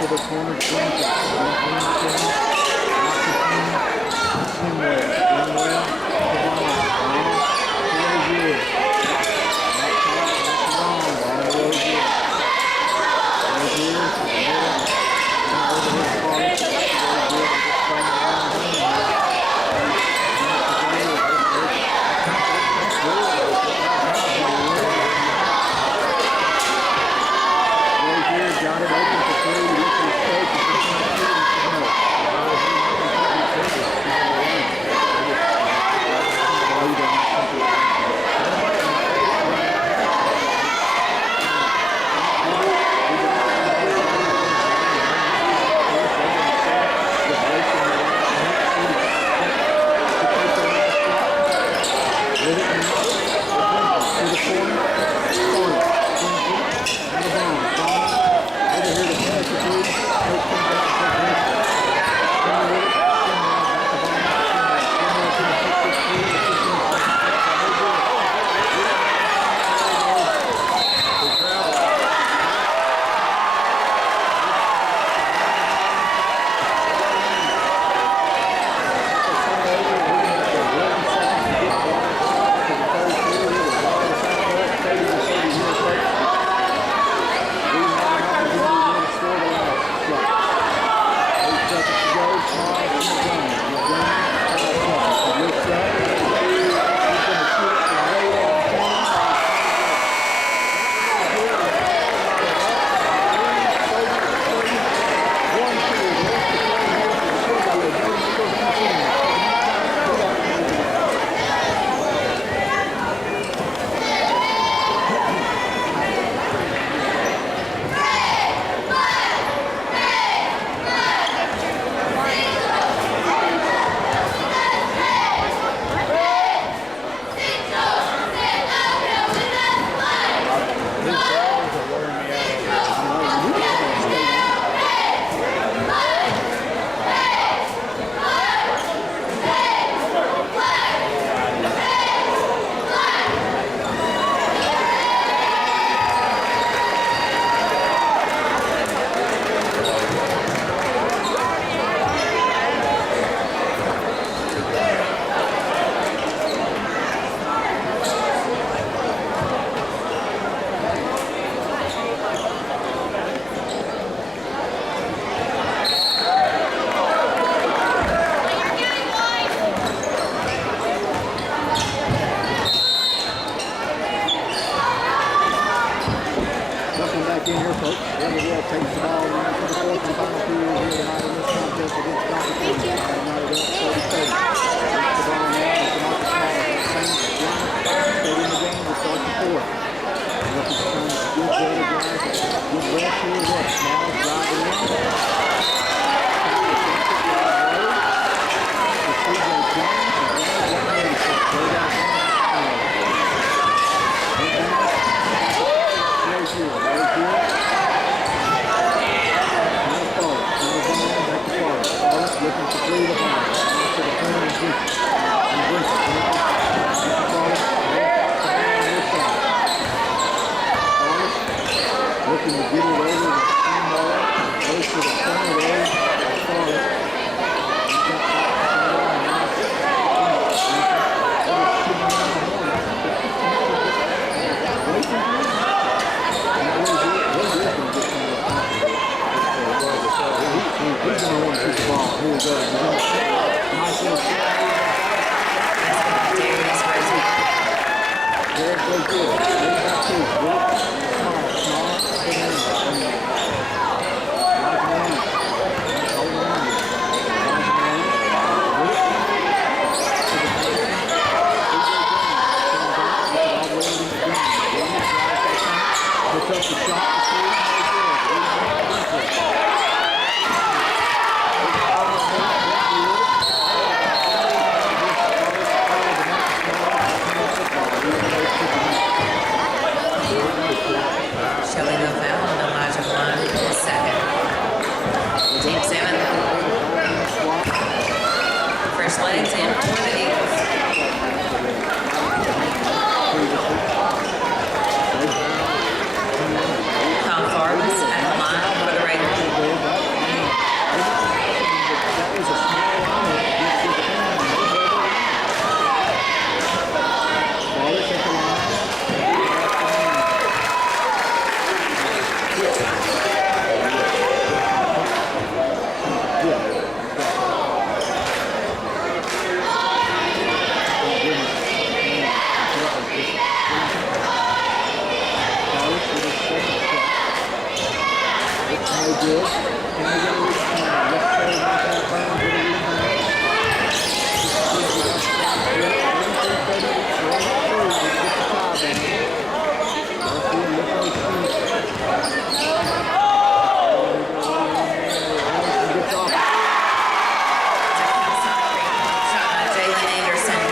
To the corner, got it open for three. This is Showing no foul on Elijah Blunt is second. Team 7. First legs in for the Eagles. Tom Farvis at the line for the Raiders. Shot by Jalen Anderson.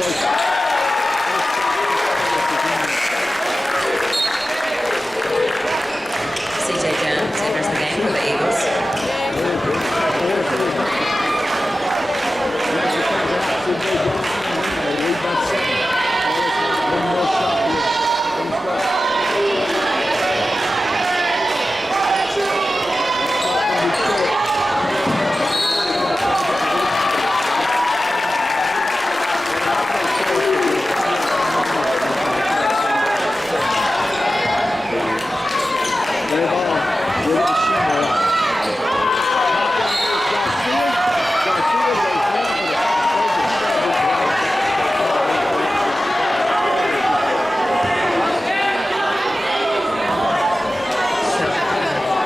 CJ Jones enters the game for the Eagles.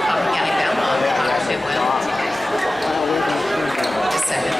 Coffee County foul on Connor Shipwell. Just a second.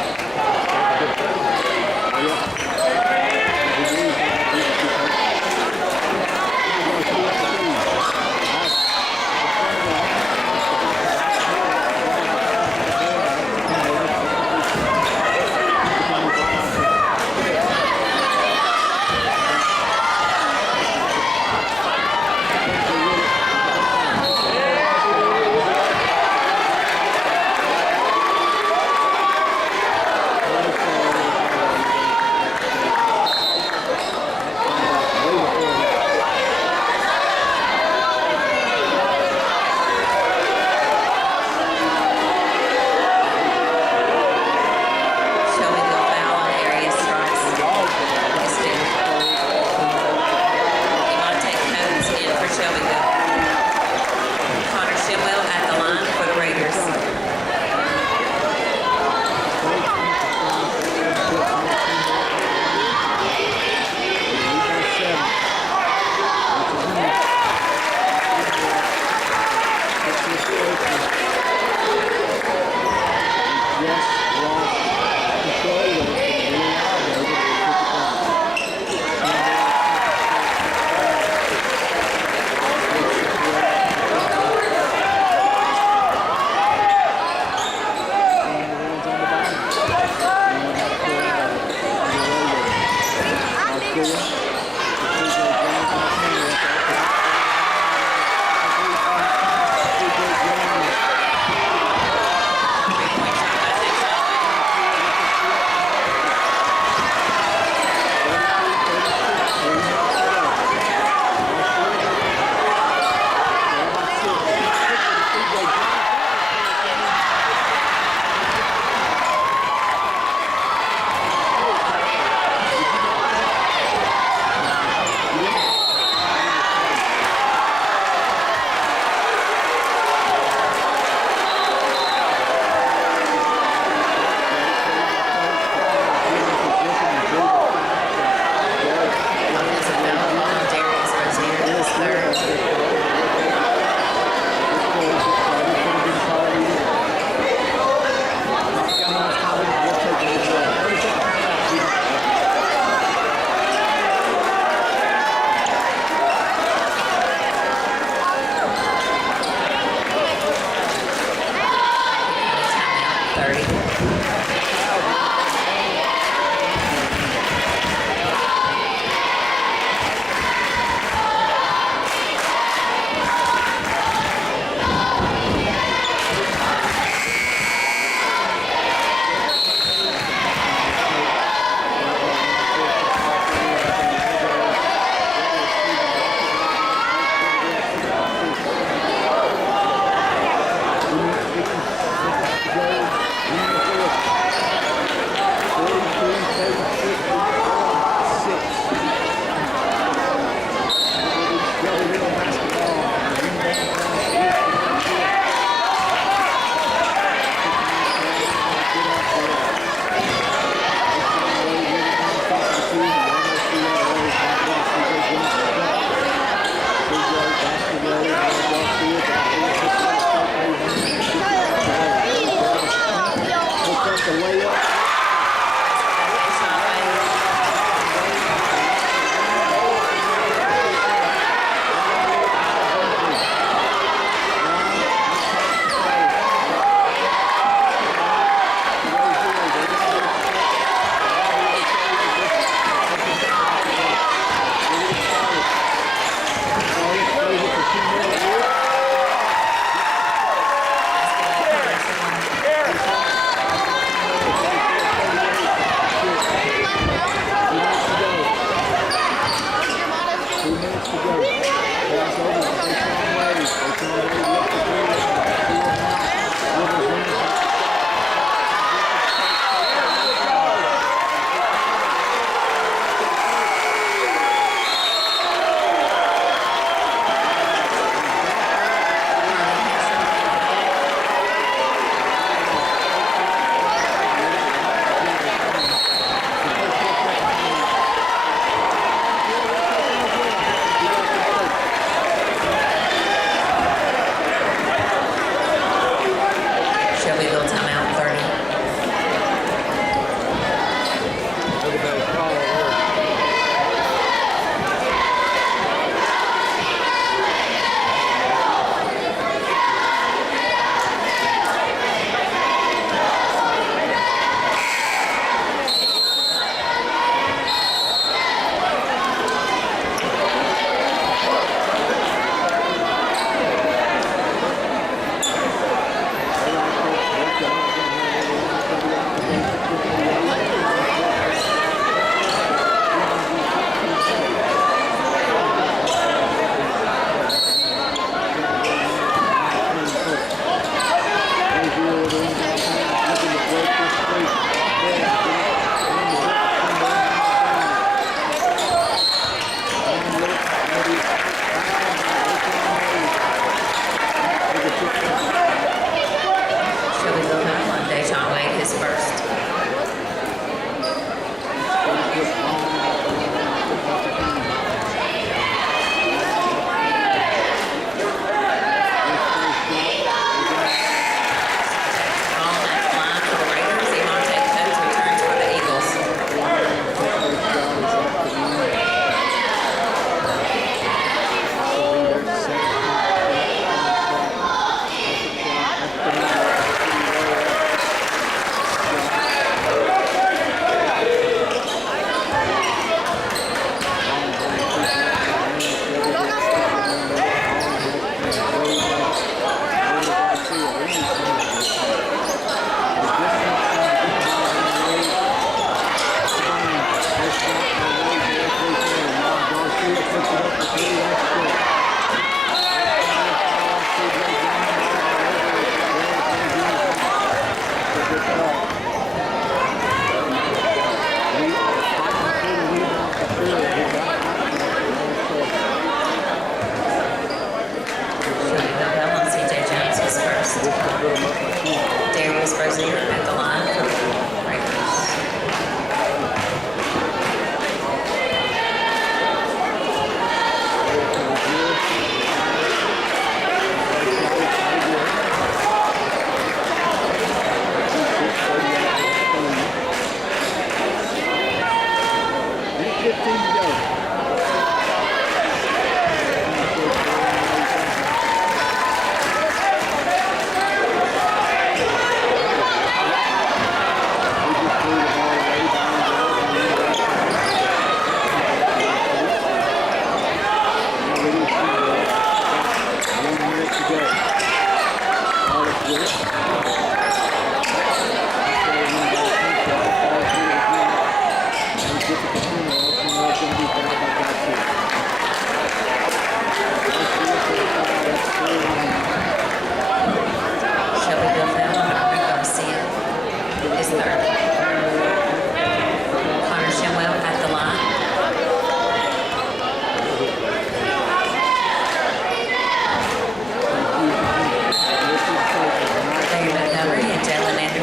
Shelbyville foul on area strikes. Houston. Devontae Coates in for Shelbyville. Connor Shipwell at the line for the Raiders. 15